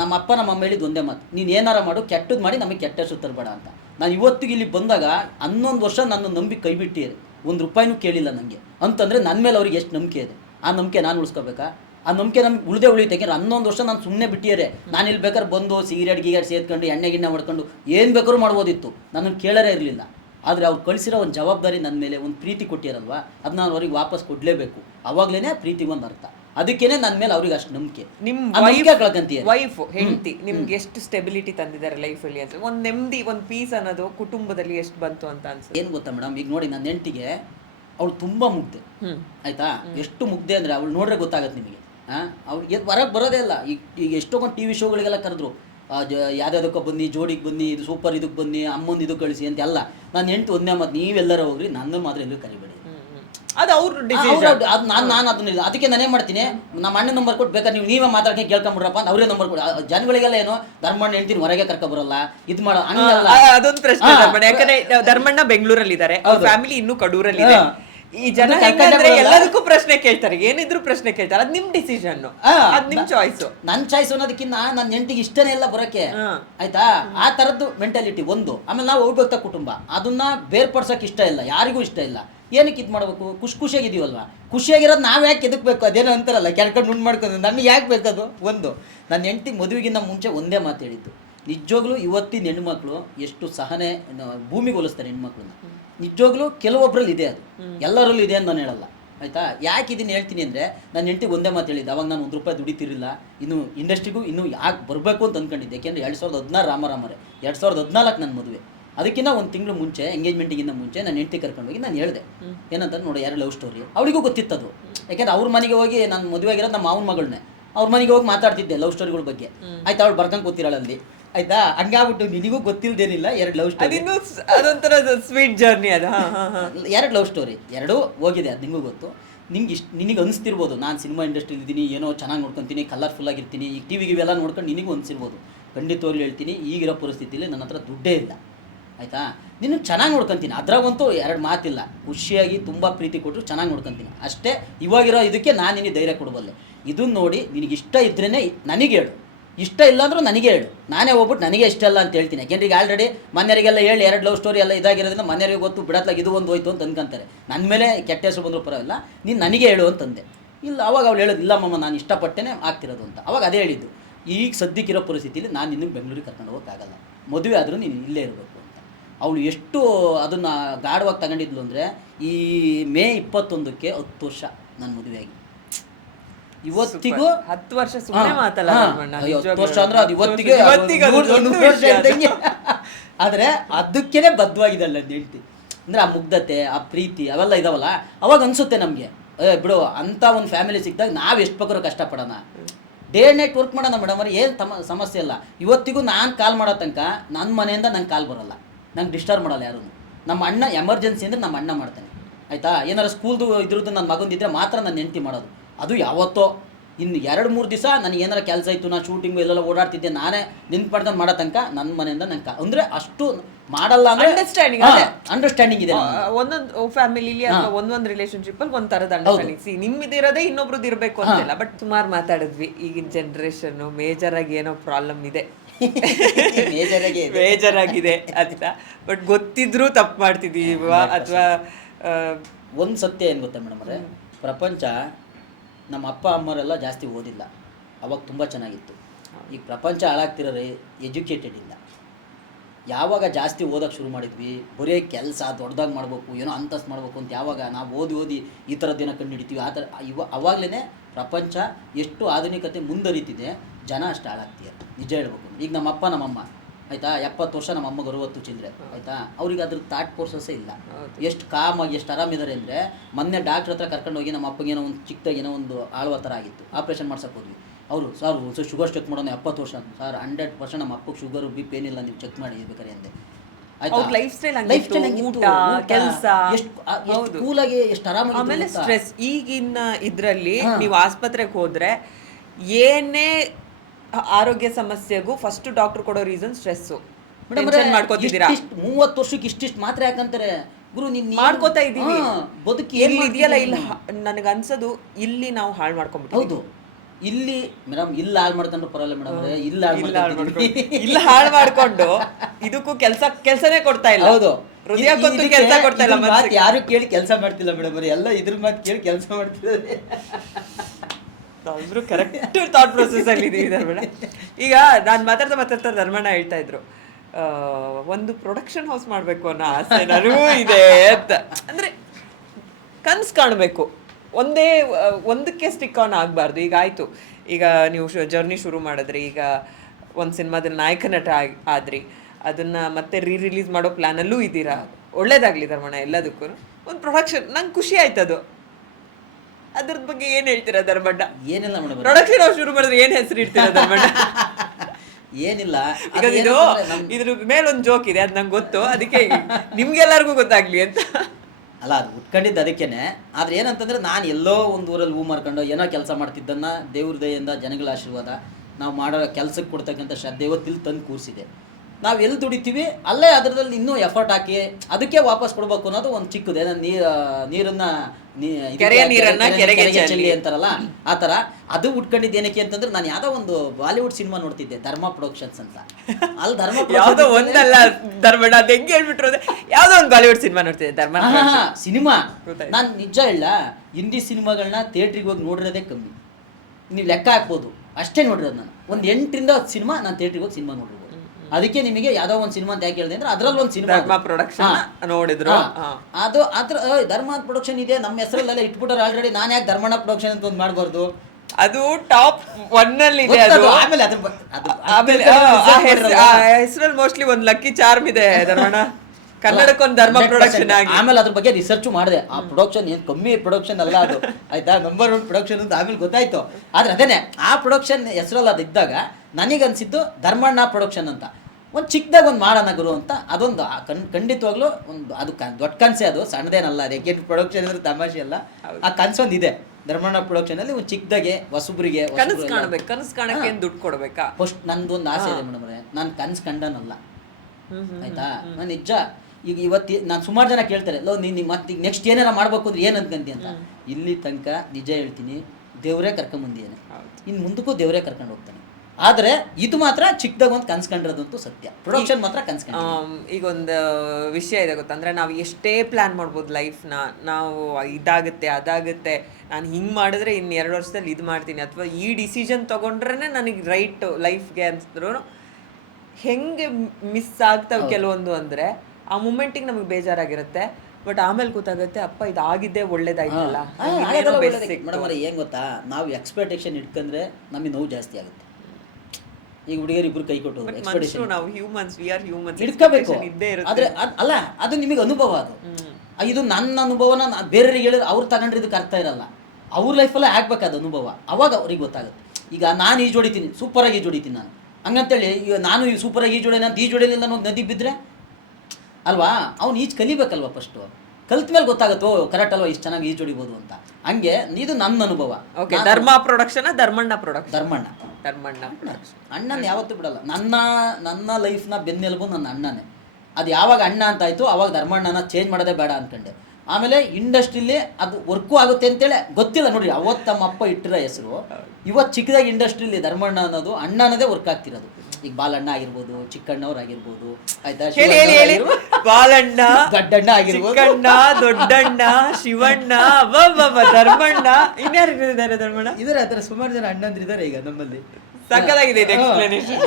ನಮ್ಮ ಅಪ್ಪ ನಮ್ಮ ಅಮ್ಮ ಹೇಳಿದ್ದು ಒಂದೇ ಮಾತು, ನೀನು ಏನಾರ ಮಾಡು, ಕೆಟ್ಟದ್ದು ಮಾಡಿ ನಮಗೆ ಕೆಟ್ಟ ಹೆಸರು ತರಬೇಡ ಅಂತ. ನಾನು ಇವತ್ತಿಗೆ ಇಲ್ಲಿ ಬಂದಾಗ 11 ವರ್ಷ ನನ್ನ ನಂಬಿ ಕೈ ಬಿಟ್ಟಿದೆ, ₹1 ಕೇಳಿಲ್ಲ ನನಗೆ. ಅಂತಂದರೆ ನನ್ನ ಮೇಲೆ ಅವ್ರಿಗೆ ಎಷ್ಟು ನಂಬಿಕೆ ಇದೆ, ಆ ನಂಬಿಕೆ ನಾನು ಉಳಿಸ್ಕೋಬೇಕಾ? ಆ ನಂಬಿಕೆ ನಮ್ಗೆ ಉಳಿಯುತ್ತೆ. ಯಾಕೆಂದ್ರೆ 11 ವರ್ಷ ನಾನು ಸುಮ್ಮನೆ ಬಿಟ್ಟಿದ್ದಾರೆ. ನಾನು ಇಲ್ಲಿ ಬೇಕಾದ್ರೆ ಬಂದು ಸಿಗರೇಟ್ ಸೇದ್ಕೊಂಡು ಎಣ್ಣೆ ಗಿಣ್ಣೆ ಹೊಡ್ಕೊಂಡು ಏನು ಬೇಕಾದ್ರೂ ಮಾಡ್ಬೋದಿತ್ತು, ನನ್ನನ್ನು ಕೇಳರೇ ಇರಲಿಲ್ಲ. ಆದರೆ ಅವ್ರು ಕಳಿಸಿರೋ ಒಂದು ಜವಾಬ್ದಾರಿ ನನ್ನ ಮೇಲೆ, ಒಂದು ಪ್ರೀತಿ ಕೊಟ್ಟಿರಲ್ವಾ, ಅದು ನಾನು ಅವ್ರಿಗೆ ವಾಪಸ್ ಕೊಡಲೇಬೇಕು. ಅವಾಗಲೇ ಪ್ರೀತಿಗೊಂದು ಅರ್ಥ. ಅದಕ್ಕೇನೆ ನನ್ನ ಮೇಲೆ ಅವ್ರಿಗೆ ಅಷ್ಟು ನಂಬಿಕೆ. ನಿಮ್ಮ ವೈಫ್ ಹೆಂಡತಿ ನಿಮ್ಗೆ ಎಷ್ಟು ಸ್ಟೆಬಿಲಿಟಿ ತಂದಿದ್ದಾರೆ ಲೈಫಲ್ಲಿ ಅಂದ್ರೆ, ಒಂದು ನೆಮ್ಮದಿ, ಒಂದು ಪೀಸ್ ಅನ್ನೋದು ಕುಟುಂಬದಲ್ಲಿ ಎಷ್ಟು ಬಂತು ಅಂತ ಅನ್ಸುತ್ತೆ? ಏನು ಗೊತ್ತಾ ಮೇಡಮ್, ಈಗ ನೋಡಿ ನನ್ನ ಹೆಂಡತಿಗೆ ಅವಳು ತುಂಬ ಮುಗ್ದೆ ಆಯ್ತಾ. ಎಷ್ಟು ಮುಗ್ದೆ ಅಂದರೆ ಅವಳು ನೋಡ್ರೆ ಗೊತ್ತಾಗತ್ತೆ ನಿಮಗೆ. ಅವ್ಳಿಗೆ ಹೊರಗೆ ಬರೋದೇ ಇಲ್ಲ. ಈಗ ಎಷ್ಟೊಂದು TV ಶೋಗಳಿಗೆಲ್ಲ ಕರೆದ್ರು, ಯಾವುದಕ್ಕೋ ಬನ್ನಿ, ಜೋಡಿಗೆ ಬನ್ನಿ, ಇದು ಸೂಪರ್ ಇದಕ್ಕೆ ಬನ್ನಿ, ಅಮ್ಮಂದು ಇದು ಕಳಿಸಿ ಅಂತ ಎಲ್ಲ. ನಾನು ಹೆಂಡತಿ ಒಂದೇ ಮಾತು, ನೀವೆಲ್ಲರ ಹೋಗ್ರಿ, ನನ್ನ ಮಾತ್ರ ಎಲ್ಲೂ ಕರಿಬೇಡಿ. ಅದು ಅವ್ರ ಅದು ನಾನು ಅದನ್ನಿಲ್ಲ. ಅದಕ್ಕೆ ನಾನೇನು ಮಾಡ್ತೀನಿ, ನಮ್ಮ ಅಣ್ಣ ನಂಬರ್ ಕೊಟ್ಟು ಬೇಕಾದ್ರೆ ನೀವೇ ಮಾತಾಡ್ಕೊಂಡು ಕೇಳ್ಕೊಂಬಿಡ್ರಪ್ಪ ಅಂತ ಅವರೇ ನಂಬರ್ ಕೊಡಿ. ಜನಗಳಿಗೆಲ್ಲ ಏನು ಧರ್ಮಣ್ಣ ಹೇಳ್ತೀನಿ ಹೊರಗೆ ಕರ್ಕೊಬರಲ್ಲ, ಇದು ಮಾಡೋ ಹಂಗಲ್ಲ. ಅದೊಂದು ಪ್ರಶ್ನೆ ಯಾಕಂದ್ರೆ ಧರ್ಮಣ್ಣ ಬೆಂಗಳೂರಲ್ಲಿ ಇದ್ದಾರೆ, ಫ್ಯಾಮಿಲಿ ಇನ್ನೂ ಕಡೂರಲ್ಲಿ ಇದೆ. ಈ ಜನ ಎಲ್ಲದಕ್ಕೂ ಪ್ರಶ್ನೆ ಕೇಳ್ತಾರೆ, ಏನಿದ್ರು ಪ್ರಶ್ನೆ ಕೇಳ್ತಾರೆ. ಅದು ನಿಮ್ ಡಿಸಿಷನ್, ಅದು ನಿಮ್ ಚಾಯ್ಸ್. ನನ್ನ ಚಾಯ್ಸ್ ಅನ್ನೋದಕ್ಕಿಂತ ನನ್ನ ಹೆಂಡತಿಗೆ ಇಷ್ಟನೇ ಇಲ್ಲ ಬರೋಕೆ ಆಯ್ತಾ. ಆ ತರದ್ದು ಮೆಂಟಾಲಿಟಿ ಒಂದು. ಆಮೇಲೆ ನಾವು ಹೋಗ್ಬೇಕಾ ಕುಟುಂಬ, ಅದನ್ನ ಬೇರ್ಪಡ್ಸೋಕೆ ಇಷ್ಟ ಇಲ್ಲ, ಯಾರಿಗೂ ಇಷ್ಟ ಇಲ್ಲ. ಏನಕ್ಕೆ ಇದು ಮಾಡ್ಬೇಕು? ಖುಷಿಯಾಗಿದ್ದೀವಲ್ವಾ, ಖುಷಿಯಾಗಿರೋದು ನಾವು ಯಾಕೆ ಎದಕ್ಬೇಕು? ಅದೇನೋ ಅಂತಾರಲ್ಲ, ಕೆರ್ಕೊಂಡು ನುಣ್ಣು ಮಾಡ್ಕೊಂಡು ನನಗೆ ಯಾಕೆ ಬೇಕದು? ಒಂದು ನನ್ನ ಹೆಂಡತಿ ಮದುವೆಗಿಂತ ಮುಂಚೆ ಒಂದೇ ಮಾತು ಹೇಳಿದ್ದು, ನಿಜವಾಗ್ಲೂ ಇವತ್ತಿನ ಹೆಣ್ಮಕ್ಳು ಎಷ್ಟು ಸಹನೆ ಭೂಮಿಗೆ ಹೋಲಿಸ್ತಾರೆ ಹೆಣ್ಮಕ್ಳನ್ನ. ನಿಜವಾಗ್ಲೂ ಕೆಲವೊಬ್ಬರಲ್ಲಿ ಇದೆ, ಅದು ಎಲ್ಲರಲ್ಲೂ ಇದೆ ಅಂತ ನಾನು ಹೇಳಲ್ಲ ಆಯಿತಾ. ಯಾಕೆ ಇದನ್ನು ಹೇಳ್ತೀನಿ ಅಂದರೆ, ನನ್ನ ಹೆಂಡತಿಗೆ ಒಂದೇ ಮಾತು ಹೇಳಿದ್ದೆ, ಅವಾಗ ನಾನು ₹1 ದುಡಿತಿರಲಿಲ್ಲ, ಇನ್ನು ಇಂಡಸ್ಟ್ರಿಗೂ ಇನ್ನೂ ಯಾಕೆ ಬರಬೇಕು ಅಂತ ಅಂದ್ಕೊಂಡಿದ್ದೆ. ಯಾಕೆಂದರೆ 2016 ರಾಮರಾಮರೇ 2014 ನನ್ನ ಮದುವೆ. ಅದಕ್ಕಿಂತ ಒಂದು ತಿಂಗಳು ಮುಂಚೆ, ಎಂಗೇಜ್ಮೆಂಟಿಗಿಂತ ಮುಂಚೆ ನನ್ನ ಹೆಂಡತಿ ಕರ್ಕೊಂಡೋಗಿ ನಾನು ಹೇಳಿದೆ, ಏನಂತ ನೋಡಿ, ಯಾರು ಲವ್ ಸ್ಟೋರಿ. ಅವಳಿಗೂ ಗೊತ್ತಿತ್ತದು. ಯಾಕೆಂದ್ರೆ ಅವ್ರ ಮನೆಗೆ ಹೋಗಿ ನಾನು ಮದುವೆ ಆಗಿರೋದು ನಮ್ಮ ಮಾವನ ಮಗಳನ್ನೇ, ಅವ್ರ ಮನೆಗೆ ಹೋಗಿ ಮಾತಾಡ್ತಿದ್ದೆ ಲವ್ ಸ್ಟೋರಿಗಳ ಬಗ್ಗೆ ಆಯ್ತಾ. ಅವಳು ಬರ್ಕೊಂಡು ಕೂತಿರಳಲ್ಲಿ ಆಯ್ತಾ. ಹಂಗಾಗ್ಬಿಟ್ಟು ನಿನಗೂ ಗೊತ್ತಿಲ್ಲದೇನಿಲ್ಲ 2 ಲವ್ ಸ್ಟೋರಿ. ಅದೊಂಥರ ಸ್ವೀಟ್ ಜರ್ನಿ. ಅದು 2 ಲವ್ ಸ್ಟೋರಿ, 2 ಹೋಗಿದೆ, ಅದು ನಿಮಗೂ ಗೊತ್ತು. ನಿನಗೆ ಅನಿಸ್ತಿರ್ಬೋದು, ನಾನು ಸಿನಿಮಾ ಇಂಡಸ್ಟ್ರಿಲಿ ಇದ್ದೀನಿ, ಏನೋ ಚೆನ್ನಾಗಿ ನೋಡ್ಕೊತೀನಿ, ಕಲರ್ಫುಲ್ ಆಗಿರ್ತೀನಿ, ಈಗ TV ಗಿವೆಲ್ಲ ನೋಡ್ಕೊಂಡು ನಿನಗೂ ಅನಿಸಿರ್ಬೋದು. ಖಂಡಿತವಾಗ್ಲೂ ಹೇಳ್ತೀನಿ, ಈಗಿರೋ ಪರಿಸ್ಥಿತಿಯಲ್ಲಿ ನನ್ನ ಹತ್ರ ದುಡ್ಡೇ ಇಲ್ಲ ಆಯಿತಾ. ನೀನು ಚೆನ್ನಾಗಿ ನೋಡ್ಕೊತೀನಿ, ಅದ್ರಾಗಂತೂ 2 ಮಾತಿಲ್ಲ. ಖುಷಿಯಾಗಿ ತುಂಬ ಪ್ರೀತಿ ಕೊಟ್ಟರು ಚೆನ್ನಾಗಿ ನೋಡ್ಕೊತೀನಿ ಅಷ್ಟೇ. ಇವಾಗಿರೋ ಇದಕ್ಕೆ ನಾನು ನಿನಗೆ ಧೈರ್ಯ ಕೊಡಬಲ್ಲೆ. ಇದನ್ನು ನೋಡಿ ನಿನಗೆ ಇಷ್ಟ ಇದ್ರೇ ನನಗೆ ಹೇಳು, ಇಷ್ಟ ಇಲ್ಲ ಅಂದರೂ ನನಗೆ ಹೇಳು. ನಾನೇ ಹೋಗ್ಬಿಟ್ಟು ನನಗೆ ಇಷ್ಟ ಇಲ್ಲ ಅಂತ ಹೇಳ್ತೀನಿ. ಯಾಕೆಂದ್ರೆ ಈಗ ಆಲ್ರೆಡಿ ಮನೆಯವರಿಗೆಲ್ಲ ಹೇಳಿ 2 ಲವ್ ಸ್ಟೋರಿ ಎಲ್ಲ ಇದಾಗಿರೋದ್ರಿಂದ ಮನೆಯವರಿಗೆ ಗೊತ್ತು, ಬಿಡತ್ಲಾಗ ಇದು ಒಂದು ಹೋಯ್ತು ಅಂತ ಅನ್ಕೊಂತಾರೆ. ನನ್ನ ಮೇಲೆ ಕೆಟ್ಟ ಹೆಸರು ಬಂದರೂ ಪರವಾಗಿಲ್ಲ, ನೀನು ನನಗೆ ಹೇಳು ಅಂತಂದೆ. ಇಲ್ಲ, ಅವಾಗ ಅವಳು ಹೇಳೋದು, ಇಲ್ಲ ಮಮ್ಮ ನಾನು ಇಷ್ಟಪಟ್ಟೇನೆ ಆಗ್ತಿರೋದು ಅಂತ. ಅವಾಗ ಅದೇ ಹೇಳಿದ್ದು, ಈಗ ಸದ್ಯಕ್ಕಿರೋ ಪರಿಸ್ಥಿತಿಯಲ್ಲಿ ನಾನು ನಿನಗೆ ಬೆಂಗಳೂರಿಗೆ ಕರ್ಕೊಂಡು ಹೋಗೋಕ್ಕಾಗಲ್ಲ, ಮದುವೆ ಆದರೂ ನೀನು ಇಲ್ಲೇ ಇರಬೇಕು ಅಂತ. ಅವಳು ಎಷ್ಟು ಅದನ್ನು ಗಾಢವಾಗಿ ತಗೊಂಡಿದ್ಲು ಅಂದರೆ, ಈ ಮೇ 21ಕ್ಕೆ 10 ವರ್ಷ ನಾನು ಮದುವೆಯಾಗಿ. ಇವತ್ತಿಗೂ 10 ವರ್ಷ ಸುಮ್ಮನೆ ಮಾತಲ್ಲ, 10 ವರ್ಷ ಅಂದ್ರೆ ಅದು ಇವತ್ತಿಗೆ 100 ವರ್ಷ ಇದ್ದಂಗೆ. ಆದರೆ ಅದಕ್ಕೇನೆ ಬದ್ಧವಾಗಿದ್ದಲ್ಲ ನನ್ನ ಹೆಂಡತಿ. ಅಂದರೆ ಆ ಮುಗ್ಧತೆ, ಆ ಪ್ರೀತಿ ಅವೆಲ್ಲ ಇದಾವಲ್ಲ, ಅವಾಗ ಅನಿಸುತ್ತೆ ನಮಗೆ, ಬಿಡು ಅಂಥ ಒಂದು ಫ್ಯಾಮಿಲಿ ಸಿಕ್ಕಿದಾಗ ನಾವು ಎಷ್ಟು ಬೇಕಾದ್ರೂ ಕಷ್ಟಪಡೋಣ, ಡೇ ನೈಟ್ ವರ್ಕ್ ಮಾಡೋಣ ಮೇಡಮ್ ಅವ್ರೆ, ಏನು ಸಮಸ್ಯೆ ಇಲ್ಲ. ಇವತ್ತಿಗೂ ನಾನು ಕಾಲ್ ಮಾಡೋ ತನಕ ನನ್ನ ಮನೆಯಿಂದ ನಂಗೆ ಕಾಲ್ ಬರೋಲ್ಲ, ನಂಗೆ ಡಿಸ್ಟರ್ಬ್ ಮಾಡಲ್ಲ ಯಾರೂ. ನಮ್ಮ ಅಣ್ಣ ಎಮರ್ಜೆನ್ಸಿ ಅಂದರೆ ನಮ್ಮ ಅಣ್ಣ ಮಾಡ್ತಾನೆ ಆಯಿತಾ. ಏನಾರು ಸ್ಕೂಲ್ದು ಇದ್ರದ್ದು ನನ್ನ ಮಗಂದಿದ್ದರೆ ಮಾತ್ರ ನನ್ನ ಹೆಂಡತಿ ಮಾಡೋದು. ಅದು ಯಾವತ್ತೋ ಇನ್ನು 2-3 ದಿವಸ ನನಗೆ ಏನಾರ ಕೆಲಸ ಇತ್ತು, ನಾನು ಶೂಟಿಂಗು ಎಲ್ಲೆಲ್ಲ ಓಡಾಡ್ತಿದ್ದೆ, ನಾನೇ ನಿಂತು ಮಾಡ್ಕೊಂಡು ಮಾಡೋ ತನಕ ನನ್ನ ಮನೆಯಿಂದ ನಂಗೆ ಅಂದರೆ ಅಷ್ಟು ಮಾಡಲ್ಲ ಅಂದ್ರೆ Understanding, ಅದೇ. ಅಂಡರ್ಸ್ಟ್ಯಾಂಡಿಂಗ್ ಇದೆ. ಒಂದೊಂದು ಫ್ಯಾಮಿಲಿಲಿ ಅಥವಾ ಒಂದೊಂದು ರಿಲೇಶನ್ಶಿಪ್ ಅಲ್ಲಿ ಒಂದ್ ತರದ ಅಂಡರ್ಸ್ಟ್ಯಾಂಡಿಂಗ್. ನಿಮ್ದಿರೋದೇ ಇನ್ನೊಬ್ರದ್ದು ಇರ್ಬೇಕು ಅಂತಿಲ್ಲ. ಬಟ್ ಸುಮಾರು ಮಾತಾಡಿದ್ವಿ, ಈಗಿನ ಜನರೇಷನ್ ಮೇಜರ್ ಆಗಿ ಏನೋ ಪ್ರಾಬ್ಲಮ್ ಇದೆ, ಬೇಜಾರಾಗಿದೆ ಅಂತ. ಬಟ್ ಗೊತ್ತಿದ್ರು ತಪ್ಪು ಮಾಡ್ತಿದೀವ ಅಥವಾ ಒಂದು ಸತ್ಯ ಏನು ಗೊತ್ತಾ ಮೇಡಮ್ ಅವರೇ, ಪ್ರಪಂಚ ನಮ್ಮ ಅಪ್ಪ ಅಮ್ಮರೆಲ್ಲ ಜಾಸ್ತಿ ಓದಿಲ್ಲ, ಅವಾಗ ತುಂಬ ಚೆನ್ನಾಗಿತ್ತು. ಈಗ ಪ್ರಪಂಚ ಹಾಳಾಗ್ತಿರೋರೆ ಎಜುಕೇಟೆಡ್ ಇಲ್ಲ. ಯಾವಾಗ ಜಾಸ್ತಿ ಓದೋಕ್ಕೆ ಶುರು ಮಾಡಿದ್ವಿ, ಬರೀ ಕೆಲಸ ದೊಡ್ಡದಾಗಿ ಮಾಡಬೇಕು, ಏನೋ ಅಂತಸ್ತು ಮಾಡಬೇಕು ಅಂತ ಯಾವಾಗ ನಾವು ಓದಿ ಈ ಥರದ್ದೇನೋ ಕಂಡು ಹಿಡಿತೀವಿ, ಆ ಥರ ಅವಾಗಲೇ ಪ್ರಪಂಚ ಎಷ್ಟು ಆಧುನಿಕತೆ ಮುಂದರಿತಿದೆ, ಜನ ಅಷ್ಟು ಹಾಳಾಗ್ತೀಯ. ನಿಜ ಹೇಳ್ಬೇಕು. ಈಗ ನಮ್ಮ ಅಪ್ಪ ನಮ್ಮಮ್ಮ ಆಯಿತಾ, 70 ವರ್ಷ ನಮ್ಮ ಅಮ್ಮಗೆ 60 ಚಿಲ್ಲರೆ ಆಯಿತಾ, ಅವ್ರಿಗೆ ಅದ್ರ ಥಾಟ್ ಪ್ರೋಸೆಸ್ಸೇ ಇಲ್ಲ. ಎಷ್ಟು ಕಾಮಾಗಿ ಎಷ್ಟು ಆರಾಮಿದ್ದಾರೆ ಅಂದರೆ, ಮೊನ್ನೆ ಡಾಕ್ಟ್ರ್ ಹತ್ರ ಕರ್ಕೊಂಡೋಗಿ ನಮ್ಮ ಅಪ್ಪಗೆ ಏನೋ ಒಂದು ಚಿಕ್ಕದಾಗಿ ಏನೋ ಒಂದು ಆಳ್ವ ಥರ ಆಗಿತ್ತು, ಆಪ್ರೇಷನ್ ಮಾಡ್ಸಕ್ಕೆ ಹೋದ್ವಿ. ಅವರು ಸರ್ ಒಂದು ಶುಗರ್ ಚೆಕ್ ಮಾಡೋಣ 70 ವರ್ಷ ಅಂತ. ಸರ್ 100% ನಮ್ಮ ಅಪ್ಪಗೆ ಶುಗರು BP ಏನಿಲ್ಲ, ನೀವು ಚೆಕ್ ಮಾಡಿ ಬೇಕಾರೆ ಅಂದೆ. ಲೈಫ್ ಸ್ಟೈಲ್, ಊಟ, ಕೆಲಸ, ಎಷ್ಟು ಕೂಲಾಗಿ ಎಷ್ಟು ಆರಾಮಾಗಿ. ಆಮೇಲೆ ಸ್ಟ್ರೆಸ್. ಈಗಿನ ಇದ್ರಲ್ಲಿ ನೀವು ಆಸ್ಪತ್ರೆಗೆ ಹೋದ್ರೆ ಏನೇ ಆರೋಗ್ಯ ಸಮಸ್ಯೆಗೂ ಫಸ್ಟ್ ಡಾಕ್ಟರ್ ಕೊಡೋ ರೀಸನ್ ಸ್ಟ್ರೆಸ್. ಮಾಡ್ಕೋತಿದ್ದೀರಾ 30 ವರ್ಷಕ್ಕೆ ಇಷ್ಟಿಷ್ಟು ಮಾತ್ರ ಯಾಕಂತಾರೆ ಗುರು, ನೀನ್ ಮಾಡ್ಕೋತಾ ಇದೀವಿ. ಬದುಕಿ ಇದೆಯಲ್ಲ, ಇಲ್ಲ ನನಗೆ ಅನ್ಸೋದು ಇಲ್ಲಿ ನಾವು ಹಾಳು ಮಾಡ್ಕೊಂಡ್ಬಿಟ್ಟು. ಹೌದು, ಇಲ್ಲಿ ಮೇಡಮ್ ಇಲ್ಲಿ ಹಾಳು ಮಾಡ್ಕೊಂಡ್ರೆ ಪರವಾಗಿಲ್ಲ ಮೇಡಮ್ ಅವರೇ, ಇಲ್ಲ ಹಾಳು ಮಾಡ್ಕೊಂಡು ಇದಕ್ಕೂ ಕೆಲ್ಸನೇ ಕೊಡ್ತಾ ಇಲ್ಲ. ಹೌದು, ಹೃದಯಕ್ಕೊಂದು ಕೆಲಸ ಕೊಡ್ತಾ ಇಲ್ಲ. ಯಾರು ಕೇಳಿ ಕೆಲಸ ಮಾಡ್ತಿಲ್ಲ ಮೇಡಮ್ ಅವರೇ, ಎಲ್ಲ ಇದ್ರ ಮಾತು ಕೇಳಿ ಕೆಲಸ ಮಾಡ್ತಿದ್ದಾರೆ. ನಾವಿಬ್ರು ಕರೆಕ್ಟ್ ಥಾಟ್ ಪ್ರೊಸೆಸ್ ಅಲ್ಲಿ ಇದೀವಿ ಮೇಡಮ್. ಈಗ ನಾನು ಮಾತಾಡ್ತಾ ಧರ್ಮಣ್ಣ ಹೇಳ್ತಾ ಇದ್ರು, ಒಂದು ಪ್ರೊಡಕ್ಷನ್ ಹೌಸ್ ಮಾಡ್ಬೇಕು ಅನ್ನೋ ಆಸೆ ನನಗೂ ಇದೆ ಅಂತ. ಅಂದ್ರೆ ಕನ್ಸು ಕಾಣಬೇಕು, ಒಂದಕ್ಕೆ ಸ್ಟಿಕ್ ಆನ್ ಆಗಬಾರ್ದು. ಈಗ ಆಯಿತು, ಈಗ ನೀವು ಜರ್ನಿ ಶುರು ಮಾಡಿದ್ರಿ, ಈಗ ಒಂದು ಸಿನಿಮಾದಲ್ಲಿ ನಾಯಕ ನಟ ಆದ್ರಿ, ಅದನ್ನು ಮತ್ತೆ ರಿಲೀಸ್ ಮಾಡೋ ಪ್ಲ್ಯಾನಲ್ಲೂ ಇದ್ದೀರಾ. ಒಳ್ಳೇದಾಗಲಿ ಧರ್ಮಣ್ಣ ಎಲ್ಲದಕ್ಕೂ. ಒಂದು ಪ್ರೊಡಕ್ಷನ್ ನಂಗೆ ಖುಷಿ ಆಯ್ತದು. ಅದ್ರದ್ ಬಗ್ಗೆ ಏನು ಹೇಳ್ತೀರಾ ಧರ್ಮಣ್ಣ? ಏನಿಲ್ಲ ಮೇಡಮ್, ಪ್ರೊಡಕ್ಷನ್ ಹೌಸ್ ಶುರು ಮಾಡಿದ್ರೆ ಏನು ಹೆಸರು ಇಡ್ತೀರಾ ಧರ್ಮಣ್ಣ? ಏನಿಲ್ಲ, ಇದ್ರ ಮೇಲೊಂದು ಜೋಕ್ ಇದೆ, ಅದು ನಂಗೆ ಗೊತ್ತು, ಅದಕ್ಕೆ ನಿಮ್ಗೆಲ್ಲರಿಗೂ ಗೊತ್ತಾಗ್ಲಿ ಅಂತ. ಅಲ್ಲ, ಅದು ಉಟ್ಕೊಂಡಿದ್ದು ಅದಕ್ಕೇನೆ. ಆದ್ರೆ ಏನಂತಂದ್ರೆ, ನಾನು ಎಲ್ಲೋ ಒಂದು ಊರಲ್ಲಿ ಹೂ ಮಾರ್ಕೊಂಡು ಏನೋ ಕೆಲಸ ಮಾಡ್ತಿದ್ದನ್ನ ದೇವ್ರ ದಯೆಯಿಂದ, ಜನಗಳ ಆಶೀರ್ವಾದ, ನಾವು ಮಾಡೋ ಕೆಲಸಕ್ಕೆ ಕೊಡ್ತಕ್ಕಂಥ ಶ್ರದ್ಧೆ ಇವತ್ತಿಲ್ಲಿ ತಂದು ಕೂರಿಸಿದೆ. ನಾವು ಎಲ್ಲಿ ದುಡಿತೀವಿ ಅಲ್ಲೇ ಅದರಲ್ಲಿ ಇನ್ನೂ ಎಫರ್ಟ್ ಹಾಕಿ ಅದಕ್ಕೆ ವಾಪಸ್ ಕೊಡ್ಬೇಕು ಅನ್ನೋದು ಒಂದು ಚಿಕ್ಕದೆ. ನೀರನ್ನ ಕೆರೆಗೆ ಚೆಲ್ಲಿ ಅಂತಾರಲ್ಲ, ಆ ಥರ ಅದು ಉಟ್ಕೊಂಡಿದ್ದು ಏನಕ್ಕೆ ಅಂತಂದ್ರೆ, ನಾನು ಯಾವುದೋ ಒಂದು ಬಾಲಿವುಡ್ ಸಿನಿಮಾ ನೋಡ್ತಿದ್ದೆ, ಧರ್ಮ ಪ್ರೊಡಕ್ಷನ್ಸ್ ಅಂತ. ಅಲ್ಲಿ ಧರ್ಮ ಯಾವುದೋ ಒಂದಲ್ಲ ಧರ್ಮಣ್ಣ, ಅದು ಹೆಂಗೆ ಹೇಳ್ಬಿಟ್ರು ಅಂದ್ರೆ, ಯಾವುದೋ ಒಂದು ಬಾಲಿವುಡ್ ಸಿನಿಮಾ ನೋಡ್ತಿದ್ದೆ, ಧರ್ಮ ಸಿನಿಮಾ. ನಾನು ನಿಜ ಇಲ್ಲ, ಹಿಂದಿ ಸಿನಿಮಾಗಳನ್ನ ಥಿಯೇಟ್ರಿಗೆ ಹೋಗಿ ನೋಡಿರೋದೇ ಕಮ್ಮಿ. ನೀವು ಲೆಕ್ಕ ಹಾಕ್ಬೋದು, ಅಷ್ಟೇ ನೋಡಿರೋದು ನಾನು. ಒಂದು 8ರಿಂದ 10 ಸಿನಿಮಾ ನಾನು ಥಿಯೇಟ್ರಿಗೆ ಹೋಗಿ ಸಿನಿಮಾ ನೋಡಿರ್ಬೋದು. ಅದಕ್ಕೆ ನಿಮಗೆ ಯಾವ್ದೋ ಒಂದು ಸಿನಿಮಾ ಅಂತ ಯಾಕೆ ಹೇಳಿದೆ ಅಂದ್ರೆ, ಅದ್ರಲ್ಲಿ ಒಂದು ಸಿನಿಮಾ ಧರ್ಮ ಪ್ರೊಡಕ್ಷನ್ ನೋಡಿದ್ರು. ಅದು ಅದ್ರ ಧರ್ಮ ಪ್ರೊಡಕ್ಷನ್ ಇದೆ ನಮ್ಮ ಹೆಸರಲ್ಲೆಲ್ಲ ಇಟ್ಬಿಟ್ಟಾರೆ ಆಲ್ರೆಡಿ. ನಾನು ಯಾಕೆ ಧರ್ಮಣ್ಣ ಪ್ರೊಡಕ್ಷನ್ ಅಂತ ಒಂದು ಮಾಡಬಾರ್ದು? ಅದು ಟಾಪ್ 1 ಅಲ್ಲಿ ಇದೆ. ಆಮೇಲೆ ಹೆಸರಲ್ಲಿ ಮೋಸ್ಟ್ಲಿ ಒಂದು ಲಕ್ಕಿ ಚಾರ್ಮ್ ಇದೆ ಧರ್ಮಣ್ಣ. ಕನ್ನಡಕ್ಕೊಂದು ಧರ್ಮ ಪ್ರೊಡಕ್ಷನ್ ಆಗಿ. ಆಮೇಲೆ ಅದ್ರ ಬಗ್ಗೆ ರಿಸರ್ಚ್ ಮಾಡಿದೆ. ಆ ಪ್ರೊಡಕ್ಷನ್ ಏನು ಕಮ್ಮಿ ಪ್ರೊಡಕ್ಷನ್ ಅಲ್ಲ ಅದು, ಆಯ್ತಾ, ನಂಬರ್ 1 ಪ್ರೊಡಕ್ಷನ್ ಅಂತ ಆಮೇಲೆ ಗೊತ್ತಾಯ್ತು. ಆದ್ರೆ ಅದೇನೆ, ಆ ಪ್ರೊಡಕ್ಷನ್ ಹೆಸರಲ್ಲಿ ಅದು ಇದ್ದಾಗ ನನಗನ್ಸಿದ್ದು ಧರ್ಮಣ್ಣ ಪ್ರೊಡಕ್ಷನ್ ಅಂತ. ಒಂದು ಚಿಕ್ಕದಾಗ ಒಂದು ಮಾಡೋಣ ಗುರು ಅಂತ. ಅದೊಂದು ಖಂಡಿತವಾಗ್ಲೂ ಒಂದು ಅದು ದೊಡ್ಡ ಕನಸೆ, ಅದು ಸಣ್ಣದೇನಲ್ಲ. ಅದಕ್ಕೆ ಪ್ರೊಡಕ್ಷನ್ ಅಂದ್ರೆ ತಮಾಷೆ ಅಲ್ಲ, ಆ ಕನಸೊಂದು ಇದೆ. ಧರ್ಮಣ್ಣ ಪ್ರೊಡಕ್ಷನ್ ಅಲ್ಲಿ ಒಂದು ಚಿಕ್ಕದಾಗೆ ಹೊಸಬ್ರಿಗೆ ಕನಸು ಕಾಣಬೇಕು. ಕನಸು ಕಾಣಕ್ಕೆ ಏನು ದುಡ್ಡು ಕೊಡ್ಬೇಕಾ? ಫಸ್ಟ್ ನಂದೊಂದು ಆಸೆ ಇದೆ ಮೇಡಮ್ ಅವರೇ, ನಾನು ಕನಸು ಕಂಡನಲ್ಲ, ಆಯ್ತಾ. ನಾನು ನಿಜ ಈಗ ಇವತ್ತು ನಾನು ಸುಮಾರು ಜನ ಕೇಳ್ತಾರೆ, ಲೋ ನೀನು ಮತ್ತೆ ಈಗ ನೆಕ್ಸ್ಟ್ ಏನಾರ ಮಾಡ್ಬೇಕು ಅಂದ್ರೆ ಏನು ಅನ್ಕಂತಿ ಅಂತ. ಇಲ್ಲಿ ತನಕ ನಿಜ ಹೇಳ್ತೀನಿ, ದೇವರೇ ಕರ್ಕೊಂಬಂದಿದ್ದೇನೆ, ಇನ್ನು ಮುಂದಕ್ಕೂ ದೇವರೇ ಕರ್ಕೊಂಡು ಹೋಗ್ತಾನೆ. ಆದರೆ ಇದು ಮಾತ್ರ ಚಿಕ್ಕದಾಗ ಒಂದು ಕನ್ಸ್ಕೊಂಡಿರೋದಂತೂ ಸತ್ಯ. ಪ್ರೊಡಕ್ಷನ್ ಮಾತ್ರ ಕನ್ಸ್ಕೊಂಡು. ಈಗ ಒಂದು ವಿಷಯ ಇದೆ ಗೊತ್ತಂದ್ರೆ, ನಾವು ಎಷ್ಟೇ ಪ್ಲ್ಯಾನ್ ಮಾಡ್ಬೋದು ಲೈಫ್ನ, ನಾವು ಇದಾಗುತ್ತೆ ಅದಾಗುತ್ತೆ, ನಾನು ಹಿಂಗೆ ಮಾಡಿದ್ರೆ ಇನ್ನು 2 ವರ್ಷದಲ್ಲಿ ಇದು ಮಾಡ್ತೀನಿ, ಅಥವಾ ಈ ಡಿಸಿಷನ್ ತೊಗೊಂಡ್ರೆ ನನಗೆ ರೈಟ್ ಲೈಫ್ಗೆ ಅನ್ಸಿದ್ರು, ಹೆಂಗೆ ಮಿಸ್ ಆಗ್ತವೆ ಕೆಲವೊಂದು ಅಂದರೆ, ಆ ಮೂಮೆಂಟಿಗೆ ನಮಗೆ ಬೇಜಾರಾಗಿರುತ್ತೆ. ಬಟ್ ಆಮೇಲೆ ಗೊತ್ತಾಗುತ್ತೆ, ಅಪ್ಪ ಇದಾಗಿದ್ದೇ ಒಳ್ಳೇದಾಯ್ತಲ್ಲ. ಮೇಡಮ್ ಅವ್ರೆ, ಏನು ಗೊತ್ತಾ, ನಾವು ಎಕ್ಸ್ಪೆಕ್ಟೇಷನ್ ಇಟ್ಕೊಂಡ್ರೆ ನಮಗೆ ನೋವು ಜಾಸ್ತಿ ಆಗುತ್ತೆ. ಈಗ ಹುಡುಗಿಯರು ಇಬ್ರು ಕೈ ಕೊಟ್ಟು ಎಕ್ಸ್ಪೆಕ್ಟೇಷನ್ ಇಟ್ಕೋಬೇಕು. ಆದ್ರೆ ಅಲ್ಲ, ಅದು ನಿಮಗೆ ಅನುಭವ. ಅದು ಇದು ನನ್ನ ಅನುಭವನ ಬೇರೆಯವ್ರಿಗೆ ಹೇಳಿದ್ರೆ ಅವ್ರು ತಗೊಂಡ್ರಿದ್ದಕ್ಕೆ ಅರ್ಥ ಇರಲ್ಲ. ಅವ್ರ ಲೈಫಲ್ಲೇ ಆಗ್ಬೇಕು ಅನುಭವ, ಅವಾಗ ಅವ್ರಿಗೆ ಗೊತ್ತಾಗುತ್ತೆ. ಈಗ ನಾನು ಈಜು ಹೊಡಿತೀನಿ, ಸೂಪರಾಗಿ ಈಜು ಹೊಡಿತೀನಿ ನಾನು, ಹಂಗಂತೇಳಿ ಈಗ ನಾನು ಈ ಸೂಪರಾಗಿ ಈಜು ಹೊಡೆಯೋಣ ಅಂತ ಈಜು ಹೊಡೆಯಲಿಲ್ಲ ಅನ್ನೋದು ನದಿಗೆ ಬಿದ್ದರೆ ಅಲ್ವಾ, ಅವ್ನು ಈಜು ಕಲಿಬೇಕಲ್ವ. ಫಸ್ಟು ಕಲ್ತ ಮೇಲೆ ಗೊತ್ತಾಗುತ್ತೋ ಕರೆಕ್ಟ್ ಅಲ್ವಾ, ಇಷ್ಟು ಚೆನ್ನಾಗಿ ಈಜು ಹೊಡಿಬೋದು ಅಂತ. ಹಂಗೆ ಇದು ನನ್ನ ಅನುಭವ. ಓಕೆ, ಧರ್ಮ ಪ್ರೊಡಕ್ಷನ್, ಧರ್ಮಣ್ಣ ಪ್ರೊಡಕ್ಷನ್. ಧರ್ಮಣ್ಣ ಅಣ್ಣನ ಯಾವತ್ತೂ ಬಿಡಲ್ಲ. ನನ್ನ ಲೈಫ್ನ ಬೆನ್ನೆಲುಬು ನನ್ನ ಅಣ್ಣನೇ. ಅದು ಯಾವಾಗ ಅಣ್ಣ ಅಂತಾಯ್ತು ಅವಾಗ ಧರ್ಮಣ್ಣನ ಚೇಂಜ್ ಮಾಡೋದೇ ಬೇಡ ಅನ್ಕೊಂಡೆ. ಆಮೇಲೆ ಇಂಡಸ್ಟ್ರಿಲಿ ಅದು ವರ್ಕು ಆಗುತ್ತೆ ಅಂತೇಳಿ ಗೊತ್ತಿಲ್ಲ ನೋಡ್ರಿ, ಅವತ್ತು ನಮ್ಮ ಅಪ್ಪ ಇಟ್ಟಿರೋ ಹೆಸರು ಇವತ್ತು ಚಿಕ್ಕದಾಗಿ ಇಂಡಸ್ಟ್ರಿಲಿ ಧರ್ಮಣ್ಣ ಅನ್ನೋದು ಅಣ್ಣ ಅನ್ನೋದೇ ವರ್ಕ್ ಆಗ್ತಿರೋದು. ಈಗ ಬಾಲಣ್ಣ ಆಗಿರ್ಬೋದು, ಚಿಕ್ಕಣ್ಣವ್ರು ಆಗಿರ್ಬೋದು, ಆಯ್ತಾ, ಬಾಲಣ್ಣ, ದೊಡ್ಡಣ್ಣ ಆಗಿರ್ಬೋದು, ಚಿಕ್ಕಣ್ಣ, ದೊಡ್ಡಣ್ಣ, ಶಿವಣ್ಣ, ಧರ್ಮಣ್ಣ, ಇನ್ಯಾರು ಇದ್ದಾರೆ ಧರ್ಮಣ್ಣ ಇದಾರೆ. ಆ ಥರ ಸುಮಾರು ಜನ ಅಣ್ಣಂದ್ರಿದ್ದಾರೆ ಈಗ ನಮ್ಮಲ್ಲಿ. ಸಕ್ಕದಾಗಿದೆ ಇದು ಎಕ್ಸ್ಪ್ಲನೇಷನ್.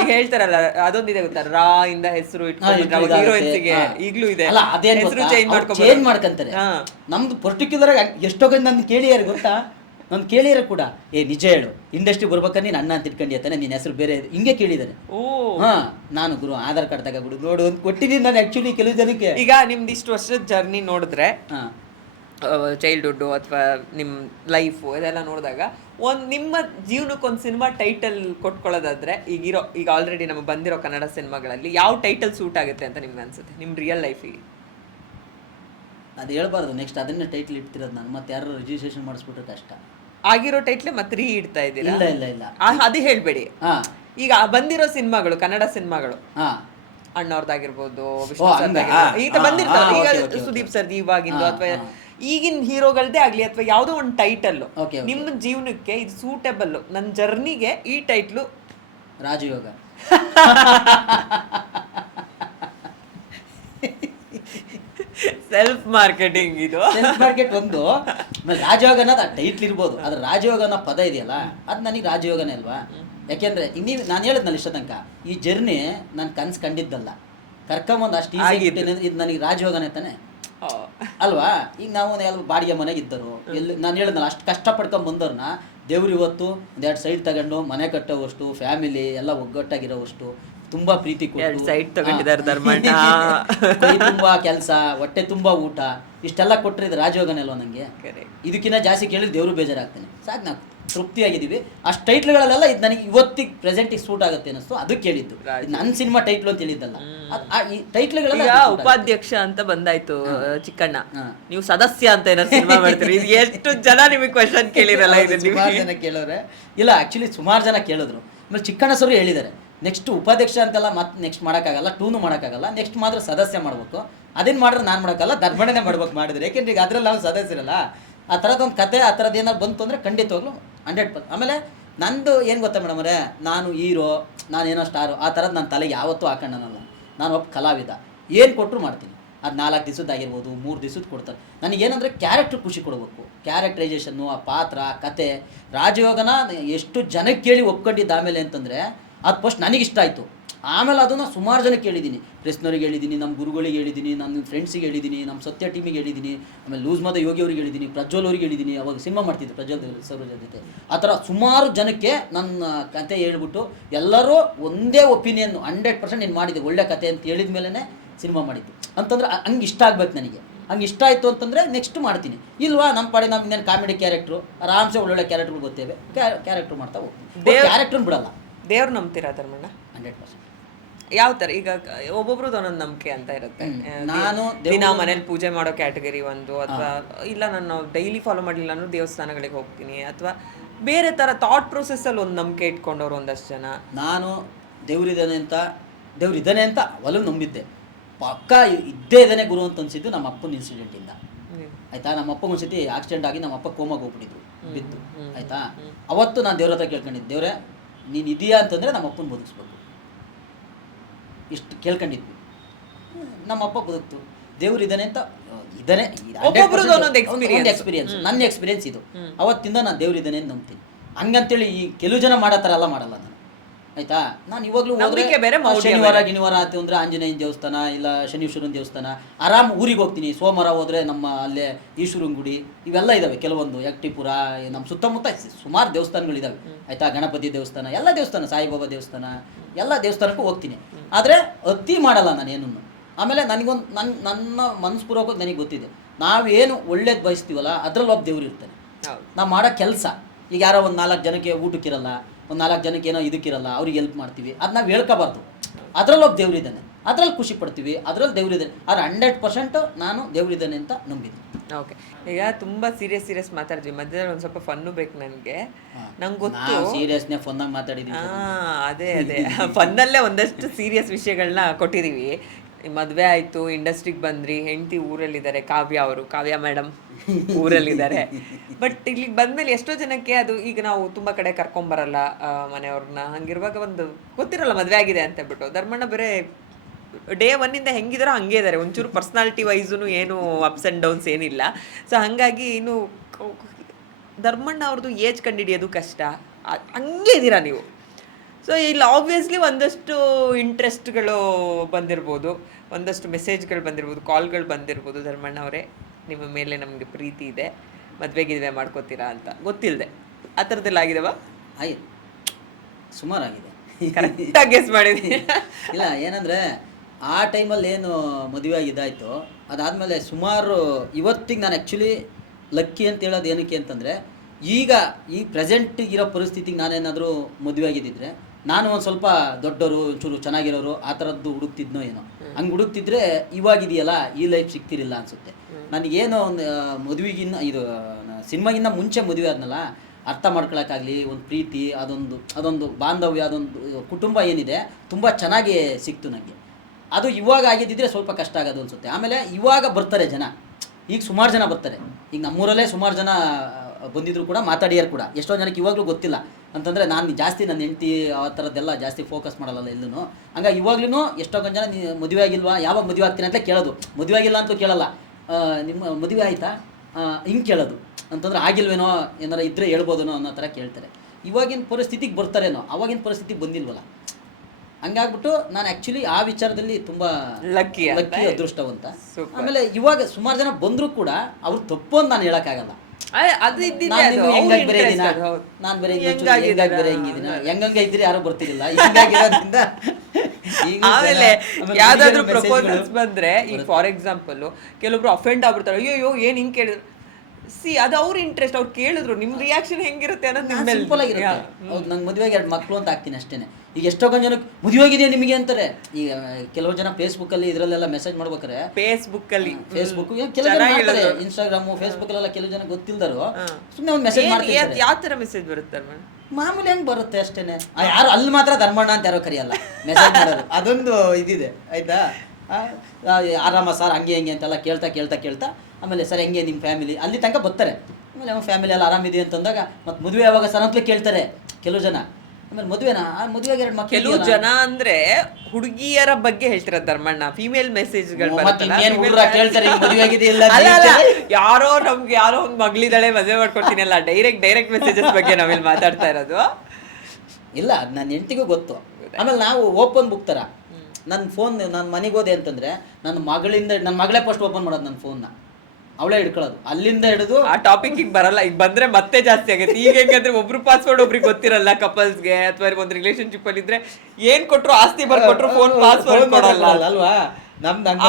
ಈಗ ಹೇಳ್ತಾರಲ್ಲ ಅದೊಂದಿದೆ ಗೊತ್ತಾ, ರಾ ಇಂದ ಹೆಸರು ಇಟ್ಕೊಂಡು ಹೀರೋಯಿನ್ಸ್ಗೆ ಈಗ್ಲೂ ಇದೆ, ಹೆಸರು ಚೇಂಜ್ ಮಾಡ್ಕೊಂತಾರೆ. ನಮ್ದು ಪರ್ಟಿಕ್ಯುಲರ್ ಆಗಿ ಎಷ್ಟೊಂದು ನನ್ ಕೇಳಿಯಾರ ಗೊತ್ತಾ, ನಾನು ಕೇಳಿರ ಕೂಡ, ನಿಜ ಹೇಳು ಇಂಡಸ್ಟ್ರಿ ಬರ್ಬೇಕಾದ್ರೆ ನೀನು ಅಣ್ಣ ಅಂತ ಇಟ್ಕೊಂಡಿರ್ತಾನೆ, ನಿನ್ನ ಹೆಸರು ಬೇರೆ ಹಿಂಗೆ ಕೇಳಿದಾನೆ. ನಾನು ಗುರು ಆಧಾರ್ ಕಾರ್ಡ್ ತಗೊಬಿಡು ನೋಡು ಒಂದು ಕೊಟ್ಟಿದ್ದೀನಿ ನಾನು. ಆಕ್ಚುಲಿ ಕೆಲವು ಜನಕ್ಕೆ ಈಗ ನಿಮ್ದು ಇಷ್ಟು ವರ್ಷದ ಜರ್ನಿ ನೋಡಿದ್ರೆ, ಚೈಲ್ಡ್ಹುಡ್ಡು ಅಥವಾ ನಿಮ್ಮ ಲೈಫು ಇದೆಲ್ಲ ನೋಡಿದಾಗ ನಿಮ್ಮ ಜೀವನಕ್ಕೆ ಒಂದು ಸಿನಿಮಾ ಟೈಟಲ್ ಕೊಟ್ಕೊಳ್ಳೋದಾದ್ರೆ ಈಗ ಆಲ್ರೆಡಿ ನಮಗೆ ಬಂದಿರೋ ಕನ್ನಡ ಸಿನಿಮಾಗಳಲ್ಲಿ ಯಾವ ಟೈಟಲ್ ಸೂಟ್ ಆಗುತ್ತೆ ಅಂತ ನಿಮ್ಗೆ ಅನ್ಸುತ್ತೆ ನಿಮ್ಮ ರಿಯಲ್ ಲೈಫಿಗೆ? ಅದು ಹೇಳ್ಬಾರ್ದು, ನೆಕ್ಸ್ಟ್ ಅದನ್ನೇ ಟೈಟಲ್ ಇಡ್ತಿರೋದು ನಾನು. ಮತ್ತೆ ಯಾರು ರಿಜಿಸ್ಟ್ರೇಷನ್ ಮಾಡಿಸ್ಬಿಟ್ರೆ ಕಷ್ಟ. ಆಗಿರೋ ಟೈಟ್ಲೆ ಮತ್ತೆ ರೀ ಇಡ್ತಾ ಇದ್ದೀರಾ? ಇಲ್ಲ ಇಲ್ಲ ಇಲ್ಲ, ಅದು ಹೇಳ್ಬೇಡಿ. ಈಗ ಬಂದಿರೋ ಸಿನಿಮಾಗಳು, ಕನ್ನಡ ಸಿನಿಮಾಗಳು, ಅಣ್ಣವ್ರದ್ದಾಗಿರ್ಬೋದು, ಈಗ ಬಂದಿರ್ತಾವೆ, ಈಗ ಸುದೀಪ್ ಸರ್ದಿ ಇವಾಗಿಂದು ಅಥವಾ ಈಗಿನ ಹೀರೋಗಳದ್ದೇ ಆಗ್ಲಿ ಅಥವಾ ಯಾವುದೋ ಒಂದು ಟೈಟಲ್ ನಿಮ್ಮ ಜೀವನಕ್ಕೆ ಇದು ಸೂಟೇಬಲ್, ನನ್ನ ಜರ್ನಿಗೆ ಈ ಟೈಟ್ಲು ರಾಜಯೋಗ. ಸೆಲ್ಫ್ ಮಾರ್ಕೆಟಿಂಗ್ ಇದು. ಸೆಲ್ಫ್ ಮಾರ್ಕೆಟ್ ಒಂದು. ರಾಜಯೋಗ ಅನ್ನೋದು ಆ ಟೈಟ್ಲ್ ಇರ್ಬೋದು, ಅದ್ರ ರಾಜಯೋಗ ಅನ್ನೋ ಪದ ಇದೆಯಲ್ಲ ಅದು ನನಗೆ ರಾಜಯೋಗನೇ ಅಲ್ವಾ. ಯಾಕೆಂದ್ರೆ ನೀವು ನಾನು ಹೇಳಿದ್ನಲ್ಲ ಇಷ್ಟ ತನಕ, ಈ ಜರ್ನಿ ನಾನು ಕನ್ಸು ಕಂಡಿದ್ದಲ್ಲ, ಕರ್ಕೊಂಬಂದು ಅಷ್ಟು ಈಸಿ ಇದು ನನಗೆ ರಾಜಯೋಗನೇ ತಾನೆ ಅಲ್ವಾ. ಈಗ ನಾವು ಎಲ್ಲ ಬಾಡಿಗೆ ಮನೆಗೆ ಇದ್ದರು, ಎಲ್ಲಿ ನಾನು ಹೇಳಿದ್ನಲ್ಲ ಅಷ್ಟು ಕಷ್ಟ ಪಡ್ಕೊಂಡ್ ಬಂದವ್ರನ್ನ ದೇವ್ರು ಇವತ್ತು ಒಂದೆರಡು ಸೈಡ್ ತಗೊಂಡು ಮನೆ ಕಟ್ಟೋವಷ್ಟು, ಫ್ಯಾಮಿಲಿ ಎಲ್ಲ ಒಗ್ಗಟ್ಟಾಗಿರೋವಷ್ಟು, ತುಂಬಾ ಪ್ರೀತಿ ಕೊಟ್ಟು ಸೈಡ್ ತಗೊಂಡಿದ್ದಾರೆ ಧರ್ಮಣ್ಣ, ಕೈ ತುಂಬಾ ಕೆಲಸ, ಹೊಟ್ಟೆ ತುಂಬಾ ಊಟ, ಇಷ್ಟೆಲ್ಲ ಕೊಟ್ಟರೆ ಇದು ರಾಜಯೋಗನೇ ಅಲ್ವಾ ನನಗೆ. ಇದಕ್ಕಿಂತ ಜಾಸ್ತಿ ಕೇಳಿದ್ರೆ ದೇವ್ರು ಬೇಜಾರಾಗ್ತಾನೆ. ಸಾಕು, ನಾವು ತೃಪ್ತಿಯಾಗಿದ್ದೀವಿ. ಅಷ್ಟು ಟೈಟ್ಲ್ಗಳಲ್ಲೆಲ್ಲ ಇದು ನನಗೆ ಇವತ್ತಿಗೆ ಪ್ರೆಸೆಂಟಿಗೆ ಸೂಟ್ ಆಗುತ್ತೆ ಅನ್ನಿಸ್ತು, ಅದು ಕೇಳಿದ್ದು. ನನ್ನ ಸಿನಿಮಾ ಟೈಟ್ಲು ಅಂತ ಹೇಳಿದ್ದಲ್ಲ, ಈ ಟೈಟ್ಲ್ಗಳೆಲ್ಲ. ಉಪಾಧ್ಯಕ್ಷ ಅಂತ ಬಂದಾಯ್ತು ಚಿಕ್ಕಣ್ಣ, ನೀವು ಸದಸ್ಯ ಅಂತ ಏನಾದ್ರು ಸಿನಿಮಾ ಮಾಡ್ತೀರಿ, ಇದು ಎಷ್ಟು ಜನ ನಿಮಗೆ ಕ್ವೆಶನ್ ಕೇಳಿರಲ್ಲ? ಸುಮಾರು ಜನ ಕೇಳೋರೆ ಇಲ್ಲ, ಆಕ್ಚುಲಿ ಸುಮಾರು ಜನ ಕೇಳಿದ್ರು. ಆಮೇಲೆ ಚಿಕ್ಕಣ್ಣ ಸರು ಹೇಳಿದ್ದಾರೆ, ನೆಕ್ಸ್ಟ್ ಉಪಾಧ್ಯಕ್ಷ ಅಂತೆಲ್ಲ ಮತ್ತೆ ನೆಕ್ಸ್ಟ್ ಮಾಡೋಕ್ಕಾಗಲ್ಲ, ಟೂನು ಮಾಡೋಕ್ಕಾಗಲ್ಲ, ನೆಕ್ಸ್ಟ್ ಮಾತ್ರ ಸದಸ್ಯ ಮಾಡಬೇಕು. ಅದೇನು ಮಾಡಿದ್ರೆ ನಾನು ಮಾಡೋಕ್ಕಲ್ಲ, ಧರ್ಮಣ್ಣನೇ ಮಾಡ್ಬೇಕು ಮಾಡಿದ್ರೆ. ಯಾಕೆಂದ್ರೆ ಈಗ ಅದ್ರಲ್ಲಿ ನಾವು ಸದಸ್ಯರಲ್ಲ. ಆ ಥರದ್ದೊಂದು ಕತೆ ಆ ಥರದ್ದು ಏನಾದ್ರು ಬಂತು ಅಂದರೆ ಖಂಡಿತವಾಗ್ಲೂ 100%. ಆಮೇಲೆ ನಂದು ಏನು ಗೊತ್ತಾ ಮೇಡಮ್ ಅವರೇ, ನಾನು ಹೀರೋ, ನಾನೇನೋ ಸ್ಟಾರು ಆ ಥರದ್ದು ನನ್ನ ತಲೆಗೆ ಯಾವತ್ತೂ ಹಾಕೊಂಡನಲ್ಲ. ನಾನು ಒಬ್ಬ ಕಲಾವಿದ, ಏನು ಕೊಟ್ಟರು ಮಾಡ್ತೀನಿ. ಅದು 4 ದಿವಸದ್ದಾಗಿರ್ಬೋದು, 3 ದಿವಸದ ಕೊಡ್ತಾರೆ. ನನಗೇನಂದರೆ ಕ್ಯಾರೆಕ್ಟ್ರ್ ಖುಷಿ ಕೊಡಬೇಕು, ಕ್ಯಾರೆಕ್ಟರೈಸೇಷನ್ನು, ಆ ಪಾತ್ರ, ಕತೆ. ರಾಜಯೋಗನ ಎಷ್ಟು ಜನಕ್ಕೆ ಕೇಳಿ ಒಪ್ಕೊಂಡಿದ್ದು ಆಮೇಲೆ ಅಂತಂದರೆ ಅದು ಫಸ್ಟ್ ನನಗಿಷ್ಟ ಆಯಿತು. ಆಮೇಲೆ ಅದನ್ನು ಸುಮಾರು ಜನಕ್ಕೆ ಹೇಳಿದ್ದೀನಿ, ಪ್ರೆಸ್ನವ್ರಿಗೆ ಹೇಳಿದ್ದೀನಿ, ನಮ್ಮ ಗುರುಗಳಿಗೆ ಹೇಳಿದ್ದೀನಿ, ನನ್ನ ಫ್ರೆಂಡ್ಸಿಗೆ ಹೇಳಿದ್ದೀನಿ, ನಮ್ಮ ಸತ್ಯ ಟೀಮಿಗೆ ಹೇಳಿದ್ದೀನಿ, ಆಮೇಲೆ ಲೂಸ್ ಮದ ಯೋಗಿ ಅವ್ರಿಗೆ ಹೇಳಿದ್ದೀನಿ, ಪ್ರಜ್ವಲ್ ಅವ್ರಿಗೆ ಹೇಳಿದ್ದೀನಿ. ಅವಾಗ ಸಿನಿಮಾ ಮಾಡ್ತಿದ್ದೆ ಪ್ರಜ್ವಲ್ ಸರ್ ಜೊತೆ. ಆ ಥರ ಸುಮಾರು ಜನಕ್ಕೆ ನನ್ನ ಕತೆ ಹೇಳ್ಬಿಟ್ಟು ಎಲ್ಲರೂ ಒಂದೇ ಒಪಿನಿಯನ್ 100% ನೀನು ಮಾಡಿದ್ದೆ ಒಳ್ಳೆ ಕತೆ ಅಂತ ಹೇಳಿದ ಮೇಲೇ ಸಿನಿಮಾ ಮಾಡಿದ್ದು. ಅಂತಂದ್ರೆ ಹಂಗೆ ಇಷ್ಟ ಆಗ್ಬೇಕು ನನಗೆ. ಹಂಗೆ ಇಷ್ಟ ಆಯಿತು ಅಂತಂದರೆ ನೆಕ್ಸ್ಟ್ ಮಾಡ್ತೀನಿ. ಇಲ್ವಾ ನಮ್ಮ ಪಾಡಿ ನಾವು ಇನ್ನೇನು ಕಾಮಿಡಿ ಕ್ಯಾರೆಕ್ಟ್ರು ಆರಾಮ್ಸೆ ಒಳ್ಳೊಳ್ಳೆ ಕ್ಯಾರೆಕ್ಟ್ರು ಗೊತ್ತೇವೆ, ಕ್ಯಾರೆಕ್ಟ್ರು ಮಾಡ್ತಾ ಹೋಗ್ತೀನಿ, ಕ್ಯಾರೆಕ್ಟ್ರನ್ನ ಬಿಡಲ್ಲ. ದೇವ್ರು ನಂಬ್ತೀರಾ ಧರ್ಮಣ್ಣ? 100%. ಯಾವ ಥರ? ಈಗ ಒಬ್ಬೊಬ್ರದ್ದು ಒಂದೊಂದು ನಂಬಿಕೆ ಅಂತ ಇರುತ್ತೆ. ನಾನು ದಿನ ಮನೇಲಿ ಪೂಜೆ ಮಾಡೋ ಕ್ಯಾಟಗರಿ ಒಂದು, ಅಥವಾ ಇಲ್ಲ ನಾನು ಡೈಲಿ ಫಾಲೋ ಮಾಡಲಿಲ್ಲ ಅಂದ್ರೆ ದೇವಸ್ಥಾನಗಳಿಗೆ ಹೋಗ್ತೀನಿ, ಅಥವಾ ಬೇರೆ ಥರ ಥಾಟ್ ಪ್ರೊಸೆಸ್ಸಲ್ಲಿ ಒಂದು ನಂಬಿಕೆ ಇಟ್ಕೊಂಡವ್ರು ಒಂದಷ್ಟು ಜನ. ನಾನು ದೇವ್ರಿದ್ದಾನೆ ಅಂತ ಒಲವು ನಂಬಿದ್ದೆ, ಪಕ್ಕ ಇದ್ದೇ ಇದ್ದಾನೆ ಗುರು ಅಂತ ಅನ್ಸಿದ್ದು ನಮ್ಮ ಅಪ್ಪನ ಇನ್ಸಿಡೆಂಟಿಂದ. ಆಯ್ತಾ, ನಮ್ಮ ಅಪ್ಪಗೆ ಒಂದ್ಸತಿ ಆಕ್ಸಿಡೆಂಟ್ ಆಗಿ ನಮ್ಮ ಅಪ್ಪ ಕೋಮಾಗಿ ಹೋಗ್ಬಿಟ್ಟಿದ್ರು, ಬಿದ್ದು. ಆಯ್ತಾ, ಅವತ್ತು ನಾನು ದೇವ್ರ ಹತ್ರ ಕೇಳ್ಕೊಂಡಿದ್ದೆ, ದೇವ್ರೆ ನೀನು ಇದೆಯಾ ಅಂತಂದರೆ ನಮ್ಮ ಅಪ್ಪನ ಬದುಕಿಸ್ಬೇಕು, ಇಷ್ಟು ಕೇಳ್ಕೊಂಡಿದ್ವಿ. ನಮ್ಮ ಅಪ್ಪ ಬದುಕ್ತು, ದೇವ್ರು ಇದ್ದಾನೆ ಅಂತ ಇದ್ದಾನೆ. ಒಂದು ಎಕ್ಸ್ಪೀರಿಯನ್ಸ್, ನನ್ನ ಎಕ್ಸ್ಪೀರಿಯನ್ಸ್ ಇದು. ಅವತ್ತಿಂದ ನಾನು ದೇವ್ರು ಇದ್ದಾನೆ ಅಂತ ನಂಬ್ತೀನಿ. ಹಂಗಂತೇಳಿ ಈ ಕೆಲವು ಜನ ಮಾಡೋ ಥರ ಎಲ್ಲ ಮಾಡಲ್ಲ ನಾನು. ಆಯ್ತಾ, ನಾನು ಇವಾಗಲೂ ಶನಿವಾರ ಆಯ್ತು ಅಂದರೆ ಆಂಜನೇಯನ ದೇವಸ್ಥಾನ ಇಲ್ಲ ಶನೀಶ್ವರನ ದೇವಸ್ಥಾನ, ಆರಾಮ್ ಊರಿಗೆ ಹೋಗ್ತೀನಿ. ಸೋಮವಾರ ಹೋದರೆ ನಮ್ಮ ಅಲ್ಲೇ ಈಶ್ವರನ ಗುಡಿ ಇವೆಲ್ಲ ಇದಾವೆ ಕೆಲವೊಂದು, ಯಕ್ಟಿಪುರ, ನಮ್ಮ ಸುತ್ತಮುತ್ತ ಸುಮಾರು ದೇವಸ್ಥಾನಗಳಿದಾವೆ. ಆಯ್ತಾ, ಗಣಪತಿ ದೇವಸ್ಥಾನ, ಎಲ್ಲ ದೇವಸ್ಥಾನ, ಸಾಯಿಬಾಬಾ ದೇವಸ್ಥಾನ, ಎಲ್ಲ ದೇವಸ್ಥಾನಕ್ಕೂ ಹೋಗ್ತೀನಿ. ಆದರೆ ಅತಿ ಮಾಡಲ್ಲ ನಾನೇನು. ಆಮೇಲೆ ನನಗೊಂದು ನನ್ನ ಮನಸ್ಪೂರ್ವಕವಾಗಿ ನನಗೆ ಗೊತ್ತಿದೆ, ನಾವೇನು ಒಳ್ಳೇದು ಬಯಸ್ತೀವಲ್ಲ ಅದರಲ್ಲಿ ಒಬ್ಬ ದೇವ್ರು ಇರ್ತಾನೆ. ನಾವು ಮಾಡೋ ಕೆಲಸ, ಈಗ ಯಾರೋ ಒಂದು 4 ಜನಕ್ಕೆ ಊಟಕ್ಕಿರಲ್ಲ, ಒಂದು 4 ಜನಕ್ಕೆ ಏನೋ ಇದಕ್ಕಿರಲ್ಲ, ಅವ್ರಿಗೆ ಹೆಲ್ಪ್ ಮಾಡ್ತೀವಿ, ಅದು ನಾವು ಹೇಳ್ಕೋಬಾರ್ದು. ಅದರಲ್ಲಿ ಒಬ್ಬ ದೇವ್ರಿದ್ದಾನೆ. ಅದ್ರಲ್ಲಿ ಖುಷಿ ಪಡ್ತೀವಿ, ಅದ್ರಲ್ಲಿ ದೇವ್ರಿದ್ದಾನೆ. ಆದ್ರೆ 100% ನಾನು ದೇವ್ರಿದ್ದಾನೆ ಅಂತ ನಂಬಿದ್ದೀನಿ. ಓಕೆ, ಈಗ ತುಂಬಾ ಸೀರಿಯಸ್ ಮಾತಾಡಿದ್ವಿ, ಮಧ್ಯದಲ್ಲಿ ಒಂದ್ ಸ್ವಲ್ಪ ಫನ್ನು ಬೇಕು ನನಗೆ. ನಂಗೆ ಗೊತ್ತು ಸೀರಿಯಸ್ನೇ ಫೋನ್ನಾಗ ಮಾತಾಡಿದೀವಿ. ಅದೇ ಫನ್ನಲ್ಲೇ ಒಂದಷ್ಟು ಸೀರಿಯಸ್ ವಿಷಯಗಳನ್ನ ಕೊಟ್ಟಿದೀವಿ. ಮದುವೆ ಆಯ್ತು, ಇಂಡಸ್ಟ್ರಿಗೆ ಬಂದ್ರಿ, ಹೆಂಡತಿ ಊರಲ್ಲಿದ್ದಾರೆ, ಕಾವ್ಯ ಮೇಡಮ್ ಊರಲ್ಲಿದ್ದಾರೆ. ಬಟ್ ಇಲ್ಲಿಗೆ ಬಂದ್ಮೇಲೆ ಎಷ್ಟೋ ಜನಕ್ಕೆ ಅದು, ಈಗ ನಾವು ತುಂಬಾ ಕಡೆ ಕರ್ಕೊಂಬರಲ್ಲ ಮನೆಯವ್ರನ್ನ, ಹಂಗಿರುವಾಗ ಒಂದು ಗೊತ್ತಿರಲ್ಲ ಮದುವೆ ಆಗಿದೆ ಅಂತ ಹೇಳ್ಬಿಟ್ಟು. ಧರ್ಮಣ್ಣ ಬೇರೆ ಡೇ 1 ಇಂದ ಹೆಂಗಿದಾರೋ ಹಂಗೆ ಇದ್ದಾರೆ, ಒಂಚೂರು ಪರ್ಸ್ನಾಲಿಟಿ ವೈಸು ಏನು ಅಪ್ಸ್ ಆ್ಯಂಡ್ ಡೌನ್ಸ್ ಏನಿಲ್ಲ. ಸೊ ಹಾಗಾಗಿ ಇನ್ನು ಧರ್ಮಣ್ಣ ಅವ್ರದ್ದು ಏಜ್ ಕಂಡುಹಿಡಿಯೋದು ಕಷ್ಟ, ಹಂಗೆ ಇದ್ದೀರಾ ನೀವು. ಸೊ ಇಲ್ಲಿ ಆಬ್ವಿಯಸ್ಲಿ ಒಂದಷ್ಟು ಇಂಟ್ರೆಸ್ಟ್ಗಳು ಬಂದಿರ್ಬೋದು, ಒಂದಷ್ಟು ಮೆಸೇಜ್ಗಳು ಬಂದಿರ್ಬೋದು, ಕಾಲ್ಗಳು ಬಂದಿರ್ಬೋದು. ಧರ್ಮಣ್ಣ ಅವರೇ, ನಿಮ್ಮ ಮೇಲೆ ನಮಗೆ ಪ್ರೀತಿ ಇದೆ, ಮದುವೆಗಿದ್ವೆ ಮಾಡ್ಕೋತೀರಾ ಅಂತ ಗೊತ್ತಿಲ್ಲದೆ ಆ ಥರದ್ದೆಲ್ಲ ಆಗಿದಾವ? ಆಯ್ತು, ಸುಮಾರಾಗಿದೆ. ಕರೆಕ್ಟಾಗಿ ಗೆಸ್ ಮಾಡಿದ್ದೀನಿ. ಇಲ್ಲ, ಏನಂದರೆ ಆ ಟೈಮಲ್ಲಿ ಏನು ಮದುವೆ ಆಗಿದ್ದಾಯಿತು, ಅದಾದಮೇಲೆ ಸುಮಾರು ಇವತ್ತಿಗೆ ನಾನು ಆ್ಯಕ್ಚುಲಿ ಲಕ್ಕಿ ಅಂತ ಹೇಳೋದು ಏನಕ್ಕೆ ಅಂತಂದರೆ, ಈಗ ಈ ಪ್ರೆಸೆಂಟಿಗಿರೋ ಪರಿಸ್ಥಿತಿಗೆ ನಾನೇನಾದರೂ ಮದುವೆ ಆಗಿದ್ದಿದ್ರೆ, ನಾನು ಒಂದು ಸ್ವಲ್ಪ ದೊಡ್ಡವರು, ಒಂಚೂರು ಚೆನ್ನಾಗಿರೋರು ಆ ಥರದ್ದು ಹುಡುಕ್ತಿದ್ನೋ ಏನೋ. ಹಂಗೆ ಹುಡುಕ್ತಿದ್ರೆ ಇವಾಗಿದೆಯಲ್ಲ ಈ ಲೈಫ್ ಸಿಗ್ತಿರಿಲ್ಲ ಅನಿಸುತ್ತೆ. ನನಗೇನೋ ಒಂದು ಮದುವೆಗಿನ್ನ ಇದು ಸಿನಿಮಾಗಿನ್ನ ಮುಂಚೆ ಮದುವೆ ಆದ್ನಲ್ಲ, ಅರ್ಥ ಮಾಡ್ಕೊಳಕ್ಕಾಗಲಿ, ಒಂದು ಪ್ರೀತಿ, ಅದೊಂದು ಬಾಂಧವ್ಯ, ಅದೊಂದು ಕುಟುಂಬ ಏನಿದೆ ತುಂಬ ಚೆನ್ನಾಗಿ ಸಿಕ್ತು ನನಗೆ. ಅದು ಇವಾಗ ಆಗಿದ್ದಿದ್ರೆ ಸ್ವಲ್ಪ ಕಷ್ಟ ಆಗೋದು ಅನಿಸುತ್ತೆ. ಆಮೇಲೆ ಇವಾಗ ಬರ್ತಾರೆ ಜನ, ಈಗ ಸುಮಾರು ಜನ ಬರ್ತಾರೆ. ಈಗ ನಮ್ಮೂರಲ್ಲೇ ಸುಮಾರು ಜನ ಬಂದಿದ್ರು ಕೂಡ, ಮಾತಾಡಿಯಾರು ಕೂಡ. ಎಷ್ಟೋ ಜನಕ್ಕೆ ಇವಾಗಲೂ ಗೊತ್ತಿಲ್ಲ ಅಂತಂದರೆ, ನಾನು ಜಾಸ್ತಿ ನನ್ನ ಹೆಂಡತಿ ಆ ಥರದ್ದೆಲ್ಲ ಜಾಸ್ತಿ ಫೋಕಸ್ ಮಾಡಲ್ಲ ಎಲ್ಲೂ. ಹಂಗಾಗಿ ಇವಾಗ್ಲೂ ಎಷ್ಟೋ ಜನ ಮದುವೆ ಆಗಿಲ್ವಾ, ಯಾವಾಗ ಮದುವೆ ಆಗ್ತೀನಿ ಅಂತ ಕೇಳೋದು. ಮದುವೆ ಆಗಿಲ್ಲ ಅಂತಲೂ ಕೇಳಲ್ಲ, ನಿಮ್ಮ ಮದುವೆ ಆಯಿತಾ ಹಿಂಗೆ ಕೇಳೋದು. ಅಂತಂದ್ರೆ ಆಗಿಲ್ವೇನೋ, ಏನಾರ ಇದ್ದರೆ ಹೇಳ್ಬೋದೇನೋ ಅನ್ನೋ ಥರ ಕೇಳ್ತಾರೆ. ಇವಾಗಿನ ಪರಿಸ್ಥಿತಿಗೆ ಬರ್ತಾರೇನೋ, ಅವಾಗಿನ ಪರಿಸ್ಥಿತಿಗೆ ಬಂದಿಲ್ವಲ್ಲ. ಹಂಗಾಗ್ಬಿಟ್ಟು ನಾನು ಆ್ಯಕ್ಚುಲಿ ಆ ವಿಚಾರದಲ್ಲಿ ತುಂಬ ಲಕ್ಕಿ ಅದೃಷ್ಟವಂತ. ಆಮೇಲೆ ಇವಾಗ ಸುಮಾರು ಜನ ಬಂದರೂ ಕೂಡ ಅವ್ರು ತಪ್ಪು ಅಂತ ನಾನು ಹೇಳೋಕ್ಕಾಗಲ್ಲ. ನಾನು ಬೇರೆ ಹೆಂಗಂಗೆ ಇದ್ರೆ ಯಾರು ಬರ್ತಿರ್ಲಿಲ್ಲ. ಆಮೇಲೆ ಯಾವ್ದಾದ್ರು ಪ್ರಪೋಸಲ್ಸ್ ಬಂದ್ರೆ, ಈಗ ಫಾರ್ ಎಕ್ಸಾಂಪಲ್ ಕೆಲವೊಬ್ರು ಅಫೆಂಡ್ ಆಗ್ಬಿಡ್ತಾರೆ, ಅಯ್ಯೋ ಏನ್ ಹಿಂಗ್ ಕೇಳಿದ್ರು. ಅದು ಅವ್ರ ಇಂಟ್ರೆಸ್ಟ್, ಅವ್ರು ಕೇಳಿದ್ರು, ನಿಮ್ ರಿಯಾಕ್ಷನ್ ಹೆಂಗಿರುತ್ತೆ ಅನ್ನೋದು ಸಿಂಪಲ್ ಆಗಿರುತ್ತೆ. ಹೌದು, ನಂಗೆ ಮದುವೆಗೆ 2 ಮಕ್ಕಳು ಅಂತ ಆಗ್ತೀನಿ ಅಷ್ಟೇನೆ. ಈಗ ಎಷ್ಟೋ ಜನಕ್ಕೆ ಮದುವೆ ಆಗಿದೆ ನಿಮಗೆ ಅಂತಾರೆ. ಈಗ ಕೆಲವು ಜನ ಫೇಸ್ಬುಕ್ಕಲ್ಲಿ ಇದರಲ್ಲೆಲ್ಲ ಮೆಸೇಜ್ ಮಾಡ್ಬೇಕಾರೆ, ಫೇಸ್ಬುಕ್ ಕೆಲವು ಜನ ಮಾಡ್ತಾರೆ, ಇನ್ಸ್ಟಾಗ್ರಾಮು ಫೇಸ್ಬುಕ್ಕಲ್ಲೆಲ್ಲ ಕೆಲವು ಜನ ಗೊತ್ತಿಲ್ದರು ಸುಮ್ಮನೆ ಒಂದು ಮೆಸೇಜ್ ಮಾಡ್ತಾರೆ. ಯಾವ ಥರ ಮೆಸೇಜ್ ಬರುತ್ತೆ? ಮಾಮೂಲಿ ಹೆಂಗೆ ಬರುತ್ತೆ ಅಷ್ಟೇನೆ. ಯಾರು ಅಲ್ಲಿ ಮಾತ್ರ ಧರ್ಮಣ್ಣ ಅಂತ ಯಾರೋ ಕರೆಯಲ್ಲ, ಮೆಸೇಜ್ ಮಾಡೋದು ಅದೊಂದು ಇದಿದೆ ಆಯ್ತಾ. ಆರಾಮ ಸರ್ ಹಂಗೆ ಹೆಂಗೆ ಅಂತೆಲ್ಲ ಕೇಳ್ತಾ ಆಮೇಲೆ ಸರ್ ಹೆಂಗೆ ನಿಮ್ಮ ಫ್ಯಾಮಿಲಿ ಅಲ್ಲಿ ತನಕ ಬರ್ತಾರೆ. ಆಮೇಲೆ ನಮ್ಮ ಫ್ಯಾಮಿಲಿ ಎಲ್ಲ ಆರಾಮಿದೆ ಅಂತಂದಾಗ ಮತ್ತೆ ಮದುವೆ ಯಾವಾಗ ಸರ್ ಅಂತಲೇ ಕೇಳ್ತಾರೆ ಕೆಲವು ಜನ. ಆಮೇಲೆ ಮದುವೆನಾ, ಮದುವೆಗೆ 2 ಮಕ್ಕಳು. ಕೆಲವು ಜನ ಅಂದ್ರೆ ಹುಡುಗಿಯರ ಬಗ್ಗೆ ಹೇಳ್ತಿರೋದು ಧರ್ಮಣ್ಣ, ಫೀಮೇಲ್ ಮೆಸೇಜ್ಗಳು ಯಾರೋ ನಮ್ಗೆ ಯಾರೋ ಒಂದು ಮಗಳಿದ್ದಾಳೆ ಮದುವೆ ಮಾಡ್ಕೊಡ್ತೀನಿ ಅಲ್ಲ, ಡೈರೆಕ್ಟ್ ಮೆಸೇಜಸ್ ಬಗ್ಗೆ ನಾವಿಲ್ಲಿ ಮಾತಾಡ್ತಾ ಇರೋದು. ಇಲ್ಲ, ಅದು ನನ್ನ ಹೆಂಡತಿಗೂ ಗೊತ್ತು. ಆಮೇಲೆ ನಾವು ಓಪನ್ ಬುಕ್ ಥರ ನನ್ನ ಫೋನ್, ನಾನು ಮನೆಗೆ ಹೋದೆ ಅಂತಂದರೆ ನನ್ನ ಮಗಳೇ ಫಸ್ಟ್ ಓಪನ್ ಮಾಡೋದು ನನ್ನ ಫೋನ್ನ, ಅವಳೇ ಹಿಡ್ಕೊಳ್ಳೋದು. ಅಲ್ಲಿಂದ ಹಿಡಿದು ಆ ಟಾಪಿಕ್ ಬರಲ್ಲ, ಈಗ ಬಂದ್ರೆ ಮತ್ತೆ ಜಾಸ್ತಿ ಆಗುತ್ತೆ. ಈಗ ಹೆಂಗಂದ್ರೆ ಒಬ್ರು ಪಾಸ್ವರ್ಡ್ ಒಬ್ರಿಗೆ ಗೊತ್ತಿರಲ್ಲ ಕಪಲ್ಸ್ಗೆ, ಅಥವಾ ಒಂದು ರಿಲೇಶನ್ಶಿಪ್ ಅಲ್ಲಿ ಇದ್ರೆ ಏನ್ ಕೊಟ್ರು ಆಸ್ತಿ ಬರ್ಕೊಟ್ರು ಫೋನ್ ಪಾಸ್ವರ್ಡ್ ಕೊಡಲ್ಲ ಅಲ್ವಾ.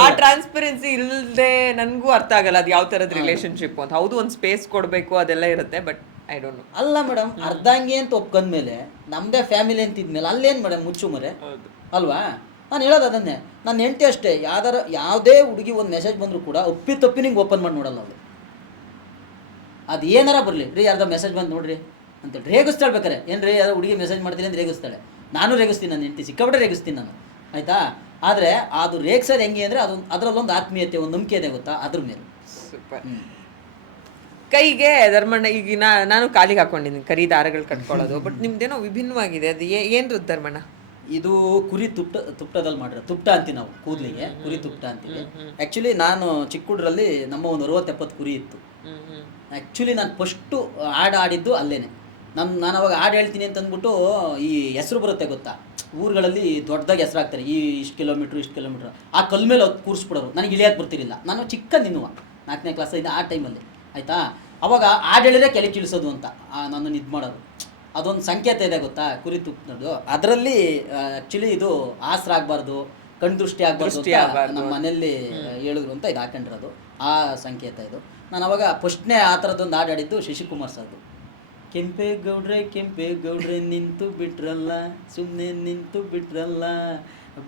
ಆ ಟ್ರಾನ್ಸ್ಪರೆನ್ಸಿ ಇಲ್ಲದೆ ನನಗೂ ಅರ್ಥ ಆಗಲ್ಲ ಅದು ಯಾವ ತರದ ರಿಲೇಶನ್ಶಿಪ್ ಅಂತ. ಹೌದು, ಒಂದು ಸ್ಪೇಸ್ ಕೊಡಬೇಕು ಅದೆಲ್ಲ ಇರುತ್ತೆ, ಬಟ್ ಐ ಡೋಂಟ್ ನೋ. ಅಲ್ಲ ಮೇಡಮ್, ಅರ್ಧಂಗೆ ಅಂತ ಒಪ್ಕೊಂಡ್ಮೇಲೆ ನಮ್ದೇ ಫ್ಯಾಮಿಲಿ ಅಂತಿದ್ಮೇಲೆ ಅಲ್ಲೇನು ಮೇಡಮ್ ಮುಚ್ಚು ಮರೆ ಅಲ್ವಾ. ನಾನು ಹೇಳೋದು ಅದನ್ನೇ. ನನ್ನ ಹೆಂಡತಿ ಅಷ್ಟೇ, ಯಾವುದೇ ಹುಡುಗಿ ಒಂದು ಮೆಸೇಜ್ ಬಂದರೂ ಕೂಡ ತಪ್ಪಿ ನಿಂಗೆ ಓಪನ್ ಮಾಡಿ ನೋಡಲ್ಲ ಅವಳು. ಅದು ಏನಾರ ಬರಲಿ, ರೀ ಯಾರ್ದೋ ಮೆಸೇಜ್ ಬಂದು ನೋಡ್ರಿ ಅಂತೇಳಿ ರೇಗಿಸ್ತಾಳೆ. ಬೇಕಾರೆ ಏನು ರೀ ಯಾರೋ ಹುಡುಗಿ ಮೆಸೇಜ್ ಮಾಡ್ತೀನಿ ಅಂತ ರೇಗಿಸ್ತಾಳೆ. ನಾನು ರೇಗಿಸ್ತೀನಿ, ನನ್ನ ಹೆಂಡತಿ ಸಿಕ್ಕಾಬಿಟ್ಟೆ ರೇಗಿಸ್ತೀನಿ ನಾನು, ಆಯಿತಾ. ಆದರೆ ಅದು ರೇಗಿಸೋದು ಹೆಂಗೆ ಅಂದರೆ ಅದರಲ್ಲೊಂದು ಆತ್ಮೀಯತೆ, ಒಂದು ನಂಬಿಕೆ ಇದೆ ಗೊತ್ತಾ, ಅದ್ರ ಮೇಲೆ. ಸೂಪರ್. ಕೈಗೆ ಧರ್ಮಣ್ಣ ಈಗ ನಾನು ಕಾಲಿಗೆ ಹಾಕೊಂಡಿದ್ದೀನಿ ಕರಿ ದಾರಗಳು ಕಟ್ಕೊಳ್ಳೋದು, ಬಟ್ ನಿಮ್ದೇನೋ ವಿಭಿನ್ನವಾಗಿದೆ. ಅದು ಏನು ಧರ್ಮಣ್ಣ? ಇದು ಕುರಿ ತುಪ್ಪದಲ್ಲಿ ಮಾಡಿರೋ ತುಪ್ಪ ಅಂತೀವಿ ನಾವು, ಕೂದಲಿಗೆ ಕುರಿ ತುಪ್ಪ ಅಂತೀವಿ. ಆ್ಯಕ್ಚುಲಿ ನಾನು ಚಿಕ್ಕ ಹುಡ್ರಲ್ಲಿ ನಮ್ಮ ಒಂದು 60-70 ಕುರಿ ಇತ್ತು. ಆ್ಯಕ್ಚುಲಿ ನಾನು ಫಸ್ಟು ಆಡಿದ್ದು ಅಲ್ಲೇನೆ. ನಾನು ಅವಾಗ ಹಾಡು ಹೇಳ್ತೀನಿ ಅಂತಂದ್ಬಿಟ್ಟು ಈ ಹೆಸರು ಬರುತ್ತೆ ಗೊತ್ತಾ, ಊರುಗಳಲ್ಲಿ ದೊಡ್ಡದಾಗಿ ಹೆಸರಾಗ್ತಾರೆ, ಇಷ್ಟು ಕಿಲೋಮೀಟ್ರ್ ಆ ಕಲ್ ಮೇಲೆ ಕೂರಿಸ್ಬಿಡೋರು. ನನಗೆ ಇಳಿಯೋಕೆ ಬರ್ತಿರಲಿಲ್ಲ, ನಾನು ಚಿಕ್ಕ ನಿನ್ನುವ 4ನೇ ಕ್ಲಾಸ್ ಇದೆ ಆ ಟೈಮಲ್ಲಿ, ಆಯಿತಾ. ಅವಾಗ ಹಾಡು ಹೇಳಿದ್ರೆ ಕೆಳಗೆ ಇಳಿಸೋದು ಅಂತ ನನ್ನನ್ನು ಇದು ಮಾಡೋದು. ಅದೊಂದು ಸಂಕೇತ ಇದೆ ಗೊತ್ತಾ, ಕುರಿ ತುಪ್ಪನದು. ಅದರಲ್ಲಿ ಆ್ಯಕ್ಚುಲಿ ಇದು ಆಸರ ಆಗಬಾರ್ದು, ಕಣ್ದೃಷ್ಟಿ ಆಗಬಾರ್ದು ನಮ್ಮ ಮನೆಯಲ್ಲಿ ಹೇಳಿದ್ರು ಅಂತ ಇದು ಹಾಕೊಂಡಿರೋದು, ಆ ಸಂಕೇತ ಇದು. ನಾನು ಅವಾಗ ಫಸ್ಟ್ನೇ ಆ ಥರದ್ದೊಂದು ಹಾಡಾಡಿದ್ದು ಶಶಿಕುಮಾರ್ ಸರ್ದು. ಕೆಂಪೇಗೌಡ್ರೆ ನಿಂತು ಬಿಟ್ರಲ್ಲ, ಸುಮ್ಮನೆ ನಿಂತು ಬಿಟ್ರಲ್ಲ,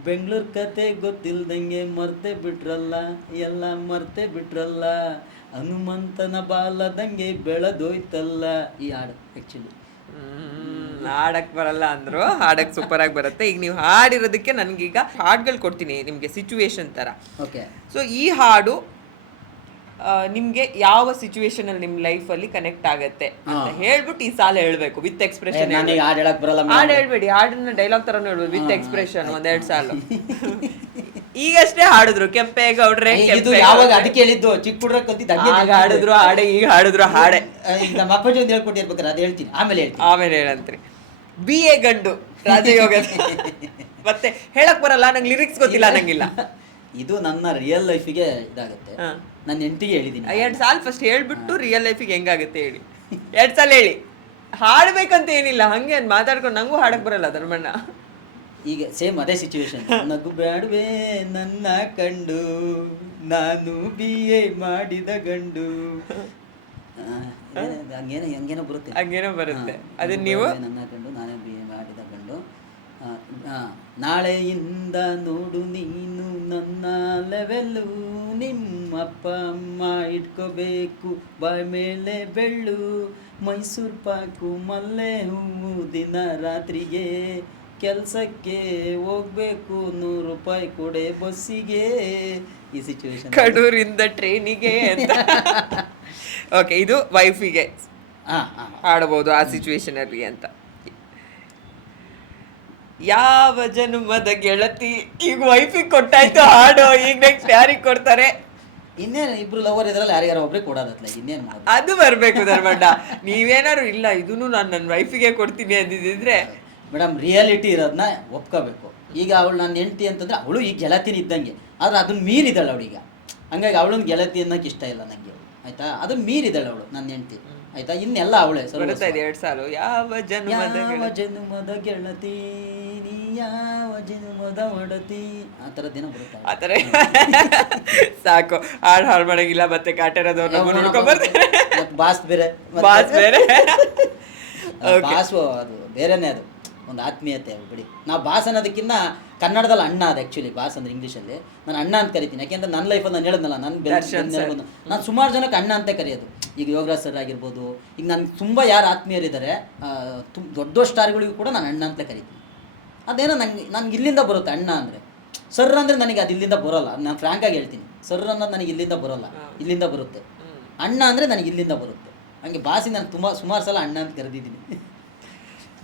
ಬೆಂಗಳೂರು ಕತೆ ಗೊತ್ತಿಲ್ದಂಗೆ ಮರ್ತೆ ಬಿಟ್ರಲ್ಲ, ಎಲ್ಲ ಮರ್ತೆ ಬಿಟ್ರಲ್ಲ, ಹನುಮಂತನ ಬಾಲದಂಗೆ ಬೆಳೆದೋಯ್ತಲ್ಲ. ಈ ಹಾಡು ಆ್ಯಕ್ಚುಲಿ ಹಾಡಕ್ ಬರಲ್ಲ ಅಂದ್ರು, ಹಾಡಕ್ ಸೂಪರ್ ಆಗಿ ಬರುತ್ತೆ. ಈಗ ನೀವು ಹಾಡಿರೋದಕ್ಕೆ ನನ್ಗೀಗ ಹಾಡ್ಗಳು ಕೊಡ್ತೀನಿ ನಿಮ್ಗೆ, ಸಿಚುವೇಶನ್ ತರ. ಓಕೆ. ಸೊ ಈ ಹಾಡು ನಿಮ್ಗೆ ಯಾವ ಸಿಚುವೇಶನ್ ಅಲ್ಲಿ ನಿಮ್ ಲೈಫ್ ಅಲ್ಲಿ ಕನೆಕ್ಟ್ ಆಗತ್ತೆ ಅಂತ ಹೇಳ್ಬಿಟ್ಟು ಈ ಸಾಲ ಹೇಳ್ಬೇಕು ವಿತ್ ಎಕ್ಸ್ಪ್ರೆಷನ್. ನನಗೆ ಹಾಡು ಹೇಳಕ್ ಬರಲ್ಲ. ಹಾಡು ಹೇಳ್ಬೇಡಿ, ಹಾಡನ್ನ ಡೈಲಾಗ್ ತರನು ಹೇಳ್ಬೋದು ವಿತ್ ಎಕ್ಸ್ಪ್ರೆಷನ್. 1-2 ಸಾಲು ಈಗಷ್ಟೇ ಹಾಡಿದ್ರು ಕೆಂಪೇಗೌಡ್ರೆ. ಇದು ಯಾವಾಗ ಅದಕ್ಕೆ ಹೇಳಿದ್ದು, ಚಿಕ್ಕ ಹುಡುಗ ಕತ್ತಿದ್ದು ಆಗ ಹಾಡಿದ್ರು ಹಾಡೆ, ಈಗ ಹಾಡಿದ್ರು ಹಾಡೆ. ಈಗ ನಮ್ಮ ಅಪ್ಪಾಜಿ ಒಂದು ಹೇಳ್ಕೊಟ್ಟಿರ್ಬೇಕಾರೆ ಅದು ಹೇಳ್ತೀನಿ, ಆಮೇಲೆ ಹೇಳಂತ್ರಿ. BA ಗಂಡು ರಾಜಯೋಗ. ಮತ್ತೆ ಹೇಳಕ್ ಬರಲ್ಲ, ನಂಗೆ ಲಿರಿಕ್ಸ್ ಗೊತ್ತಿಲ್ಲ, ನಂಗಿಲ್ಲ. ಇದು ನನ್ನ ರಿಯಲ್ ಲೈಫಿಗೆ ಇದಾಗುತ್ತೆ. ನನ್ನ ಹೆಂಡತಿಗೆ ಹೇಳಿದ್ದೀನಿ. 2 ಸಾಲ್ ಫಸ್ಟ್ ಹೇಳ್ಬಿಟ್ಟು ರಿಯಲ್ ಲೈಫಿಗೆ ಹೆಂಗಾಗುತ್ತೆ ಹೇಳಿ. 2 ಸಾಲ ಹೇಳಿ. ಹಾಡ್ಬೇಕಂತ ಏನಿಲ್ಲ, ಹಂಗೆ ಮಾತಾಡ್ಕೊಂಡು. ನಂಗೂ ಹಾಡಕ್ ಬರಲ್ಲ ಧರ್ಮಣ್ಣ. ಈಗ ಸೇಮ್ ಅದೇ ಸಿಚುವೇಶನ್. ನಗು ಬ್ಯಾಡ್ವೆ ನನ್ನ ಕಂಡು, ನಾನು BA ಮಾಡಿದ ಗಂಡು. ಹಂಗೇನೋ ಬರುತ್ತೆ. ಅದನ್ನ ನೀವು ನನ್ನ ಕಂಡು, ನಾನೇ BA ಮಾಡಿದ ಗಂಡು. ನಾಳೆಯಿಂದ ನೋಡು ನೀನು ನನ್ನ ಲೆವೆಲ್ಲು, ನಿಮ್ಮಪ್ಪ ಅಮ್ಮ ಇಟ್ಕೋಬೇಕು ಬಾಯ್ ಮೇಲೆ ಬೆಳ್ಳು, ಮೈಸೂರು ಪಾಕು ಮಲ್ಲೆ ಹೂವು ದಿನ ರಾತ್ರಿಗೆ, ಕೆಲಸಕ್ಕೆ ಹೋಗ್ಬೇಕು 100 ರೂಪಾಯಿ ಕೊಡೆ ಬಸ್ಸಿಗೆ. ಈ ಸಿಚುವೇಶನ್ ಕಡೂರಿಂದ ಟ್ರೈನಿಗೆ ಅಂತ. ಓಕೆ, ಇದು ವೈಫಿಗೆ ಹಾಡಬಹುದು ಆ ಸಿಚುವೇಶನ್ ಅಲ್ಲಿ ಅಂತ. ಯಾವ ಜನ್ಮದ ಗೆಳತಿ, ಈಗ ವೈಫಿಗೆ ಕೊಟ್ಟಾಯ್ತು ಹಾಡು, ಈಗ ನೆಕ್ಸ್ಟ್ ಯಾರಿಗೆ ಕೊಡ್ತಾರೆ? ಇನ್ನೇನು ಇಬ್ರು ಲವರ್ ಇದ್ರಲ್ಲಿ ಯಾರಿಗಾರ ಒಬ್ರಿಗೆ ಕೊಡೋದತ್ಲ, ಇನ್ನೇನು ಅದು ಬರ್ಬೇಕು ಧರ್ಮಣ್ಣ. ನೀವೇನಾದ್ರು ಇಲ್ಲ ಇದನ್ನು ನಾನು ನನ್ನ ವೈಫಿಗೆ ಕೊಡ್ತೀನಿ ಅಂದಿದ್ರೆ ಮೇಡಮ್, ರಿಯಾಲಿಟಿ ಇರೋದನ್ನ ಒಪ್ಕೋಬೇಕು. ಈಗ ಅವಳು ನನ್ನ ಹೆಂಡತಿ ಅಂತಂದ್ರೆ ಅವಳು ಈಗ ಗೆಳತಿನ ಇದ್ದಂಗೆ, ಆದ್ರೆ ಅದನ್ನ ಮೀರಿದಾಳೆ ಅವಳೀಗ. ಹಂಗಾಗಿ ಅವಳನ್ನ ಗೆಳತಿ ಅನ್ನೋಕೆ ಇಷ್ಟ ಇಲ್ಲ ನನಗೆ, ಆಯ್ತಾ? ಅದನ್ನ ಮೀರಿದಾಳೆ ಅವಳು ನನ್ನ ಹೆಂಡತಿ, ಆಯ್ತಾ? ಇನ್ನೆಲ್ಲ ಅವಳೇ. 2 ಸಾಲು. ಯಾವ ಜನ್ಮದ ಗೆಳತಿ ನೀ, ಯಾವ ಜನ್ಮದ ಒಡತಿ, ಆ ಥರದ್ದೇನೋ ಬರುತ್ತೆ. ಆ ಥರ ಸಾಕು, ಹಾಡು ಮಾಡಂಗಿಲ್ಲ. ಮತ್ತೆ ಕಾಟೇರದವ್ರು ನೋಡ್ಕೊಂಡ್ ಬರ್ತಾರೆ. ಬಾಸ್ ಬೇರೆ, ಬಾಸು ಅದು ಬೇರೆನೇ, ಅದು ಒಂದು ಆತ್ಮೀಯತೆ. ಬಿಡಿ, ನಾವು ಬಾಸ್ ಅನ್ನೋದಕ್ಕಿಂತ ಕನ್ನಡದಲ್ಲಿ ಅಣ್ಣ. ಅದು ಆ್ಯಕ್ಚುಲಿ ಬಾಸ್ ಅಂದ್ರೆ ಇಂಗ್ಲೀಷಲ್ಲಿ ನಾನು ಅಣ್ಣ ಅಂತ ಕರಿತೀನಿ. ಯಾಕೆಂದ್ರೆ ನನ್ನ ಲೈಫಲ್ಲಿ ನಾನು ಹೇಳಿದ್ನಲ್ಲ, ನಾನು ಸುಮಾರು ಜನಕ್ಕೆ ಅಣ್ಣ ಅಂತ ಕರೆಯೋದು. ಈಗ ಯೋಗರಾಜ್ ಸರ್ ಆಗಿರ್ಬೋದು, ಈಗ ನಾನು ತುಂಬ ಯಾರು ಆತ್ಮೀಯರಿದ್ದಾರೆ, ದೊಡ್ಡ ಸ್ಟಾರ್ಗಳಿಗೂ ಕೂಡ ನಾನು ಅಣ್ಣ ಅಂತ ಕರಿತೀನಿ. ಅದೇನೋ ನನಗೆ ಇಲ್ಲಿಂದ ಬರುತ್ತೆ ಅಣ್ಣ ಅಂದರೆ. ಸರ್ ಅಂದರೆ ನನಗೆ ಅದು ಇಲ್ಲಿಂದ ಬರೋಲ್ಲ, ನಾನು ಫ್ರ್ಯಾಂಕಾಗಿ ಹೇಳ್ತೀನಿ. ಸರ್ ಅನ್ನೋದು ನನಗೆ ಇಲ್ಲಿಂದ ಬರೋಲ್ಲ, ಇಲ್ಲಿಂದ ಬರುತ್ತೆ. ಅಣ್ಣ ಅಂದರೆ ನನಗೆ ಇಲ್ಲಿಂದ ಬರುತ್ತೆ. ಹಂಗೆ ಬಾಸಿ ನಾನು ಸುಮಾರು ಸಲ ಅಣ್ಣ ಅಂತ ಕರೆದಿದ್ದೀನಿ.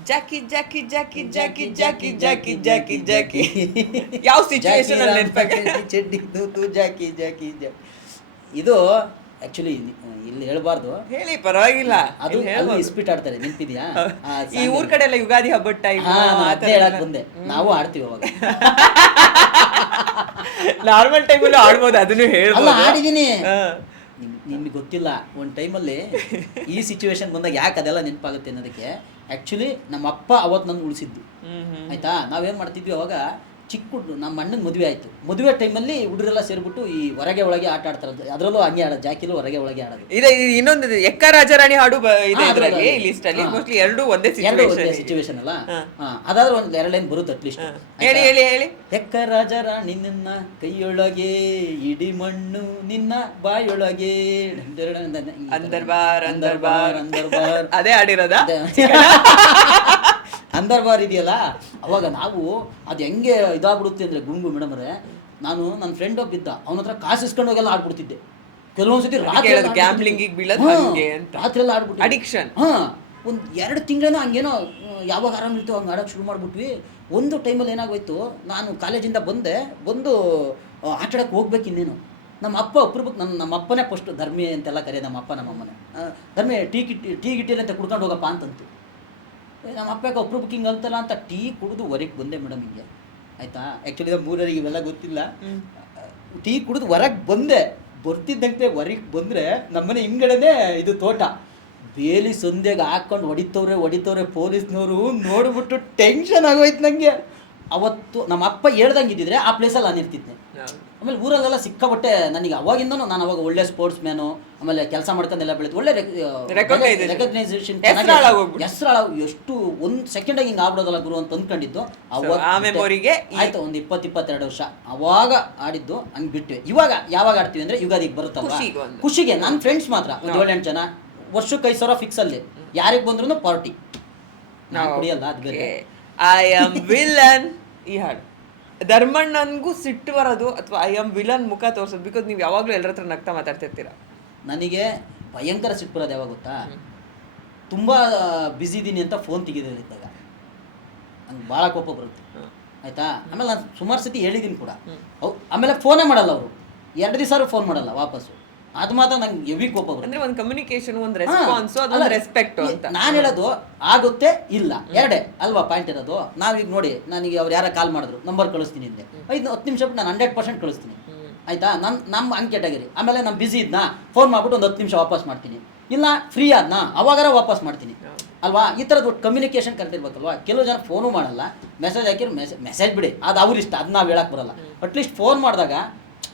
ಜಾಕಿ ಜಾಕಿ ಜಾಕಿ ಜಾಕಿ ಜಾಕಿ ಜಾಕಿ ಜಾಕಿ ಜಾಕಿ. ಯಾವ ಸಿಚುವೇಶನ್ ಅಲ್ಲಿ ಚಡ್ಡಿ ತೂತು ಜಾಕಿ ಜಾಕಿ ಜಾಕಿ. ಇದು ಆಕ್ಚುಲಿ ಇಲ್ಲಿ ಹೇಳ್ಬಾರ್ದು, ಹೇಳಿ ಪರವಾಗಿಲ್ಲ. ಅದು ಇಸ್ಪಿಟ್ ಆಡ್ತಾರೆ, ನೆನಪಿದ್ಯಾ? ಈ ಊರ್ ಕಡೆ ಎಲ್ಲ ಯುಗಾದಿ ಹಬ್ಬದ ಟೈಮ್ ಹೇಳಕ್ ಬಂದೆ. ನಾವು ಆಡ್ತೀವಿ ಅವಾಗ. ನಾರ್ಮಲ್ ಟೈಮಲ್ಲಿ ಆಡ್ಬೋದು, ಅದನ್ನು ಹೇಳ್ಬೋದು. ಆಡಿದೀನಿ. ನಿಮ್ಗೆ ಗೊತ್ತಿಲ್ಲ, ಒಂದು ಟೈಮಲ್ಲಿ ಈ ಸಿಚುವೇಶನ್ ಬಂದಾಗ ಯಾಕೆ ಅದೆಲ್ಲ ನೆನಪಾಗುತ್ತೆ ಅನ್ನೋದಕ್ಕೆ, ಆ್ಯಕ್ಚುಲಿ ನಮ್ಮ ಅಪ್ಪ ಅವತ್ತು ನನ್ನ ಉಳಿಸಿದ್ದು, ಆಯಿತಾ? ನಾವೇನು ಮಾಡ್ತಿದ್ವಿ ಅವಾಗ, ಚಿಕ್ಕ ಹುಡುಗ ನಮ್ಮ ಅಣ್ಣನ ಮದುವೆ ಆಯಿತು. ಮದುವೆ ಟೈಮಲ್ಲಿ ಹುಡುಗರೆಲ್ಲ ಸೇರಿಬಿಟ್ಟು ಈ ಹೊರಗೆ ಒಳಗೆ ಆಟ ಆಡ್ತಾರೆ. ಅದರಲ್ಲೂ ಹಂಗೆ ಆಡೋದು, ಜಾಕಿಲು ಹೊರಗೆ ಒಳಗೆ ಆಡೋದು. ಇದೆ ಇನ್ನೊಂದು ಎಕ್ಕ ರಾಜರಾಣಿ ಹಾಡು ಇದೆ ಇದರಲ್ಲಿ, ಲಿಸ್ಟಲ್ಲಿ ಮೋಸ್ಟ್ಲಿ ಎರಡೂ ಒಂದೇ ಸಿಚುವೇಶನ್ ಅಲ್ಲ. ಅದಾದ್ರೆ ಒಂದು 2 ಲೈನ್ ಬರುತ್ತೆ ಅಟ್ಲೀಸ್ಟ್. ಹೇಳಿ ಹೇಳಿ ಹೇಳಿ. ಎಕ್ಕ ರಾಜರಾಣಿ ನಿನ್ನ ಕೈಯೊಳಗೆ, ಇಡಿ ಮಣ್ಣು ನಿನ್ನ ಬಾಯೊಳಗೆ, ಅಂದರ್ಬಾರ್ ಅಂದರ್ಬಾರ್ ಅಂದರ್ಬಾರ್. ಅದೇ ಆಡಿರೋದ ಅಂದರ್ಬಾರ್ ಇದೆಯಲ್ಲ. ಅವಾಗ ನಾವು ಅದು ಹೆಂಗೆ ಇದಾಗ್ಬಿಡುತ್ತೆ ಅಂದರೆ, ಗುಂಗು ಮೇಡಮ್ರೆ, ನಾನು ನನ್ನ ಫ್ರೆಂಡ್ ಒಬ್ಬಿದ್ದ, ಅವನ ಹತ್ರ ಕಾಸು ಇಸ್ಕೊಂಡು ಹೋಗೆಲ್ಲ ಆಡ್ಬಿಡ್ತಿದ್ದೆ. ಕೆಲವೊಂದ್ಸತಿ ರಾತ್ರಿ ಎಲ್ಲ ಆಡ್ಬಿಟ್ಟು ಅಡಿಕ್ಷನ್. ಒಂದು 2 ತಿಂಗಳೇನೋ ಹಂಗೇನೋ ಯಾವಾಗ ಆರಾಮ ಇರ್ತೋ ಹಂಗೆ ಆಡೋಕ್ಕೆ ಶುರು ಮಾಡಿಬಿಟ್ವಿ. ಒಂದು ಟೈಮಲ್ಲಿ ಏನಾಗೋಯ್ತು, ನಾನು ಕಾಲೇಜಿಂದ ಬಂದು ಆಟಾಡಕ್ಕೆ ಹೋಗ್ಬೇಕು. ಇನ್ನೇನು ನಮ್ಮ ಅಪ್ಪ ಅಪರೂಪಕ್ಕೆ ನಮ್ಮ ಅಪ್ಪನೇ ಫಸ್ಟ್ ಧರ್ಮಿ ಅಂತೆಲ್ಲ ಕರೆಯೋದು. ನಮ್ಮ ಅಪ್ಪ ನಮ್ಮಮ್ಮನೇ ಧರ್ಮಿ ಟೀ ಗಿಟ್ಟಿಲ್ಲ ಅಂತ ಕುಡ್ಕೊಂಡು ಹೋಗಪ್ಪ ಅಂತಂತು. ನಮ್ಮ ಅಪ್ಪಕ್ಕೆ ಅಪರೂಪಕ್ಕೆ ಹಿಂಗೆ ಅಂತಲ್ಲ ಅಂತ ಟೀ ಕುಡಿದು ಹೊರಗೆ ಬಂದೆ ಮೇಡಮ್, ಹಿಂಗೆ ಆಯಿತಾ? ಆ್ಯಕ್ಚುಲಿ 3 ಇವೆಲ್ಲ ಗೊತ್ತಿಲ್ಲ. ಟೀ ಕುಡಿದು ಹೊರಗೆ ಬರ್ತಿದ್ದಂತೆ ಹೊರಗೆ ಬಂದರೆ ನಮ್ಮನೆ ಹಿಂಗಡೆನೇ ಇದು ತೋಟ. ಬೇಲಿ ಸಂಧ್ಯೆಗೆ ಹಾಕ್ಕೊಂಡು ಹೊಡಿತವ್ರೆ ಪೊಲೀಸ್ನವರು. ನೋಡ್ಬಿಟ್ಟು ಟೆನ್ಷನ್ ಆಗೋಯ್ತು ನನಗೆ. ಅವತ್ತು ನಮ್ಮ ಅಪ್ಪ ಹೇಳ್ದಂಗೆ ಇದ್ದಿದ್ರೆ ಆ ಪ್ಲೇಸಲ್ಲಿ ನಾನು ಇರ್ತಿದ್ದೆ. ಆಮೇಲೆ ಊರಲ್ಲೆಲ್ಲ ಸಿಕ್ಕಾಬಟ್ಟೆ ನನಗೆ ಅವಾಗಿಂದನೂ ನಾನು ಅವಾಗ ಒಳ್ಳೆ ಸ್ಪೋರ್ಟ್ಸ್ ಮ್ಯಾನು, ಆಮೇಲೆ ಕೆಲಸ ಮಾಡ್ಕೊಂಡೆಲ್ಲ ಬೆಳೆದು ಒಳ್ಳೆ ರೆಕಗ್ನೈಸೇಷನ್ ಹೆಸರು ಎಷ್ಟು ಒಂದು ಸೆಕೆಂಡಾಗಿ ಹಿಂಗೆ ಆಗ್ಬಿಡೋದಲ್ಲ ಗುರು ಅಂತ ಅಂದ್ಕೊಂಡಿದ್ದು. ಮೆಮೊರಿಗೆ ಆಯ್ತು ಒಂದು 20-22 ವರ್ಷ ಅವಾಗ ಆಡಿದ್ದು ಹಂಗೆ ಬಿಟ್ಟಿವಿ. ಇವಾಗ ಯಾವಾಗ ಆಡ್ತೀವಿ ಅಂದರೆ ಯುಗಾದಿಗೆ ಬರುತ್ತಲ್ವ, ಖುಷಿಗೆ. ನನ್ನ ಫ್ರೆಂಡ್ಸ್ ಮಾತ್ರ ಒಂದು 7-8 ಜನ, ವರ್ಷಕ್ಕೆ 5,000 ಫಿಕ್ಸ್ ಅಲ್ಲಿ, ಯಾರಿಗೆ ಬಂದ್ರು ಪಾರ್ಟಿ. ನಾನು ಕುಡಿಯಲ್ಲ, ಅದು ಬೇರೆ. ಐ ಆಮ್ ವಿಲನ್ ಈ ಹಾಡು ಧರ್ಮಣ್ಣನ್ಗೂ ಸಿಟ್ಟು ಬರೋದು ಅಥವಾ ಐ ಆಮ್ ವಿಲನ್ ಮುಖ ತೋರಿಸೋದು, ಬಿಕಾಸ್ ನೀವು ಯಾವಾಗಲೂ ಎಲ್ಲರ ಹತ್ರ ನಗ್ತಾ ಮಾತಾಡ್ತಿರ್ತೀರ. ನನಗೆ ಭಯಂಕರ ಸಿಟ್ಟು ಬರೋದು ಯಾವಾಗ ಗೊತ್ತಾ, ತುಂಬ ಬ್ಯುಸಿ ಇದ್ದೀನಿ ಅಂತ ಫೋನ್ ತೆಗೆದಿದ್ದಾಗ ನಂಗೆ ಭಾಳ ಕೋಪ ಬರುತ್ತೆ, ಆಯಿತಾ. ಆಮೇಲೆ ನಾನು ಸುಮಾರು ಸತಿ ಹೇಳಿದ್ದೀನಿ ಕೂಡ. ಆಮೇಲೆ ಫೋನೇ ಮಾಡಲ್ಲ ಅವರು, 2 ದಿವಸ ಫೋನ್ ಮಾಡಲ್ಲ ವಾಪಸ್ಸು. ಅದು ಮಾತ್ರ ನಂಗೆ ಹೆವಿ ಕೋಪ ಬರುತ್ತೆ. ಅಂದ್ರೆ ಒಂದು ಕಮ್ಯುನಿಕೇಶನ್, ಒಂದು ರೆಸ್ಪಾನ್ಸ್, ಅದೊಂದು ರೆಸ್ಪೆಕ್ಟ್ ಅಂತ ನಾನು ಹೇಳೋದು. ಆಗುತ್ತೆ ಇಲ್ಲ ಎರಡೇ ಅಲ್ವಾ ಪಾಯಿಂಟ್ ಇರೋದು. ನಾವೀಗ ನೋಡಿ, ನನಗೆ ಅವ್ರು ಯಾರ ಕಾಲ್ ಮಾಡಿದ್ರು, ನಂಬರ್ ಕಳಿಸ್ತೀನಿ ಅಂದೆ, 5-10 ನಿಮಿಷ ಬಿಟ್ಟು ನಾನು 100% ಕಳಿಸ್ತೀನಿ, ಆಯಿತಾ. ನಮ್ಮ ಹಂಗೆ ಕೆಟಗರಿ. ಆಮೇಲೆ ನಾನು ಬ್ಯುಸಿ ಇದ್ನಾ, ಫೋನ್ ಮಾಡಿಬಿಟ್ಟು ಒಂದು 10 ನಿಮಿಷ ವಾಪಸ್ ಮಾಡ್ತೀನಿ, ಇಲ್ಲ ಫ್ರೀ ಆದ್ನಾ ಅವಾಗಾರ ವಾಪಸ್ ಮಾಡ್ತೀನಿ ಅಲ್ವಾ. ಈ ಥರದ್ದು ಕಮ್ಯುನಿಕೇಷನ್ ಕರೆಕ್ಟ್ ಇರ್ಬೇಕಲ್ವಾ. ಕೆಲವು ಜನ ಫೋನು ಮಾಡಲ್ಲ, ಮೆಸೇಜ್ ಹಾಕಿರೋ ಮೆಸೇಜ್ ಬಿಡಿ, ಅದು ಅವ್ರ ಇಷ್ಟ, ಅದು ನಾವು ಹೇಳಕ್ಕೆ ಬರಲ್ಲ. ಅಟ್ಲೀಸ್ಟ್ ಫೋನ್ ಮಾಡಿದಾಗ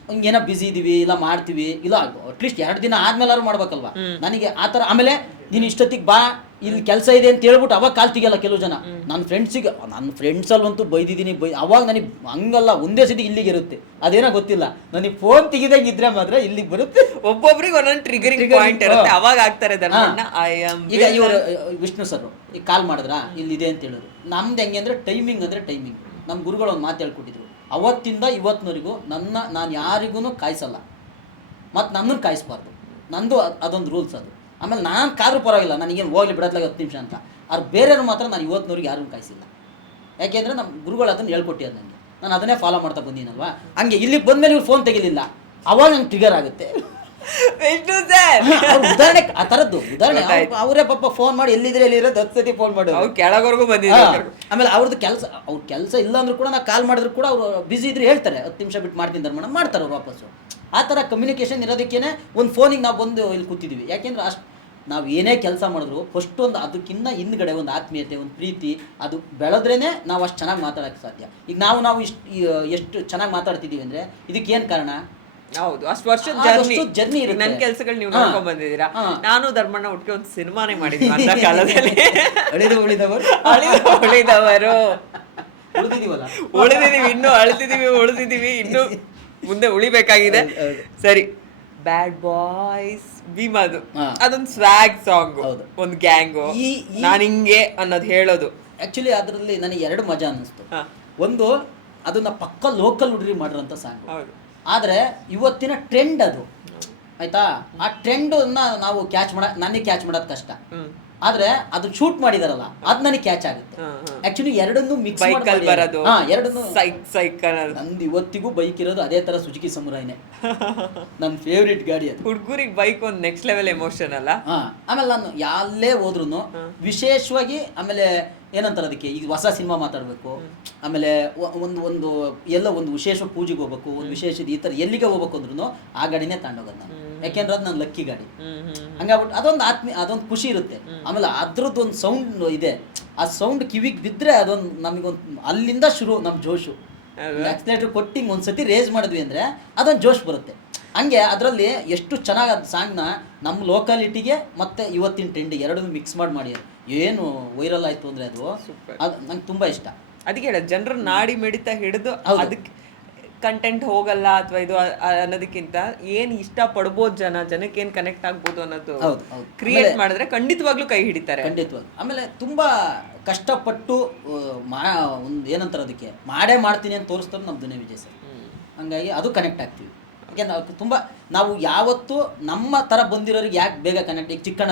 ಹಿಂಗೇನೋ ಬ್ಯುಸಿ ಇದೀವಿ, ಇಲ್ಲ ಮಾಡ್ತೀವಿ, ಇಲ್ಲ ಅಟ್ಲೀಸ್ಟ್ 2 ದಿನ ಆದ್ಮೇಲಾದ್ರು ಮಾಡ್ಬೇಕಲ್ವಾ. ನನಗೆ ಆ ಥರ. ಆಮೇಲೆ ನೀನು ಇಷ್ಟೊತ್ತಿಗೆ ಬಾ, ಇಲ್ಲಿ ಕೆಲಸ ಇದೆ ಅಂತ ಹೇಳ್ಬಿಟ್ಟು ಅವಾಗ ಕಾಲ್ ತೆಗಿಯಲ್ಲ ಕೆಲವು ಜನ. ನನ್ನ ಫ್ರೆಂಡ್ಸಲ್ಲಂತೂ ಬೈದಿದ್ದೀನಿ, ಅವಾಗ ನನಗೆ ಹಂಗಲ್ಲ, ಒಂದೇ ಸತಿ ಇಲ್ಲಿಗೆ ಇರುತ್ತೆ, ಅದೇನೋ ಗೊತ್ತಿಲ್ಲ. ನನಗೆ ಫೋನ್ ತೆಗಿದಂಗೆ ಇದ್ರೆ ಮಾತ್ರ ಇಲ್ಲಿಗೆ ಬರುತ್ತೆ. ಒಬ್ಬೊಬ್ರಿಗೆ ಒಂದೊಂದು ಟ್ರಿಗರಿಂಗ್ ಪಾಯಿಂಟ್ ಇರುತ್ತೆ, ಅವಾಗ ಆಗ್ತಾರೆ. ಈಗ ಇವರು ವಿಷ್ಣು ಸರ್ ಈಗ ಕಾಲ್ ಮಾಡಿದ್ರಾ, ಇಲ್ಲಿದೆ ಅಂತ ಹೇಳಿದ್ರು. ನಮ್ದು ಹೆಂಗೆ ಅಂದರೆ ಟೈಮಿಂಗ್ ಅಂದರೆ ಟೈಮಿಂಗ್. ನಮ್ಮ ಗುರುಗಳು ಒಂದು ಮಾತು ಹೇಳ್ಕೊಟ್ಟಿದ್ರು, ಅವತ್ತಿಂದ ಇವತ್ತಿನವರೆಗೂ ನಾನು ಯಾರಿಗೂ ಕಾಯಿಸಲ್ಲ, ಮತ್ತು ನನ್ನನ್ನು ಕಾಯಿಸ್ಬಾರ್ದು. ನಂದು ಅದೊಂದು ರೂಲ್ಸ್ ಅದು. ಆಮೇಲೆ ನಾನು ಕಾದ್ರೂ ಪರವಾಗಿಲ್ಲ, ನನಗೇನು ಹೋಗ್ಲಿ ಬಿಡತ್ಲಾಗ 10 ನಿಮಿಷ ಅಂತ. ಅವ್ರು ಬೇರೆಯವ್ರು ಮಾತ್ರ ನಾನು ಇವತ್ತಿನವ್ರಿಗೆ ಯಾರೂ ಕಾಯಿಸಿಲ್ಲ. ಯಾಕೆಂದರೆ ನಮ್ಮ ಗುರುಗಳು ಅದನ್ನು ಹೇಳ್ಕೊಟ್ಟಿರೋದು ನನಗೆ, ನಾನು ಅದನ್ನೇ ಫಾಲೋ ಮಾಡ್ತಾ ಬಂದೀನಲ್ವಾ. ಹಂಗೆ ಇಲ್ಲಿಗೆ ಬಂದಮೇಲೆ ಇವ್ರು ಫೋನ್ ತೆಗಿಲಿಲ್ಲ, ಅವಾಗ ನಂಗೆ ಟ್ರಿಗರ್ ಆಗುತ್ತೆ. ಉದಾಹರಣೆ ಆ ಥರದ್ದು ಉದಾಹರಣೆ. ಅವರೇ ಪಾಪ ಫೋನ್ ಮಾಡಿ ಎಲ್ಲಿದ್ರೆ ಎಲ್ಲಿರೋದು 10 ಸತಿ ಫೋನ್ ಮಾಡೋದು, ಕೆಳವರೆಗೂ ಬಂದಿದ್ದಾರೆ. ಆಮೇಲೆ ಅವ್ರದ್ದು ಕೆಲಸ ಇಲ್ಲ ಅಂದ್ರೂ ಕೂಡ ನಾವು ಕಾಲ್ ಮಾಡಿದ್ರು ಕೂಡ ಅವ್ರು ಬ್ಯುಸಿ ಇದ್ರೆ ಹೇಳ್ತಾರೆ, 10 ನಿಮಿಷ ಬಿಟ್ಟು ಮಾಡ್ತೀನಿ ಧರ್ಮಣ್ಣ, ಮಾಡ್ತಾರೆ ಅವ್ರು ವಾಪಸ್ಸು. ಆ ಥರ ಕಮ್ಯುನಿಕೇಷನ್ ಇರೋದಕ್ಕೇನೆ ಒಂದು ಫೋನಿಗೆ ನಾವು ಬಂದು ಇಲ್ಲಿ ಕೂತಿದ್ದೀವಿ. ಯಾಕೆಂದ್ರೆ ಅಷ್ಟು ನಾವು ಏನೇ ಕೆಲಸ ಮಾಡಿದ್ರು ಫಸ್ಟ್ ಒಂದು ಅದಕ್ಕಿಂತ ಹಿಂದ್ಗಡೆ ಒಂದು ಆತ್ಮೀಯತೆ, ಒಂದು ಪ್ರೀತಿ, ಅದು ಬೆಳೆದ್ರೇ ನಾವು ಅಷ್ಟು ಚೆನ್ನಾಗಿ ಮಾತಾಡೋಕ್ಕೆ ಸಾಧ್ಯ. ಈಗ ನಾವು ಎಷ್ಟು ಚೆನ್ನಾಗಿ ಮಾತಾಡ್ತಿದ್ದೀವಿ ಅಂದರೆ ಇದಕ್ಕೇನು ಕಾರಣ? ಹೌದು, ಅಷ್ಟು ವರ್ಷದ ಜರ್ನಿ ಇರುತ್ತೆ. ನನ್ನ ಕೆಲಸಗಳು ನೀವು ನೋಡ್ಕೊಂಡ್ ಬಂದಿದ್ದೀರಾ. ನಾನು ಧರ್ಮಣ್ಣ ಒಟ್ಟಿಗೆ ಒಂದು ಸಿನಿಮಾನೇ ಮಾಡಿದ್ವಿ ಅಂತ ಕಾಲದಲ್ಲಿ. ಉಳಿದಿದ್ದೀವಿ, ಇನ್ನೂ ಉಳಿದಿದ್ದೀವಿ, ಇನ್ನೂ ಮುಂದೆ ಉಳಿಬೇಕಾಗಿದೆ. ಸರಿ, ಬ್ಯಾಡ್ ಬಾಯ್ಸ್ ಭೀಮಾದು ಅದೊಂದು ಸ್ವ್ಯಾಗ್ ಸಾಂಗ್, ಒಂದು ಗ್ಯಾಂಗು, ನಾನು ಹಿಂಗೆ ಅನ್ನೋದು ಹೇಳೋದು. ಆಕ್ಚುಲಿ ಅದರಲ್ಲಿ ನನಗೆ 2 ಮಜಾ ಅನ್ನಿಸ್ತು. ಒಂದು, ಅದನ್ನ ಪಕ್ಕ ಲೋಕಲ್ ಹುಡುಗರಿ ಮಾಡಿರೋಂಥ ಸಾಂಗ್. ಆದರೆ ಇವತ್ತಿನ ಟ್ರೆಂಡ್ ಅದು, ಆಯ್ತಾ. ಆ ಟ್ರೆಂಡನ್ನ ನಾವು ನನಗೆ ಕ್ಯಾಚ್ ಮಾಡೋದು ಕಷ್ಟ. ಆದ್ರೆ ಅದು ಶೂಟ್ ಮಾಡಿದಾರಲ್ಲ, ಅದು ನನಗೆ ಕ್ಯಾಚ್ ಆಗುತ್ತೆ. ಆಕ್ಚುಲಿ ಎರಡನ್ನೂ ಮಿಕ್ಸ್ ಮಾಡಿ ಬರೋದು, ಎರಡನ್ನೂ ನಂದು ಇವತ್ತಿಗೂ ಬೈಕ್ ಇರೋದು ಅದೇ ತರ ಸುಜುಕಿ ಸಮುರಾಯ್ನೇ, ನನ್ನ ಫೇವ್ರೇಟ್ ಗಾಡಿ ಅದು. ಹುಡುಗರಿಗೆ ಬೈಕ್ ಒಂದು ನೆಕ್ಸ್ಟ್ ಲೆವೆಲ್ ಎಮೋಷನ್ ಅಲ್ಲ. ಆಮೇಲೆ ನಾನು ಎಲ್ಲೇ ಹೋದ್ರು ವಿಶೇಷವಾಗಿ, ಆಮೇಲೆ ಏನಂತಾರೆ ಅದಕ್ಕೆ, ಈಗ ಹೊಸ ಸಿನಿಮಾ ಮಾತಾಡಬೇಕು, ಆಮೇಲೆ ಒಂದು ಎಲ್ಲ ಒಂದು ವಿಶೇಷ ಪೂಜೆಗೆ ಹೋಗ್ಬೇಕು, ಒಂದು ವಿಶೇಷ ಈ ಥರ ಎಲ್ಲಿಗೆ ಹೋಗ್ಬೇಕು ಅಂದ್ರೂ ಆ ಗಾಡಿನೇ ತಗೊಂಡೋಗೋದು ನಾನು. ಯಾಕೆಂದ್ರೆ ಅದು ನನ್ನ ಲಕ್ಕಿ ಗಾಡಿ. ಹಂಗಾಗ್ಬಿಟ್ಟು ಅದೊಂದು ಖುಷಿ ಇರುತ್ತೆ. ಆಮೇಲೆ ಅದ್ರದ್ದೊಂದು ಸೌಂಡ್ ಇದೆ, ಆ ಸೌಂಡ್ ಕಿವಿಗೆ ಬಿದ್ದರೆ ಅದೊಂದು ನಮಗೊಂದು ಅಲ್ಲಿಂದ ಶುರು ನಮ್ಮ ಜೋಶು. ಆಕ್ಸಿಲೇಟರ್ ಕೊಟ್ಟಿಂಗ್ ಒಂದ್ಸತಿ ರೇಸ್ ಮಾಡಿದ್ವಿ ಅಂದರೆ ಅದೊಂದು ಜೋಶ್ ಬರುತ್ತೆ. ಹಂಗೆ ಅದರಲ್ಲಿ ಎಷ್ಟು ಚೆನ್ನಾಗಿ ಅದು ಸಾಂಗ್ನ ನಮ್ಮ ಲೋಕಾಲಿಟಿಗೆ ಮತ್ತು ಇವತ್ತಿನ ಟ್ರೆಂಡಿಗೆ ಎರಡನ್ನೂ ಮಿಕ್ಸ್ ಮಾಡಿ ಏನು ವೈರಲ್ ಆಯಿತು ಅಂದರೆ ಅದು ನಂಗೆ ತುಂಬ ಇಷ್ಟ. ಅದಕ್ಕೆ ಹೇಳ, ಜನರ ನಾಡಿ ಮಿಡಿತ ಹಿಡಿದು ಅದಕ್ಕೆ ಕಂಟೆಂಟ್ ಹೋಗಲ್ಲ ಅಥವಾ ಇದು ಅನ್ನೋದಕ್ಕಿಂತ ಏನು ಇಷ್ಟಪಡ್ಬೋದು ಜನಕ್ಕೆ ಏನು ಕನೆಕ್ಟ್ ಆಗ್ಬೋದು ಅನ್ನೋದು ಕ್ರಿಯೇಟ್ ಮಾಡಿದ್ರೆ ಖಂಡಿತವಾಗ್ಲೂ ಕೈ ಹಿಡಿತಾರೆ. ಖಂಡಿತವಾಗ್ಲೂ. ಆಮೇಲೆ ತುಂಬ ಕಷ್ಟಪಟ್ಟು ಒಂದು ಏನಂತಾರೆ ಅದಕ್ಕೆ ಮಾಡ್ತೀನಿ ಅಂತ ತೋರಿಸ್ತಾರೆ ನಮ್ಮ ದುನಿಯಾ ವಿಜಯ್ ಸರ್. ಹಂಗಾಗಿ ಅದು ಕನೆಕ್ಟ್ ಆಗ್ತೀವಿ. ಯಾಕೆಂದ್ರೆ ತುಂಬ ನಾವು ಯಾವತ್ತೂ ನಮ್ಮ ಥರ ಬಂದಿರೋರಿಗೆ ಯಾಕೆ ಬೇಗ ಕನೆಕ್ಟ್. ಈಗ ಚಿಕ್ಕಣ್ಣ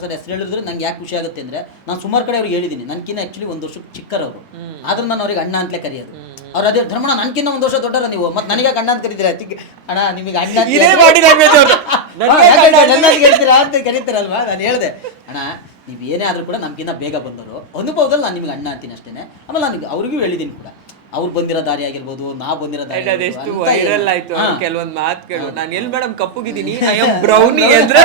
ಸರ್ ಹೆಸರು ಹೇಳಿದ್ರೆ ನಂಗೆ ಯಾಕೆ ಖುಷಿ ಆಗುತ್ತೆ ಅಂದರೆ, ನಾನು ಸುಮಾರು ಕಡೆ ಅವ್ರಿಗೆ ಹೇಳಿದ್ದೀನಿ, ನನಗಿನ್ನ ಆ್ಯಕ್ಚುಲಿ 1 ವರ್ಷಕ್ಕೆ ಚಿಕ್ಕರವರು, ಆದ್ರೆ ನಾನು ಅವ್ರಿಗೆ ಅಣ್ಣ ಅಂತಲೇ ಕರೆಯೋದು. ಅವ್ರು ಅದೇ, ಧರ್ಮಣ್ಣ ನನಗಿನ್ನ 1 ವರ್ಷ ದೊಡ್ಡರ ನೀವು, ಮತ್ತು ನನಗೆ ಅಣ್ಣ ಅಂತ ಕರೀತೀರಾ, ಅಣ್ಣ ನಿಮಗೆ ಅಣ್ಣ ಹೇಳ್ತೀರಾ ಅಂತ ಕರೀತಾರಲ್ವಾ. ನಾನು ಹೇಳಿದೆ, ಅಣ್ಣ ನೀವು ಏನೇ ಆದರೂ ಕೂಡ ನಮಗಿನ್ನ ಬೇಗ ಬಂದವರು, ಅನುಭವದಲ್ಲಿ ನಾನು ನಿಮಗೆ ಅಣ್ಣ ಅಂತೀನಿ ಅಷ್ಟೇ. ಆಮೇಲೆ ನಾನು ಅವ್ರಿಗೂ ಹೇಳಿದ್ದೀನಿ ಕೂಡ, ಅವ್ರು ಬಂದಿರೋ ದಾರಿ ಆಗಿರ್ಬೋದು, ನಾವು ಬಂದಿರೋ ದಾರಿ. ಅದೆಷ್ಟು ವೈರಲ್ ಆಯ್ತು ಕೆಲವೊಂದು ಮಾತುಗಳು. ನಾನು ಎಲ್ಲಿ ಮೇಡಮ್ ಕಪ್ಪುಗಿದ್ದೀನಿ, ಐ ಆಮ್ ಬ್ರೌನಿ ಅಂದ್ರೆ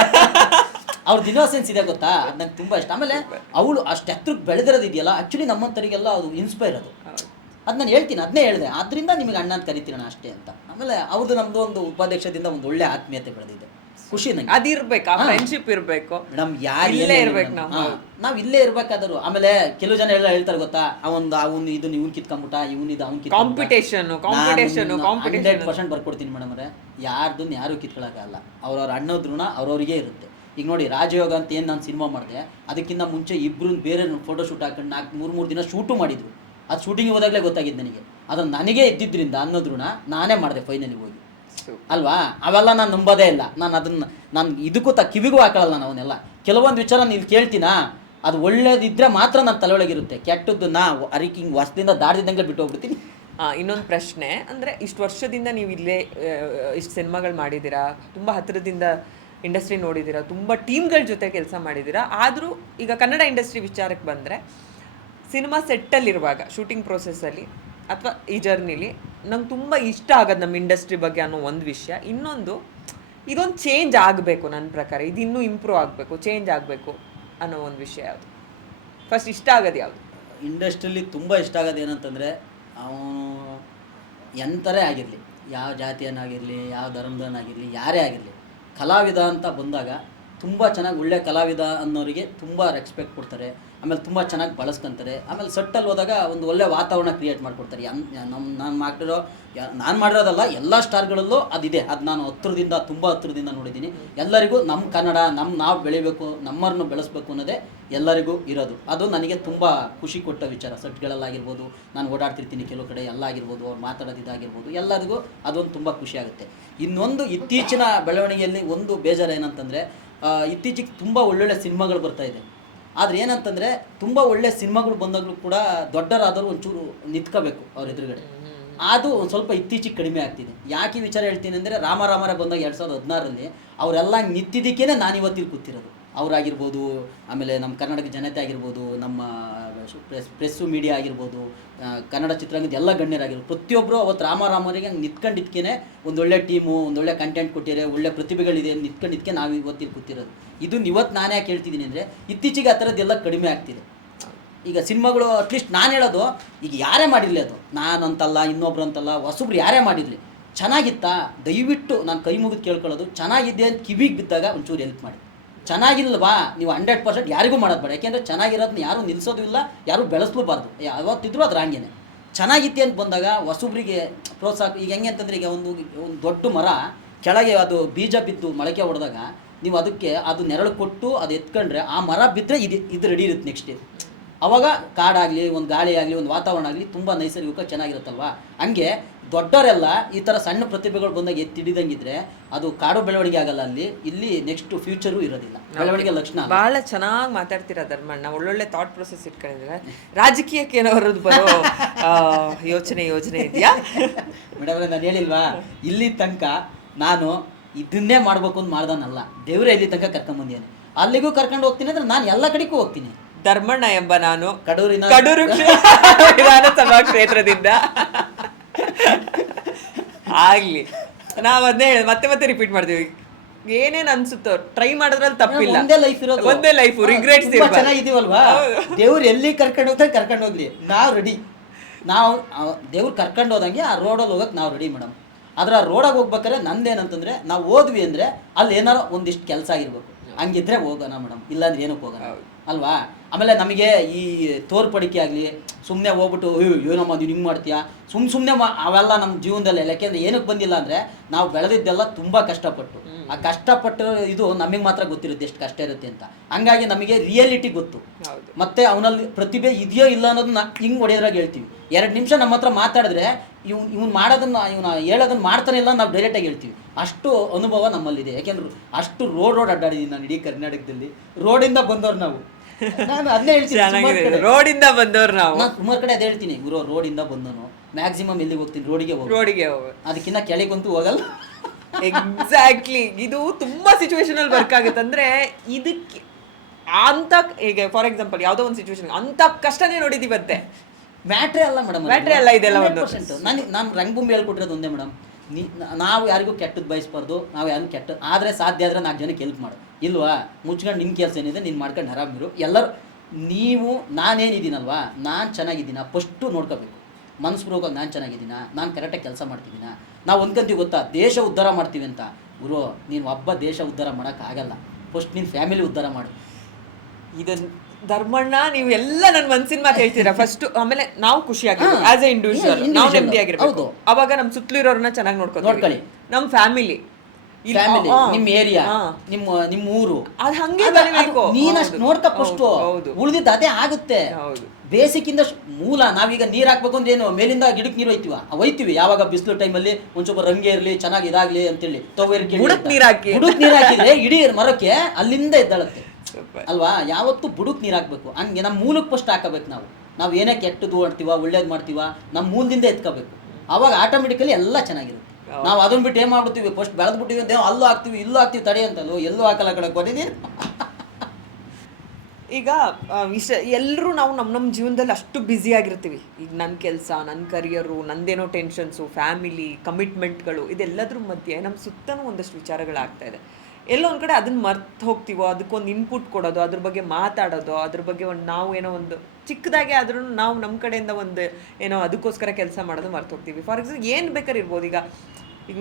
ಅವ್ರ ಇನ್ನೋಸೆನ್ಸ್ ಇದೆ ಗೊತ್ತಾ, ಅದು ನಂಗೆ ತುಂಬ ಇಷ್ಟ. ಆಮೇಲೆ ಅವಳು ಅಷ್ಟು ಎತ್ತರಕ್ಕೆ ಬೆಳೆದಿರೋದು ಇದೆಯಲ್ಲ, ಆ್ಯಕ್ಚುಲಿ ನಮ್ಮಂತರಿಗೆಲ್ಲ ಅದು ಇನ್ಸ್ಪೈರ್. ಅದು ಅದು ನಾನು ಹೇಳ್ತೀನಿ, ಅದನ್ನೇ ಹೇಳಿದೆ, ಅದರಿಂದ ನಿಮಗೆ ಅಣ್ಣ ಅಂತ ಕರಿತೀರಣ ಅಷ್ಟೇ ಅಂತ. ಆಮೇಲೆ ಅವ್ರದ್ದು ನಮ್ಮದು ಒಂದು ಉಪಾಧ್ಯಕ್ಷದಿಂದ ಒಂದು ಒಳ್ಳೆ ಆತ್ಮೀಯತೆ ಬೆಳೆದಿದೆ, ಖುಷಿ ನಂಗೆ. ಅದಿರ್ಬೇಕು, ಆ ಫ್ರೆಂಡ್ಶಿಪ್ ಇರ್ಬೇಕು. ಮೇಡಮ್ ಯಾರು ಇಲ್ಲೇ ಇರ್ಬೇಕು ನಾವು ಇಲ್ಲೇ ಇರ್ಬೇಕಾದ್ರು. ಆಮೇಲೆ ಕೆಲವು ಜನ ಎಲ್ಲ ಹೇಳ್ತಾರೆ ಗೊತ್ತಾ, ಅವನು ಇದು ಇವ್ನು ಕಿತ್ಕೊಂಬಿಟ್ಟ, ಇವನಿದು ಅವ್ನು ಕಾಂಪಿಟೇಷನ್ 100% ಬರ್ಕೊಡ್ತೀನಿ ಮೇಡಮ್ ಅವರೇ. ಯಾರ್ದನ್ನ ಯಾರು ಕಿತ್ಕೊಳಕ್ಕಾಗಲ್ಲ. ಅವ್ರವ್ರ ಅಣ್ಣದ ಋಣ ಅವ್ರವ್ರಿಗೆ ಇರುತ್ತೆ. ಈಗ ನೋಡಿ ರಾಜಯೋಗ ಅಂತ ಏನು ನಾನು ಸಿನಿಮಾ ಮಾಡಿದೆ, ಅದಕ್ಕಿಂತ ಮುಂಚೆ ಇಬ್ರು ಬೇರೆ ಫೋಟೋ ಶೂಟ್ ಹಾಕೊಂಡು 3 ದಿನ ಶೂಟು ಮಾಡಿದ್ರು. ಅದು ಶೂಟಿಂಗ್ ಹೋದಾಗಲೇ ಗೊತ್ತಾಗಿದ್ದು ನನಗೆ. ಅದನ್ನು ನನಗೆ ಇದ್ದಿದ್ದರಿಂದ ಅನ್ನೋದ್ ಋಣ ನಾನೇ ಮಾಡಿದೆ ಫೈನಲಿ ಹೋಗಿ, ಅಲ್ವಾ? ಅವೆಲ್ಲ ನಾನು ನಂಬೋದೇ ಇಲ್ಲ. ನಾನು ಇದಕ್ಕೂ ಕಿವಿಗೂ ಹಾಕೊಳ್ಳಲ್ಲ ನಾನು ಅವನ್ನೆಲ್ಲ. ಕೆಲವೊಂದು ವಿಚಾರ ನೀವು ಕೇಳ್ತೀನಾ, ಅದು ಒಳ್ಳೇದಿದ್ರೆ ಮಾತ್ರ ನನ್ನ ತಲೆಯೊಳಗಿರುತ್ತೆ, ಕೆಟ್ಟದ್ದು ಅರಿಕಿಂಗ್ ವರ್ಷದಿಂದ ದಾಡ್ದಿದ್ದಂಗೆ ಬಿಟ್ಟು ಹೋಗ್ಬಿಡ್ತೀನಿ. ಇನ್ನೊಂದು ಪ್ರಶ್ನೆ ಅಂದರೆ, ಇಷ್ಟು ವರ್ಷದಿಂದ ನೀವು ಇಲ್ಲೇ ಇಷ್ಟು ಸಿನಿಮಾಗಳು ಮಾಡಿದ್ದೀರಾ, ತುಂಬ ಹತ್ತಿರದಿಂದ ಇಂಡಸ್ಟ್ರಿ ನೋಡಿದ್ದೀರಾ, ತುಂಬ ಟೀಮ್ಗಳ ಜೊತೆ ಕೆಲಸ ಮಾಡಿದ್ದೀರಾ. ಆದರೂ ಈಗ ಕನ್ನಡ ಇಂಡಸ್ಟ್ರಿ ವಿಚಾರಕ್ಕೆ ಬಂದರೆ, ಸಿನಿಮಾ ಸೆಟ್ಟಲ್ಲಿರುವಾಗ ಶೂಟಿಂಗ್ ಪ್ರೋಸೆಸ್ಸಲ್ಲಿ ಅಥವಾ ಈ ಜರ್ನಿಲಿ ನಂಗೆ ತುಂಬ ಇಷ್ಟ ಆಗೋದು ನಮ್ಮ ಇಂಡಸ್ಟ್ರಿ ಬಗ್ಗೆ ಅನ್ನೋ ಒಂದು ವಿಷಯ. ಇನ್ನೊಂದು, ಇದೊಂದು ಚೇಂಜ್ ಆಗಬೇಕು ನನ್ನ ಪ್ರಕಾರ, ಇದು ಇನ್ನೂ ಇಂಪ್ರೂವ್ ಆಗಬೇಕು, ಚೇಂಜ್ ಆಗಬೇಕು ಅನ್ನೋ ಒಂದು ವಿಷಯ ಯಾವುದು? ಫಸ್ಟ್ ಇಷ್ಟ ಆಗೋದು ಯಾವುದು ಇಂಡಸ್ಟ್ರಿಯಲ್ಲಿ? ತುಂಬ ಇಷ್ಟ ಆಗೋದು ಏನಂತಂದರೆ, ಅವನು ಎಂಥರೇ ಆಗಿರಲಿ, ಯಾವ ಜಾತಿಯನ್ನಾಗಿರಲಿ, ಯಾವ ಧರ್ಮದನ್ನಾಗಿರಲಿ, ಯಾರೇ ಆಗಿರಲಿ, ಕಲಾವಿದ ಅಂತ ಬಂದಾಗ ತುಂಬ ಚೆನ್ನಾಗಿ ಒಳ್ಳೆ ಕಲಾವಿದ ಅನ್ನೋರಿಗೆ ತುಂಬ ರೆಸ್ಪೆಕ್ಟ್ ಕೊಡ್ತಾರೆ. ಆಮೇಲೆ ತುಂಬ ಚೆನ್ನಾಗಿ ಬಳಸ್ಕೊಂತಾರೆ. ಆಮೇಲೆ ಸೆಟ್ಟಲ್ಲಿ ಹೋದಾಗ ಒಂದು ಒಳ್ಳೆ ವಾತಾವರಣ ಕ್ರಿಯೇಟ್ ಮಾಡಿಕೊಡ್ತಾರೆ. ನಾನು ಮಾಡಿರೋದಲ್ಲ, ಎಲ್ಲ ಸ್ಟಾರ್ಗಳಲ್ಲೂ ಅದಿದೆ. ಅದು ನಾನು ತುಂಬ ಹತ್ತಿರದಿಂದ ನೋಡಿದ್ದೀನಿ. ಎಲ್ಲರಿಗೂ ನಮ್ಮ ಕನ್ನಡ, ನಾವು ಬೆಳಿಬೇಕು, ನಮ್ಮನ್ನು ಬೆಳೆಸ್ಬೇಕು ಅನ್ನೋದೇ ಎಲ್ಲರಿಗೂ ಇರೋದು. ಅದು ನನಗೆ ತುಂಬ ಖುಷಿ ಕೊಟ್ಟ ವಿಚಾರ. ಸೆಟ್ಗಳಲ್ಲಾಗಿರ್ಬೋದು, ನಾನು ಓಡಾಡ್ತಿರ್ತೀನಿ ಕೆಲವು ಕಡೆ, ಎಲ್ಲ ಆಗಿರ್ಬೋದು, ಅವ್ರು ಮಾತಾಡೋದಿದ್ದಾಗಿರ್ಬೋದು, ಎಲ್ಲರಿಗೂ ಅದೊಂದು ತುಂಬ ಖುಷಿ ಆಗುತ್ತೆ. ಇನ್ನೊಂದು ಇತ್ತೀಚಿನ ಬೆಳವಣಿಗೆಯಲ್ಲಿ ಒಂದು ಬೇಜಾರು ಏನಂತಂದರೆ, ಇತ್ತೀಚೆಗೆ ತುಂಬ ಒಳ್ಳೊಳ್ಳೆ ಸಿನಿಮಾಗಳು ಬರ್ತಾಯಿದೆ. ಆದರೆ ಏನಂತಂದರೆ, ತುಂಬ ಒಳ್ಳೆ ಸಿನಿಮಾಗಳು ಬಂದಾಗಲೂ ಕೂಡ ದೊಡ್ಡರಾದರೂ ಒಂಚೂರು ನಿಂತ್ಕೋಬೇಕು ಅವ್ರ ಎದುರುಗಡೆ. ಅದು ಒಂದು ಸ್ವಲ್ಪ ಇತ್ತೀಚೆಗೆ ಕಡಿಮೆ ಆಗ್ತಿದೆ. ಯಾಕೆ ಈ ವಿಚಾರ ಹೇಳ್ತೀನಿ ಅಂದರೆ, ರಾಮರಾಮರ ಬಂದಾಗ 2016ರಲ್ಲಿ ಅವರೆಲ್ಲ ನಿಂತಿದ್ದಕ್ಕೇ ನಾನು ಇವತ್ತಿಲ್ಲಿ ಕೂತಿರೋದು. ಅವರಾಗಿರ್ಬೋದು, ಆಮೇಲೆ ನಮ್ಮ ಕರ್ನಾಟಕ ಜನತೆ ಆಗಿರ್ಬೋದು, ನಮ್ಮ ಪ್ರೆಸ್ಸು ಮೀಡಿಯಾ ಆಗಿರ್ಬೋದು, ಕನ್ನಡ ಚಿತ್ರರಂಗದ ಎಲ್ಲ ಗಣ್ಯರಾಗಿರ್ಬೋದು, ಪ್ರತಿಯೊಬ್ಬರು ಅವತ್ತು ರಾಮರಿಗೆ ನಿಂತ್ಕೊಂಡಿದ್ಕೇ ಒಂದೊಳ್ಳೆ ಟೀಮು, ಒಂದೊಳ್ಳೆ ಕಂಟೆಂಟ್ ಕೊಟ್ಟಿದ್ದಾರೆ, ಒಳ್ಳೆ ಪ್ರತಿಭೆಗಳಿದೆ, ನಿಂತ್ಕೊಂಡಿದ್ಕೆ ನಾವು ಇವತ್ತಿಲ್ಲಿ ಕೂತಿರೋದು. ಇವತ್ತು ನಾನು ಯಾಕೆ ಹೇಳ್ತಿದ್ದೀನಿ ಅಂದರೆ, ಇತ್ತೀಚೆಗೆ ಆ ಥರದ್ದೆಲ್ಲ ಕಡಿಮೆ ಆಗ್ತಿದೆ. ಈಗ ಸಿನಿಮಾಗಳು ಅಟ್ಲೀಸ್ಟ್ ನಾನು ಹೇಳೋದು, ಈಗ ಯಾರೇ ಮಾಡಿರಲಿ, ಅದು ನಾನಂತಲ್ಲ, ಇನ್ನೊಬ್ರು ಅಂತಲ್ಲ, ಹೊಸಬ್ರು ಯಾರೇ ಮಾಡಿರಲಿ, ಚೆನ್ನಾಗಿತ್ತಾ ದಯವಿಟ್ಟು ನಾನು ಕೈ ಮುಗಿದು ಕೇಳ್ಕೊಳ್ಳೋದು, ಚೆನ್ನಾಗಿದೆ ಅಂತ ಕಿವಿಗೆ ಬಿದ್ದಾಗ ಒಂಚೂರು ಹೆಲ್ಪ್ ಮಾಡಿ. ಚೆನ್ನಾಗಿಲ್ವಾ ನೀವು 100% ಯಾರಿಗೂ ಮಾಡೋದು ಬೇಡ. ಯಾಕೆಂದರೆ ಚೆನ್ನಾಗಿರೋದನ್ನ ಯಾರೂ ನಿಲ್ಲಿಸೋದು ಇಲ್ಲ, ಯಾರೂ ಬೆಳೆಸಲೂಬಾರ್ದು. ಯಾವತ್ತಿದ್ರೂ ಅದು ರಾಂಗೇನೆ. ಚೆನ್ನಾಗಿತ್ತೆ ಅಂತ ಬಂದಾಗ ಹೊಸಬ್ರಿಗೆ ಪ್ರೋತ್ಸಾಹ. ಈಗ ಹೆಂಗೆ ಅಂತಂದರೆ, ಈಗ ಒಂದು ದೊಡ್ಡ ಮರ ಕೆಳಗೆ ಅದು ಬೀಜ ಬಿದ್ದು ಮೊಳಕೆ ಹೊಡೆದಾಗ ನೀವು ಅದಕ್ಕೆ ಅದು ನೆರಳು ಕೊಟ್ಟು ಅದು ಎತ್ಕೊಂಡ್ರೆ, ಆ ಮರ ಬಿದ್ದರೆ ಇದು ರೆಡಿ ಇರುತ್ತೆ ನೆಕ್ಸ್ಟ್. ಅವಾಗ ಕಾಡಾಗಲಿ, ಒಂದು ಗಾಳಿ ಆಗಲಿ, ಒಂದು ವಾತಾವರಣ ಆಗಲಿ ತುಂಬ ನೈಸರ್ಗಿಕ ಚೆನ್ನಾಗಿರುತ್ತಲ್ವ. ಹಂಗೆ ದೊಡ್ಡವರೆಲ್ಲ ಈ ಥರ ಸಣ್ಣ ಪ್ರತಿಭೆಗಳು ಬಂದಾಗ ಎತ್ತಿಡಿದಂಗಿದ್ರೆ ಅದು ಕಾಡು ಬೆಳವಣಿಗೆ ಆಗಲ್ಲ, ಇಲ್ಲಿ ನೆಕ್ಸ್ಟ್ ಫ್ಯೂಚರು ಇರೋದಿಲ್ಲ, ಬೆಳವಣಿಗೆ ಲಕ್ಷಣ. ಭಾಳ ಚೆನ್ನಾಗಿ ಮಾತಾಡ್ತೀರಾ ಧರ್ಮಣ್ಣ, ಒಳ್ಳೊಳ್ಳೆ ಥಾಟ್ ಪ್ರೊಸೆಸ್ ಇಟ್ಕೊಂಡಿದ್ರೆ. ರಾಜಕೀಯಕ್ಕೆ ಏನಾದ್ರು ಬರೋ ಯೋಚನೆ ಇದೆಯಾ ಮೇಡಮ್? ನಾನು ಹೇಳಿಲ್ವಾ, ಇಲ್ಲಿ ತನಕ ನಾನು ಇದನ್ನೇ ಮಾಡ್ಬೇಕು ಅಂತ ಮಾಡ್ದಾನಲ್ಲ, ದೇವರೇ ಇಲ್ಲಿ ತನಕ ಕರ್ಕೊಂಬಂದಿದ್ದಾನೆ. ಅಲ್ಲಿಗೂ ಕರ್ಕೊಂಡು ಹೋಗ್ತೀನಿ ಅಂದ್ರೆ ನಾನು ಎಲ್ಲ ಕಡೆಗೂ ಹೋಗ್ತೀನಿ. ಧರ್ಮಣ್ಣ ಎಂಬ ನಾನು ಕಡೂರು ವಿಧಾನಸಭಾ ಕ್ಷೇತ್ರದಿಂದ ಆಗ್ಲಿ, ನಾವ್ ಅದನ್ನೇ ಮತ್ತೆ ರಿಪೀಟ್ ಮಾಡ್ತೀವಿ. ಏನೇನ್ ಅನ್ಸುತ್ತೋ ಟ್ರೈ ಮಾಡೋದ್ರಲ್ಲಿ ತಪ್ಪಿಲ್ಲ. ಒಂದೇ ಲೈಫ್ ರಿಗ್ರೆಟ್ಸ್ ಚೆನ್ನಾಗಿದೀವಲ್ವಾ? ದೇವ್ರು ಎಲ್ಲಿ ಕರ್ಕೊಂಡು ಹೋಗ್ತಾರೆ ಕರ್ಕೊಂಡು ಹೋಗ್ಲಿ, ನಾವು ರೆಡಿ. ನಾವು ದೇವ್ರು ಕರ್ಕೊಂಡು ಹೋದಂಗೆ ಆ ರೋಡಲ್ಲಿ ಹೋಗಕ್ಕೆ ನಾವು ರೆಡಿ ಮೇಡಮ್. ಆದ್ರೆ ಆ ರೋಡಾಗಿ ಹೋಗ್ಬೇಕಾದ್ರೆ ನಂದೇನಂತಂದ್ರೆ, ನಾವು ಹೋದ್ವಿ ಅಂದ್ರೆ ಅಲ್ಲಿ ಏನಾರೋ ಒಂದಿಷ್ಟು ಕೆಲಸ ಆಗಿರ್ಬೇಕು, ಹಂಗಿದ್ರೆ ಹೋಗೋಣ ಮೇಡಮ್, ಇಲ್ಲಾಂದ್ರೆ ಏನಕ್ಕೆ ಹೋಗೋಣ ಅಲ್ವಾ? ಆಮೇಲೆ ನಮಗೆ ಈ ತೋರ್ಪಡಿಕೆ ಆಗಲಿ, ಸುಮ್ಮನೆ ಹೋಗ್ಬಿಟ್ಟು ಏನಮ್ಮ ನೀವು ಹಿಂಗೆ ಮಾಡ್ತೀಯಾ, ಸುಮ್ಮನೆ ಅವೆಲ್ಲ ನಮ್ಮ ಜೀವನದಲ್ಲಿ. ಯಾಕೆಂದರೆ ಏನಕ್ಕೆ ಬಂದಿಲ್ಲ ಅಂದರೆ, ನಾವು ಬೆಳೆದಿದ್ದೆಲ್ಲ ತುಂಬ ಕಷ್ಟಪಟ್ಟು, ಆ ಕಷ್ಟಪಟ್ಟಿರೋ ಇದು ನಮಗೆ ಮಾತ್ರ ಗೊತ್ತಿರುತ್ತೆ ಎಷ್ಟು ಕಷ್ಟ ಇರುತ್ತೆ ಅಂತ. ಹಂಗಾಗಿ ನಮಗೆ ರಿಯಾಲಿಟಿ ಗೊತ್ತು, ಮತ್ತು ಅವನಲ್ಲಿ ಪ್ರತಿಭೆ ಇದೆಯೋ ಇಲ್ಲ ಅನ್ನೋದನ್ನ ಹಿಂಗೆ ಹೊಡೆಯೋದ್ರಾಗ ಹೇಳ್ತೀವಿ. 2 ನಿಮಿಷ ನಮ್ಮ ಹತ್ರ ಮಾತಾಡಿದ್ರೆ ಇವ್ನು ಮಾಡೋದನ್ನು, ಇವನು ಹೇಳೋದನ್ನು ಮಾಡ್ತಾನೆ ಇಲ್ಲ, ನಾವು ಡೈರೆಕ್ಟಾಗಿ ಹೇಳ್ತೀವಿ. ಅಷ್ಟು ಅನುಭವ ನಮ್ಮಲ್ಲಿದೆ. ಯಾಕೆಂದ್ರೆ ಅಷ್ಟು ರೋಡ್ ಅಡ್ಡಾಡಿದ್ದೀನಿ ನಾನು ಇಡೀ ಕರ್ನಾಟಕದಲ್ಲಿ. ರೋಡಿಂದ ಬಂದವ್ರು ನಾವು. ನಾನು ಅದನ್ನೇ ಹೇಳ್ತೀನಿ, ರೋಡಿಂದ ಬಂದವ್ರು ನಾವು. ನಾನು ಸುಮಾರು ಕಡೆ ಅದೇ ಹೇಳ್ತೀನಿ, ಗುರು ರೋಡಿಂದ ಬಂದನು, ಮ್ಯಾಕ್ಸಿಮಮ್ ಎಲ್ಲಿಗೆ ಹೋಗ್ತೀನಿ, ರೋಡಿಗೆ ಹೋಗಿ, ಅದಕ್ಕಿಂತ ಕೆಳಗಂತೂ ಹೋಗಲ್ಲ. ಎಕ್ಸಾಕ್ಟ್ಲಿ, ಇದು ತುಂಬಾ ಸಿಚುವೇಶನ್ ಅಲ್ಲಿ ವರ್ಕ್ ಆಗುತ್ತೆ. ಅಂದ್ರೆ ಇದಕ್ಕೆ ಅಂತ, ಈಗ ಫಾರ್ ಎಕ್ಸಾಂಪಲ್ ಯಾವುದೋ ಒಂದು ಸಿಚುವೇಶನ್ ಅಂತ ಕಷ್ಟನೇ ನೋಡಿದೀವಂತೆ. ಮ್ಯಾಟ್ರೇ ಅಲ್ಲ ಮೇಡಮ್, ಮ್ಯಾಟ್ರೇ ಅಲ್ಲ ಇದೆಲ್ಲ. 100% ನಾನು ರಂಗಭೂಮಿ ಹೇಳ್ಕೊಟ್ಟಿರೋದು ಒಂದೇ ಮೇಡಮ್, ನಾವು ಯಾರಿಗೂ ಕೆಟ್ಟದ್ದು ಬಯಸ್ಬಾರ್ದು, ನಾವು ಯಾರು ಕೆಟ್ಟ ಆದರೆ ಸಾಧ್ಯ ಆದರೆ 4 ಜನಕ್ಕೆ ಹೆಲ್ಪ್ ಮಾಡು. ಇಲ್ವಾ, ಮುಚ್ಕೊಂಡು ನಿನ್ನ ಕೆಲಸ ಏನಿದೆ ನೀನು ಮಾಡ್ಕೊಂಡು ಆರಾಮಿರು. ಎಲ್ಲರೂ ನೀವು ನಾನೇನಿದ್ದೀನಲ್ವಾ, ನಾನು ಚೆನ್ನಾಗಿದ್ದೀನ ಫಸ್ಟು ನೋಡ್ಕೋಬೇಕು. ಮನಸ್ಪೂರ್ವಕವಾಗಿ ನಾನು ಚೆನ್ನಾಗಿದ್ದೀನ, ನಾನು ಕರೆಕ್ಟಾಗಿ ಕೆಲಸ ಮಾಡ್ತಿದ್ದೀನ, ನಾವು ಅಂದ್ಕೊಂತೀವಿ ಗೊತ್ತಾ ದೇಶ ಉದ್ಧಾರ ಮಾಡ್ತೀವಿ ಅಂತ. ಗುರು, ನೀನು ಒಬ್ಬ ದೇಶ ಉದ್ಧಾರ ಮಾಡೋಕ್ಕಾಗಲ್ಲ. ಫಸ್ಟ್ ನೀನು ಫ್ಯಾಮಿಲಿ ಉದ್ಧಾರ ಮಾಡು. ಇದನ್ನ ಧರ್ಮಣ್ಣ ನೀವು ಎಲ್ಲ ನನ್ನ ಮನ್ಸಿನ ಮಾತು ಹೇಳ್ತೀರಾ ಫಸ್ಟ್. ಆಮೇಲೆ ನಾವು ಖುಷಿಯಾಗಿರ್ಬೇಕು ಆಸ್ ಎ ಇಂಡಿವಿಜುವಲ್, ನಾವು ನೆಮ್ಮದಿಯಾಗಿರ್ಬೇಕು. ಅವಾಗ ನಮ್ಮ ಸುತ್ತಲಿರೋರನ್ನ ಚೆನ್ನಾಗಿ ನೋಡ್ಕೊಳ್ಳಿ. ನಮ್ಮ ಫ್ಯಾಮಿಲಿ, ನಿಮ್ಮ ಏರಿಯಾ, ನಿಮ್ಮ ಊರು, ಅದು ಹಂಗೆ ಬರಬೇಕು. ನೀನಷ್ಟು ನೋಡ್ತಾ ಫಸ್ಟ್, ಉಳಿದಿದ್ದು ಅದೇ ಆಗುತ್ತೆ. ಬೇಸಿಕ್ ಇಂದ ಮೂಲ. ನಾವೀಗ ನೀರ್ ಹಾಕ್ಬೇಕು ಅಂದ್ರೆ ಏನು, ಮೇಲಿಂದ ಗಿಡಕ್ಕೆ ನೀರು ಒಯ್ತೀವಿ ಯಾವಾಗ ಬಿಸಿಲು ಟೈಮಲ್ಲಿ ಒಂದ್ ಸ್ವಲ್ಪ ರಂಗೆ ಇರ್ಲಿ, ಚೆನ್ನಾಗಿ ಇದಾಗ್ಲಿ ಅಂತೇಳಿ ಬುಡಕ್ ನೀರ್ ಹಾಕಿದ್ರೆ ಇಡೀ ಮರಕ್ಕೆ ಅಲ್ಲಿಂದ ಎದ್ದಾಳುತ್ತೆ ಅಲ್ವಾ. ಯಾವತ್ತು ಬುಡಕ್ ನೀರ್ ಹಾಕ್ಬೇಕು. ಹಂಗೆ ನಮ್ಮ ಮೂಲಕ್ಕೆ ಫಸ್ಟ್ ಹಾಕಬೇಕು. ನಾವು ಏನೇ ಕೆಟ್ಟದ್ದು ಮಾಡ್ತೀವ ಒಳ್ಳೇದು ಮಾಡ್ತೀವ, ನಮ್ಮ ಮೂಲದಿಂದ ಎತ್ಕೋಬೇಕು. ಅವಾಗ ಆಟೋಮೆಟಿಕಲಿ ಎಲ್ಲ ಚೆನ್ನಾಗಿರುತ್ತೆ. ನಾವು ಅದನ್ನ ಬಿಟ್ಟು ಏನ್ ಮಾಡ್ಬಿಡ್ತೀವಿ, ಫಸ್ಟ್ ಬೆಳೆದ್ಬಿಟ್ಟಿವಿ ಅಂತ ಅಲ್ಲೂ ಹಾಕ್ತಿವಿ ಇಲ್ಲೂ ಹಾಕ್ತಿವಿ, ತಡೆ ಅಂತಲೂ ಎಲ್ಲೂ ಹಾಕಲ್ಲ ಕಡೆ ಕೊಟ್ಟಿದ್ದೀನಿ. ಈಗ ಎಲ್ಲರೂ ನಾವು ನಮ್ಮ ಜೀವನದಲ್ಲಿ ಅಷ್ಟು ಬ್ಯುಸಿ ಆಗಿರ್ತೀವಿ. ಈಗ ನನ್ನ ಕೆಲಸ, ನನ್ನ ಕರಿಯರು, ನಂದೇನೋ ಟೆನ್ಷನ್ಸು, ಫ್ಯಾಮಿಲಿ ಕಮಿಟ್ಮೆಂಟ್ಗಳು, ಇದೆಲ್ಲದ್ರ ಮಧ್ಯೆ ನಮ್ಮ ಸುತ್ತಲೂ ಒಂದಷ್ಟು ವಿಚಾರಗಳಾಗ್ತಾ ಇದೆ. ಎಲ್ಲೋ ಒಂದು ಕಡೆ ಅದನ್ನ ಮರ್ತು ಹೋಗ್ತೀವೋ, ಅದಕ್ಕೊಂದು ಇನ್ಪುಟ್ ಕೊಡೋದು, ಅದ್ರ ಬಗ್ಗೆ ಮಾತಾಡೋದು, ಅದ್ರ ಬಗ್ಗೆ ನಾವು ಏನೋ ಒಂದು ಚಿಕ್ಕದಾಗೆ ಆದ್ರೂ ನಾವು ನಮ್ಮ ಕಡೆಯಿಂದ ಒಂದು ಏನೋ ಅದಕ್ಕೋಸ್ಕರ ಕೆಲಸ ಮಾಡೋದು ಮರ್ತು ಹೋಗ್ತೀವಿ. ಫಾರ್ ಎಕ್ಸಾಂಪಲ್ ಏನು ಬೇಕಾದ್ರೆ ಇರ್ಬೋದು. ಈಗ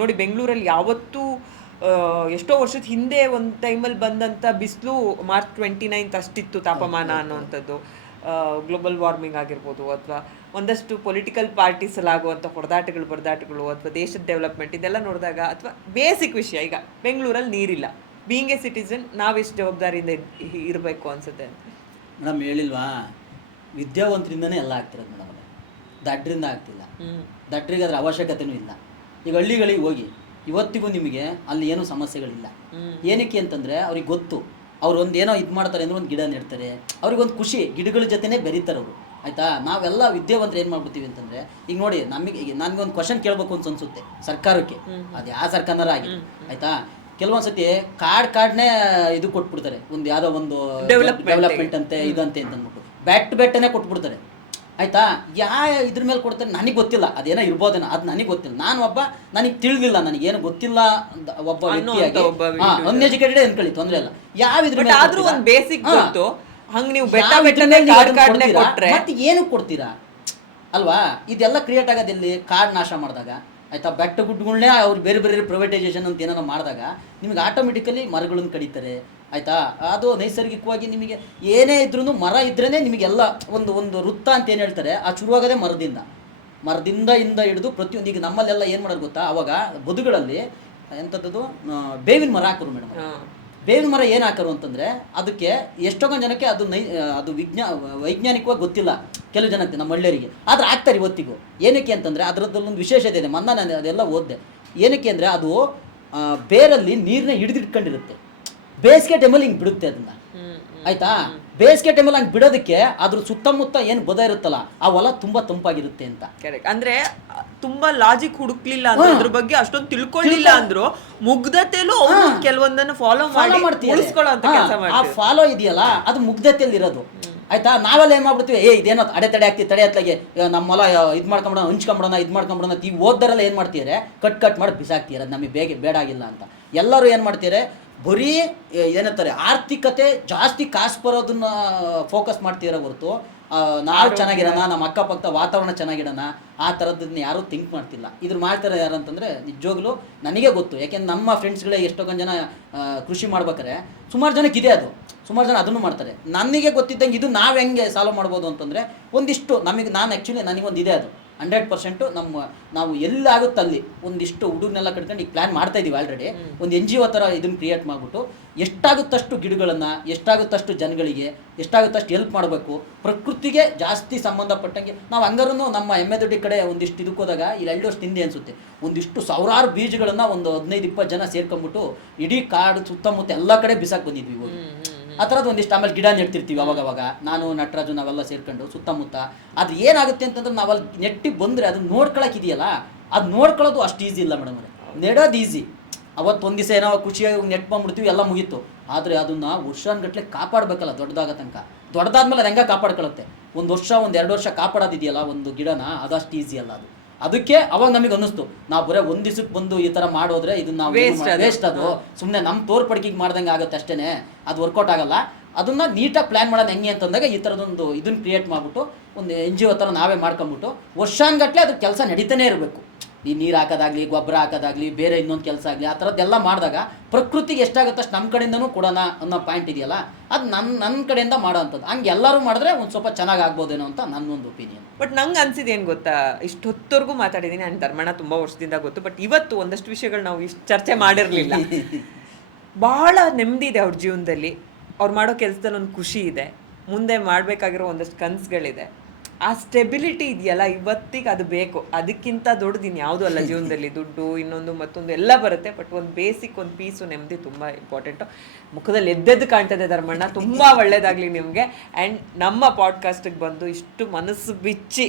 ನೋಡಿ ಬೆಂಗಳೂರಲ್ಲಿ ಯಾವತ್ತೂ ಎಷ್ಟೋ ವರ್ಷದ ಹಿಂದೆ ಒಂದು ಟೈಮಲ್ಲಿ ಬಂದಂಥ ಬಿಸಿಲು ಮಾರ್ಚ್ 29 ಅಷ್ಟಿತ್ತು ತಾಪಮಾನ ಅನ್ನೋವಂಥದ್ದು. ಗ್ಲೋಬಲ್ ವಾರ್ಮಿಂಗ್ ಆಗಿರ್ಬೋದು, ಅಥವಾ ಒಂದಷ್ಟು ಪೊಲಿಟಿಕಲ್ ಪಾರ್ಟೀಸಲ್ಲಾಗುವಂಥ ಹೊಡೆದಾಟಗಳು ಅಥವಾ ದೇಶದ ಡೆವಲಪ್ಮೆಂಟ್, ಇದೆಲ್ಲ ನೋಡಿದಾಗ, ಅಥವಾ ಬೇಸಿಕ್ ವಿಷಯ, ಈಗ ಬೆಂಗಳೂರಲ್ಲಿ ನೀರಿಲ್ಲ. ಬೀಯಿಂಗ್ ಎ ಸಿಟಿಸನ್ ನಾವೆಷ್ಟು ಜವಾಬ್ದಾರಿಯಿಂದ ಇರಬೇಕು ಅನ್ಸುತ್ತೆ. ಮೇಡಮ್ ಹೇಳಿಲ್ವಾ, ವಿದ್ಯಾವಂತರಿಂದನೇ ಎಲ್ಲ ಆಗ್ತಿರೋದು ಮೇಡಮ್. ದಡ್ರಿಂದ ಆಗ್ತಿಲ್ಲ. ದಡ್ರಿಗೆ ಅದ್ರ ಅವಶ್ಯಕತೆನೂ ಇಲ್ಲ. ಈಗ ಹಳ್ಳಿಗಳಿಗೆ ಹೋಗಿ ಇವತ್ತಿಗೂ ನಿಮಗೆ ಅಲ್ಲಿ ಏನೂ ಸಮಸ್ಯೆಗಳಿಲ್ಲ. ಏನಕ್ಕೆ ಅಂತಂದರೆ ಅವ್ರಿಗೆ ಗೊತ್ತು, ಅವ್ರು ಒಂದು ಏನೋ ಇದು ಮಾಡ್ತಾರೆ ಅಂದ್ರೆ ಒಂದು ಗಿಡ ನೆಡ್ತಾರೆ, ಅವ್ರಿಗೊಂದು ಖುಷಿ, ಗಿಡಗಳ ಜೊತೆನೇ ಬೆರೀತಾರೆ ಅವರು. ಆಯಿತಾ. ನಾವೆಲ್ಲ ವಿದ್ಯಾವಂತರು ಏನು ಮಾಡ್ಬಿಡ್ತೀವಿ ಅಂತಂದರೆ, ಈಗ ನೋಡಿ ಈಗ ನನಗೊಂದು ಕ್ವಶನ್ ಕೇಳಬೇಕು ಅಂತ ಅನ್ಸುತ್ತೆ ಸರ್ಕಾರಕ್ಕೆ, ಅದು ಯಾವ ಸರ್ಕಾರನಾರ ಆಗಿ. ಆಯಿತಾ. ಕೆಲವೊಂದು ಸತಿ ಕಾಡ್ನೇ ಇದು ಕೊಟ್ಬಿಡ್ತಾರೆ, ಒಂದು ಯಾವುದೋ ಒಂದು ಡೆವಲಪ್ಮೆಂಟ್ ಅಂತೆ ಇದಂತೆ ಅಂತ ಅಂದ್ಬಿಟ್ಟು ಬೆಟ್ಟನೇ ಕೊಟ್ಬಿಡ್ತಾರೆ. ಆಯಿತಾ. ಇದ್ರ ಮೇಲೆ ಕೊಡ್ತಾರೆ ನನಗೆ ಗೊತ್ತಿಲ್ಲ, ಅದೇನೋ ಇರ್ಬೋದೇನೋ, ಅದು ನನಗೆ ಗೊತ್ತಿಲ್ಲ. ನನಗೆ ತಿಳಿದಿಲ್ಲ, ನನಗೇನು ಗೊತ್ತಿಲ್ಲ ಒಬ್ಬ ವ್ಯಕ್ತಿಯಾಗಿ ಅನ್ಎಜುಕೇಟೆಡ್ ಅನ್ಕೊಳ್ಳಿ, ತೊಂದರೆ ಇಲ್ಲ. ಯಾವ ಇದ್ರ ಮೇಲೆ ಆದ್ರೂ ಒಂದು ಬೇಸಿಕ್ ಗೊತ್ತು. ಹಂಗೆ ನೀವು ಮತ್ತೆ ಏನು ಕೊಡ್ತೀರಾ ಅಲ್ವಾ. ಇದೆಲ್ಲ ಕ್ರಿಯೇಟ್ ಆಗೋದಿಲ್ಲಿ ಕಾಡು ನಾಶ ಮಾಡಿದಾಗ. ಆಯಿತಾ. ಬೆಟ್ಟ ಗುಡ್ಡಗಳನ್ನೇ ಅವ್ರು ಬೇರೆ ಬೇರೆ ಪ್ರೈವೇಟೈಸೇಷನ್ ಅಂತ ಏನಾರು ಮಾಡಿದಾಗ ನಿಮಗೆ ಆಟೋಮೆಟಿಕಲಿ ಮರಗಳನ್ನು ಕಡಿತಾರೆ. ಆಯಿತಾ. ಅದು ನೈಸರ್ಗಿಕವಾಗಿ ನಿಮಗೆ ಏನೇ ಇದ್ರೂ ಮರ ಇದ್ರೇ ನಿಮಗೆಲ್ಲ ಒಂದು ವೃತ್ತ ಅಂತ ಏನು ಹೇಳ್ತಾರೆ, ಆ ಶುರುವಾಗೋದೇ ಮರದಿಂದ ಹಿಡಿದು ಪ್ರತಿಯೊಂದು. ಈಗ ನಮ್ಮಲ್ಲೆಲ್ಲ ಏನು ಮಾಡೋದು ಗೊತ್ತಾ, ಅವಾಗ ಬದುಗಳಲ್ಲಿ ಎಂಥದ್ದು ಬೇವಿನ ಮರ ಹಾಕೋರು ಮೇಡಮ್. ಬೇವಿನ ಮರ ಏನು ಹಾಕೋರು ಅಂತಂದರೆ, ಅದಕ್ಕೆ ಎಷ್ಟೊಂದು ಜನಕ್ಕೆ ಅದು ವೈಜ್ಞಾನಿಕವಾಗಿ ಗೊತ್ತಿಲ್ಲ ಕೆಲವು ಜನಕ್ಕೆ, ನಮ್ಮ ಹಳ್ಳಿಯರಿಗೆ. ಆದರೆ ಹಾಕ್ತಾರೆ ಇವತ್ತಿಗೂ. ಏನಕ್ಕೆ ಅಂತಂದರೆ ಅದರದ್ದೊಂದು ವಿಶೇಷತೆ ಇದೆ. ನಾನು ಅದೆಲ್ಲ ಓದಿದೆ. ಏನಕ್ಕೆ ಅಂದರೆ ಅದು ಬೇರಲ್ಲಿ ನೀರನ್ನ ಹಿಡಿದಿಟ್ಕೊಂಡಿರುತ್ತೆ. ಬೇಸಿಗೆ ಟೈಮಲ್ಲಿ ಹಿಂಗೆ ಬಿಡುತ್ತೆ ಅದನ್ನ. ಆಯಿತಾ. ಬೇಸಿಗೆ ಟೈಮಲ್ಲಿ ಹಂಗೆ ಬಿಡೋದಕ್ಕೆ ಅದ್ರ ಸುತ್ತಮುತ್ತ ಏನು ಬದ ಇರುತ್ತಲ್ಲ, ಆ ಹೊಲ ತುಂಬ ತಂಪಾಗಿರುತ್ತೆ ಅಂತ. ಕರೆಕ್ಟ್. ಅಂದರೆ ತುಂಬಾ ಲಾಜಿಕ್ ಹುಡುಕ್ಲಿಲ್ಲ ಅಂದ್ರೆ, ಅದ್ರ ಬಗ್ಗೆ ಅಷ್ಟೊಂದು ತಿಳ್ಕೊಳ್ಳಿಲ್ಲ ಅಂದ್ರು ಮುಗ್ಧತೆಯಲ್ಲೂ ಅವರು ಕೆಲವೊಂದನ್ನು ಫಾಲೋ ಮಾಡ್ತಾರೆ. ಆ ಫಾಲೋ ಇದೆಯಲ್ಲ, ಅದು ಮುಗ್ಧತೆಯಲ್ಲಿ ಇರೋದು. ಆಯ್ತಾ. ನಾವೆಲ್ಲ ಏನು ಮಾಡ್ಬಿಡ್ತೀವಿ, ಇದೇನೋ ತಡೆ ಆಗ್ತೀವಿ, ತಡೆ ಹತ್ಲಾಗೆ ನಮ್ಮ ಹೊಲ ಇದು ಮಾಡ್ಕೊಂಬಿಡೋಣ, ಹಂಚ್ಕೊಂಬಿಡೋಣ, ಇದು ಮಾಡ್ಕೊಂಬಿಡೋಣ. ಈ ಓದ್ದರೆಲ್ಲ ಏನು ಮಾಡ್ತೀರ, ಕಟ್ ಮಾಡಿ ಬಿಸಾಕ್ತೀರ, ಅದು ನಮಗೆ ಬೇಡ ಆಗಿಲ್ಲ ಅಂತ. ಎಲ್ಲರೂ ಏನು ಮಾಡ್ತೀರ, ಬರೀ ಏನಂತಾರೆ ಆರ್ಥಿಕತೆ ಜಾಸ್ತಿ ಕಾಸು ಬರೋದನ್ನ ಫೋಕಸ್ ಮಾಡ್ತೀರ ಹೊರತು ನಾವು ಚೆನ್ನಾಗಿರೋಣ, ನಮ್ಮ ಅಕ್ಕಪಕ್ಕ ವಾತಾವರಣ ಚೆನ್ನಾಗಿಡೋಣ, ಆ ಥರದನ್ನ ಯಾರೂ ಥಿಂಕ್ ಮಾಡ್ತಿಲ್ಲ. ಇದ್ರ ಮಾಡ್ತಾರೆ ಯಾರಂತಂದರೆ ನಿಜವಾಗ್ಲೂ ನನಗೆ ಗೊತ್ತು. ಯಾಕೆಂದ್ರೆ ನಮ್ಮ ಫ್ರೆಂಡ್ಸ್ಗಳೇ ಎಷ್ಟೊಂದು ಜನ ಕೃಷಿ ಮಾಡ್ಬೇಕಾರೆ ಸುಮಾರು ಜನಕ್ಕೆ ಇದೆ ಅದು, ಸುಮಾರು ಜನ ಅದನ್ನು ಮಾಡ್ತಾರೆ. ನನಗೆ ಗೊತ್ತಿದ್ದಂಗೆ ಇದು ನಾವು ಹೆಂಗೆ ಸಾಲ್ವ್ ಮಾಡ್ಬೋದು ಅಂತಂದರೆ, ಒಂದಿಷ್ಟು ನನಗೊಂದು ಇದೆ ಅದು 100%. ನಾವು ಎಲ್ಲಾಗುತ್ತೆ ಅಲ್ಲಿ ಒಂದಿಷ್ಟು ಹುಡುಗನೆಲ್ಲ ಕಟ್ಕೊಂಡು ಈಗ ಪ್ಲ್ಯಾನ್ ಮಾಡ್ತಾ ಇದ್ದೀವಿ ಆಲ್ರೆಡಿ. ಒಂದು NGO ಥರ ಇದನ್ನು ಕ್ರಿಯೇಟ್ ಮಾಡಿಬಿಟ್ಟು ಎಷ್ಟಾಗುತ್ತಷ್ಟು ಗಿಡಗಳನ್ನು, ಎಷ್ಟಾಗುತ್ತಷ್ಟು ಜನಗಳಿಗೆ, ಎಷ್ಟಾಗುತ್ತಷ್ಟು ಹೆಲ್ಪ್ ಮಾಡಬೇಕು. ಪ್ರಕೃತಿಗೆ ಜಾಸ್ತಿ ಸಂಬಂಧಪಟ್ಟಂಗೆ ನಾವು ಹಂಗಾರೂ ನಮ್ಮ ಎಮ್ಮೆದೊಡ್ಡಿ ಕಡೆ ಒಂದಿಷ್ಟು ಇದಕ್ಕೆ ಹೋದಾಗ, ಇಲ್ಲಿ 2 ವರ್ಷ ಹಿಂದೆ ಅನಿಸುತ್ತೆ, ಒಂದಿಷ್ಟು ಸಾವಿರಾರು ಬೀಜಗಳನ್ನು ಒಂದು 15-20 ಜನ ಸೇರ್ಕೊಂಡ್ಬಿಟ್ಟು ಇಡೀ ಕಾಡು ಸುತ್ತಮುತ್ತ ಎಲ್ಲ ಕಡೆ ಬಿಸಾಕ್ ಬಂದಿದ್ವಿ ಇವಾಗ. ಆ ಥರದ್ದು ಒಂದಿಷ್ಟು. ಆಮೇಲೆ ಗಿಡ ನೆಡ್ತಿರ್ತೀವಿ ಅವಾಗ ನಾನು ನಟರಾಜು ನಾವೆಲ್ಲ ಸೇರ್ಕೊಂಡು ಸುತ್ತಮುತ್ತ. ಅದು ಏನಾಗುತ್ತೆ ಅಂತಂದ್ರೆ ನಾವಲ್ಲಿ ನೆಟ್ಟಿ ಬಂದರೆ ಅದನ್ನ ನೋಡ್ಕೊಳಕ್ಕಿದೆಯಲ್ಲ, ಅದು ನೋಡ್ಕೊಳ್ಳೋದು ಅಷ್ಟು ಈಸಿ ಇಲ್ಲ ಮೇಡಮ್. ನೆಡೋದು ಈಸಿ. ಅವತ್ತು ಒಂದು ದಿವಸ ಏನೋ ಖುಷಿಯಾಗಿ ನೆಟ್ ಬಂದ್ಬಿಡ್ತೀವಿ, ಎಲ್ಲ ಮುಗೀತು. ಆದರೆ ಅದನ್ನು ವರ್ಷಾನ್ಗಟ್ಲೆ ಕಾಪಾಡಬೇಕಲ್ಲ ದೊಡ್ಡದಾಗ ತನಕ. ದೊಡ್ಡದಾದ್ಮೇಲೆ ಅದು ಹೆಂಗೆ ಕಾಪಾಡ್ಕೊಳ್ಳುತ್ತೆ. 1 ವರ್ಷ 1-2 ವರ್ಷ ಕಾಪಾಡೋದಿದೆಯಲ್ಲ ಒಂದು ಗಿಡನ, ಅದಷ್ಟು ಈಸಿ ಅಲ್ಲ ಅದು. ಅದಕ್ಕೆ ಅವಾಗ ನಮಗೆ ಅನ್ನಿಸ್ತು, ನಾವು ಬರೀ ಒಂದು ದಿವಸಕ್ಕೆ ಬಂದು ಈ ಥರ ಮಾಡೋದ್ರೆ ಇದನ್ನ ನಾವು ವೇಸ್ಟ್. ಅದು ಸುಮ್ಮನೆ ನಮ್ಮ ತೋರ್ಪಡಿಕೆಗೆ ಮಾಡ್ದಂಗೆ ಆಗುತ್ತೆ ಅಷ್ಟೇ, ಅದು ವರ್ಕೌಟ್ ಆಗಲ್ಲ. ಅದನ್ನ ನೀಟಾಗಿ ಪ್ಲ್ಯಾನ್ ಮಾಡೋದು ಹೆಂಗೆ ಅಂತಂದಾಗ ಈ ಥರದೊಂದು ಇದನ್ನ ಕ್ರಿಯೇಟ್ ಮಾಡಿಬಿಟ್ಟು ಒಂದು NGO ಥರ ನಾವೇ ಮಾಡ್ಕೊಂಬಿಟ್ಟು ವರ್ಷಾನ್ಗಟ್ಲೆ ಅದ್ರ ಕೆಲಸ ನಡೀತಾನೆ ಇರಬೇಕು. ಈ ನೀರು ಹಾಕೋದಾಗಲಿ, ಗೊಬ್ಬರ ಹಾಕೋದಾಗಲಿ, ಬೇರೆ ಇನ್ನೊಂದು ಕೆಲಸ ಆಗಲಿ, ಆ ಥರದ್ದೆಲ್ಲ ಮಾಡಿದಾಗ ಪ್ರಕೃತಿಗೆ ಎಷ್ಟಾಗುತ್ತೆ ಅಷ್ಟು ನಮ್ಮ ಕಡೆಯಿಂದನೂ ಕೊಡೋಣ ಅನ್ನೋ ಪಾಯಿಂಟ್ ಇದೆಯಲ್ಲ, ಅದು ನನ್ನ ಕಡೆಯಿಂದ ಮಾಡೋ ಅಂಥದ್ದು. ಹಂಗೆ ಎಲ್ಲರೂ ಮಾಡಿದ್ರೆ ಒಂದು ಸ್ವಲ್ಪ ಚೆನ್ನಾಗಿ ಆಗ್ಬೋದೇನೋ ಅಂತ ನನ್ನೊಂದು ಒಪಿನಿಯನ್. ಬಟ್ ನಂಗೆ ಅನ್ಸಿದ್ದು ಏನು ಗೊತ್ತಾ, ಇಷ್ಟೊತ್ತವರೆಗೂ ಮಾತಾಡಿದ್ದೀನಿ, ನಾನು ಧರ್ಮಣ್ಣ ತುಂಬ ವರ್ಷದಿಂದ ಗೊತ್ತು, ಬಟ್ ಇವತ್ತು ಒಂದಷ್ಟು ವಿಷಯಗಳು ನಾವು ಇಷ್ಟು ಚರ್ಚೆ ಮಾಡಿರಲಿಲ್ಲ. ಭಾಳ ನೆಮ್ಮದಿ ಇದೆ ಅವ್ರ ಜೀವನದಲ್ಲಿ, ಅವ್ರು ಮಾಡೋ ಕೆಲಸದಲ್ಲಿ ಒಂದು ಖುಷಿ ಇದೆ, ಮುಂದೆ ಮಾಡಬೇಕಾಗಿರೋ ಒಂದಷ್ಟು ಕನಸುಗಳಿದೆ. ಆ ಸ್ಟೆಬಿಲಿಟಿ ಇದೆಯಲ್ಲ ಇವತ್ತಿಗೆ ಅದು ಬೇಕು. ಅದಕ್ಕಿಂತ ದೊಡ್ಡದು ಇನ್ಯಾವುದೂ ಅಲ್ಲ ಜೀವನದಲ್ಲಿ. ದುಡ್ಡು ಇನ್ನೊಂದು ಮತ್ತೊಂದು ಎಲ್ಲ ಬರುತ್ತೆ, ಬಟ್ ಒಂದು ಬೇಸಿಕ್ ಒಂದು ಪೀಸು ನೆಮ್ಮದಿ ತುಂಬ ಇಂಪಾರ್ಟೆಂಟು. ಮುಖದಲ್ಲಿ ಎದ್ದೆದ್ದು ಕಾಣ್ತದೆ ಧರ್ಮಣ್ಣ, ತುಂಬ ಒಳ್ಳೇದಾಗಲಿ ನಿಮಗೆ. ಆ್ಯಂಡ್ ನಮ್ಮ ಪಾಡ್ಕಾಸ್ಟಿಗೆ ಬಂದು ಇಷ್ಟು ಮನಸ್ಸು ಬಿಚ್ಚಿ,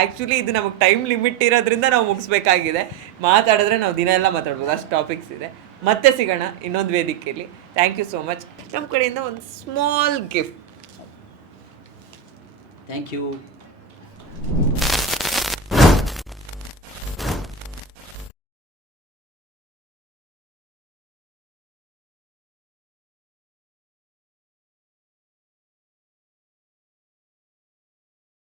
ಆ್ಯಕ್ಚುಲಿ ಇದು ನಮಗೆ ಟೈಮ್ ಲಿಮಿಟ್ ಇರೋದ್ರಿಂದ ನಾವು ಮುಗಿಸ್ಬೇಕಾಗಿದೆ. ಮಾತಾಡಿದ್ರೆ ನಾವು ದಿನ ಎಲ್ಲ ಮಾತಾಡ್ಬೋದು, ಅಷ್ಟು ಟಾಪಿಕ್ಸ್ ಇದೆ. ಮತ್ತೆ ಸಿಗೋಣ ಇನ್ನೊಂದು ವೇದಿಕೆಯಲ್ಲಿ. Thank you so much. ನಮ್ಮ ಕಡೆಯಿಂದ ಒಂದು ಸ್ಮಾಲ್ ಗಿಫ್ಟ್. Thank you.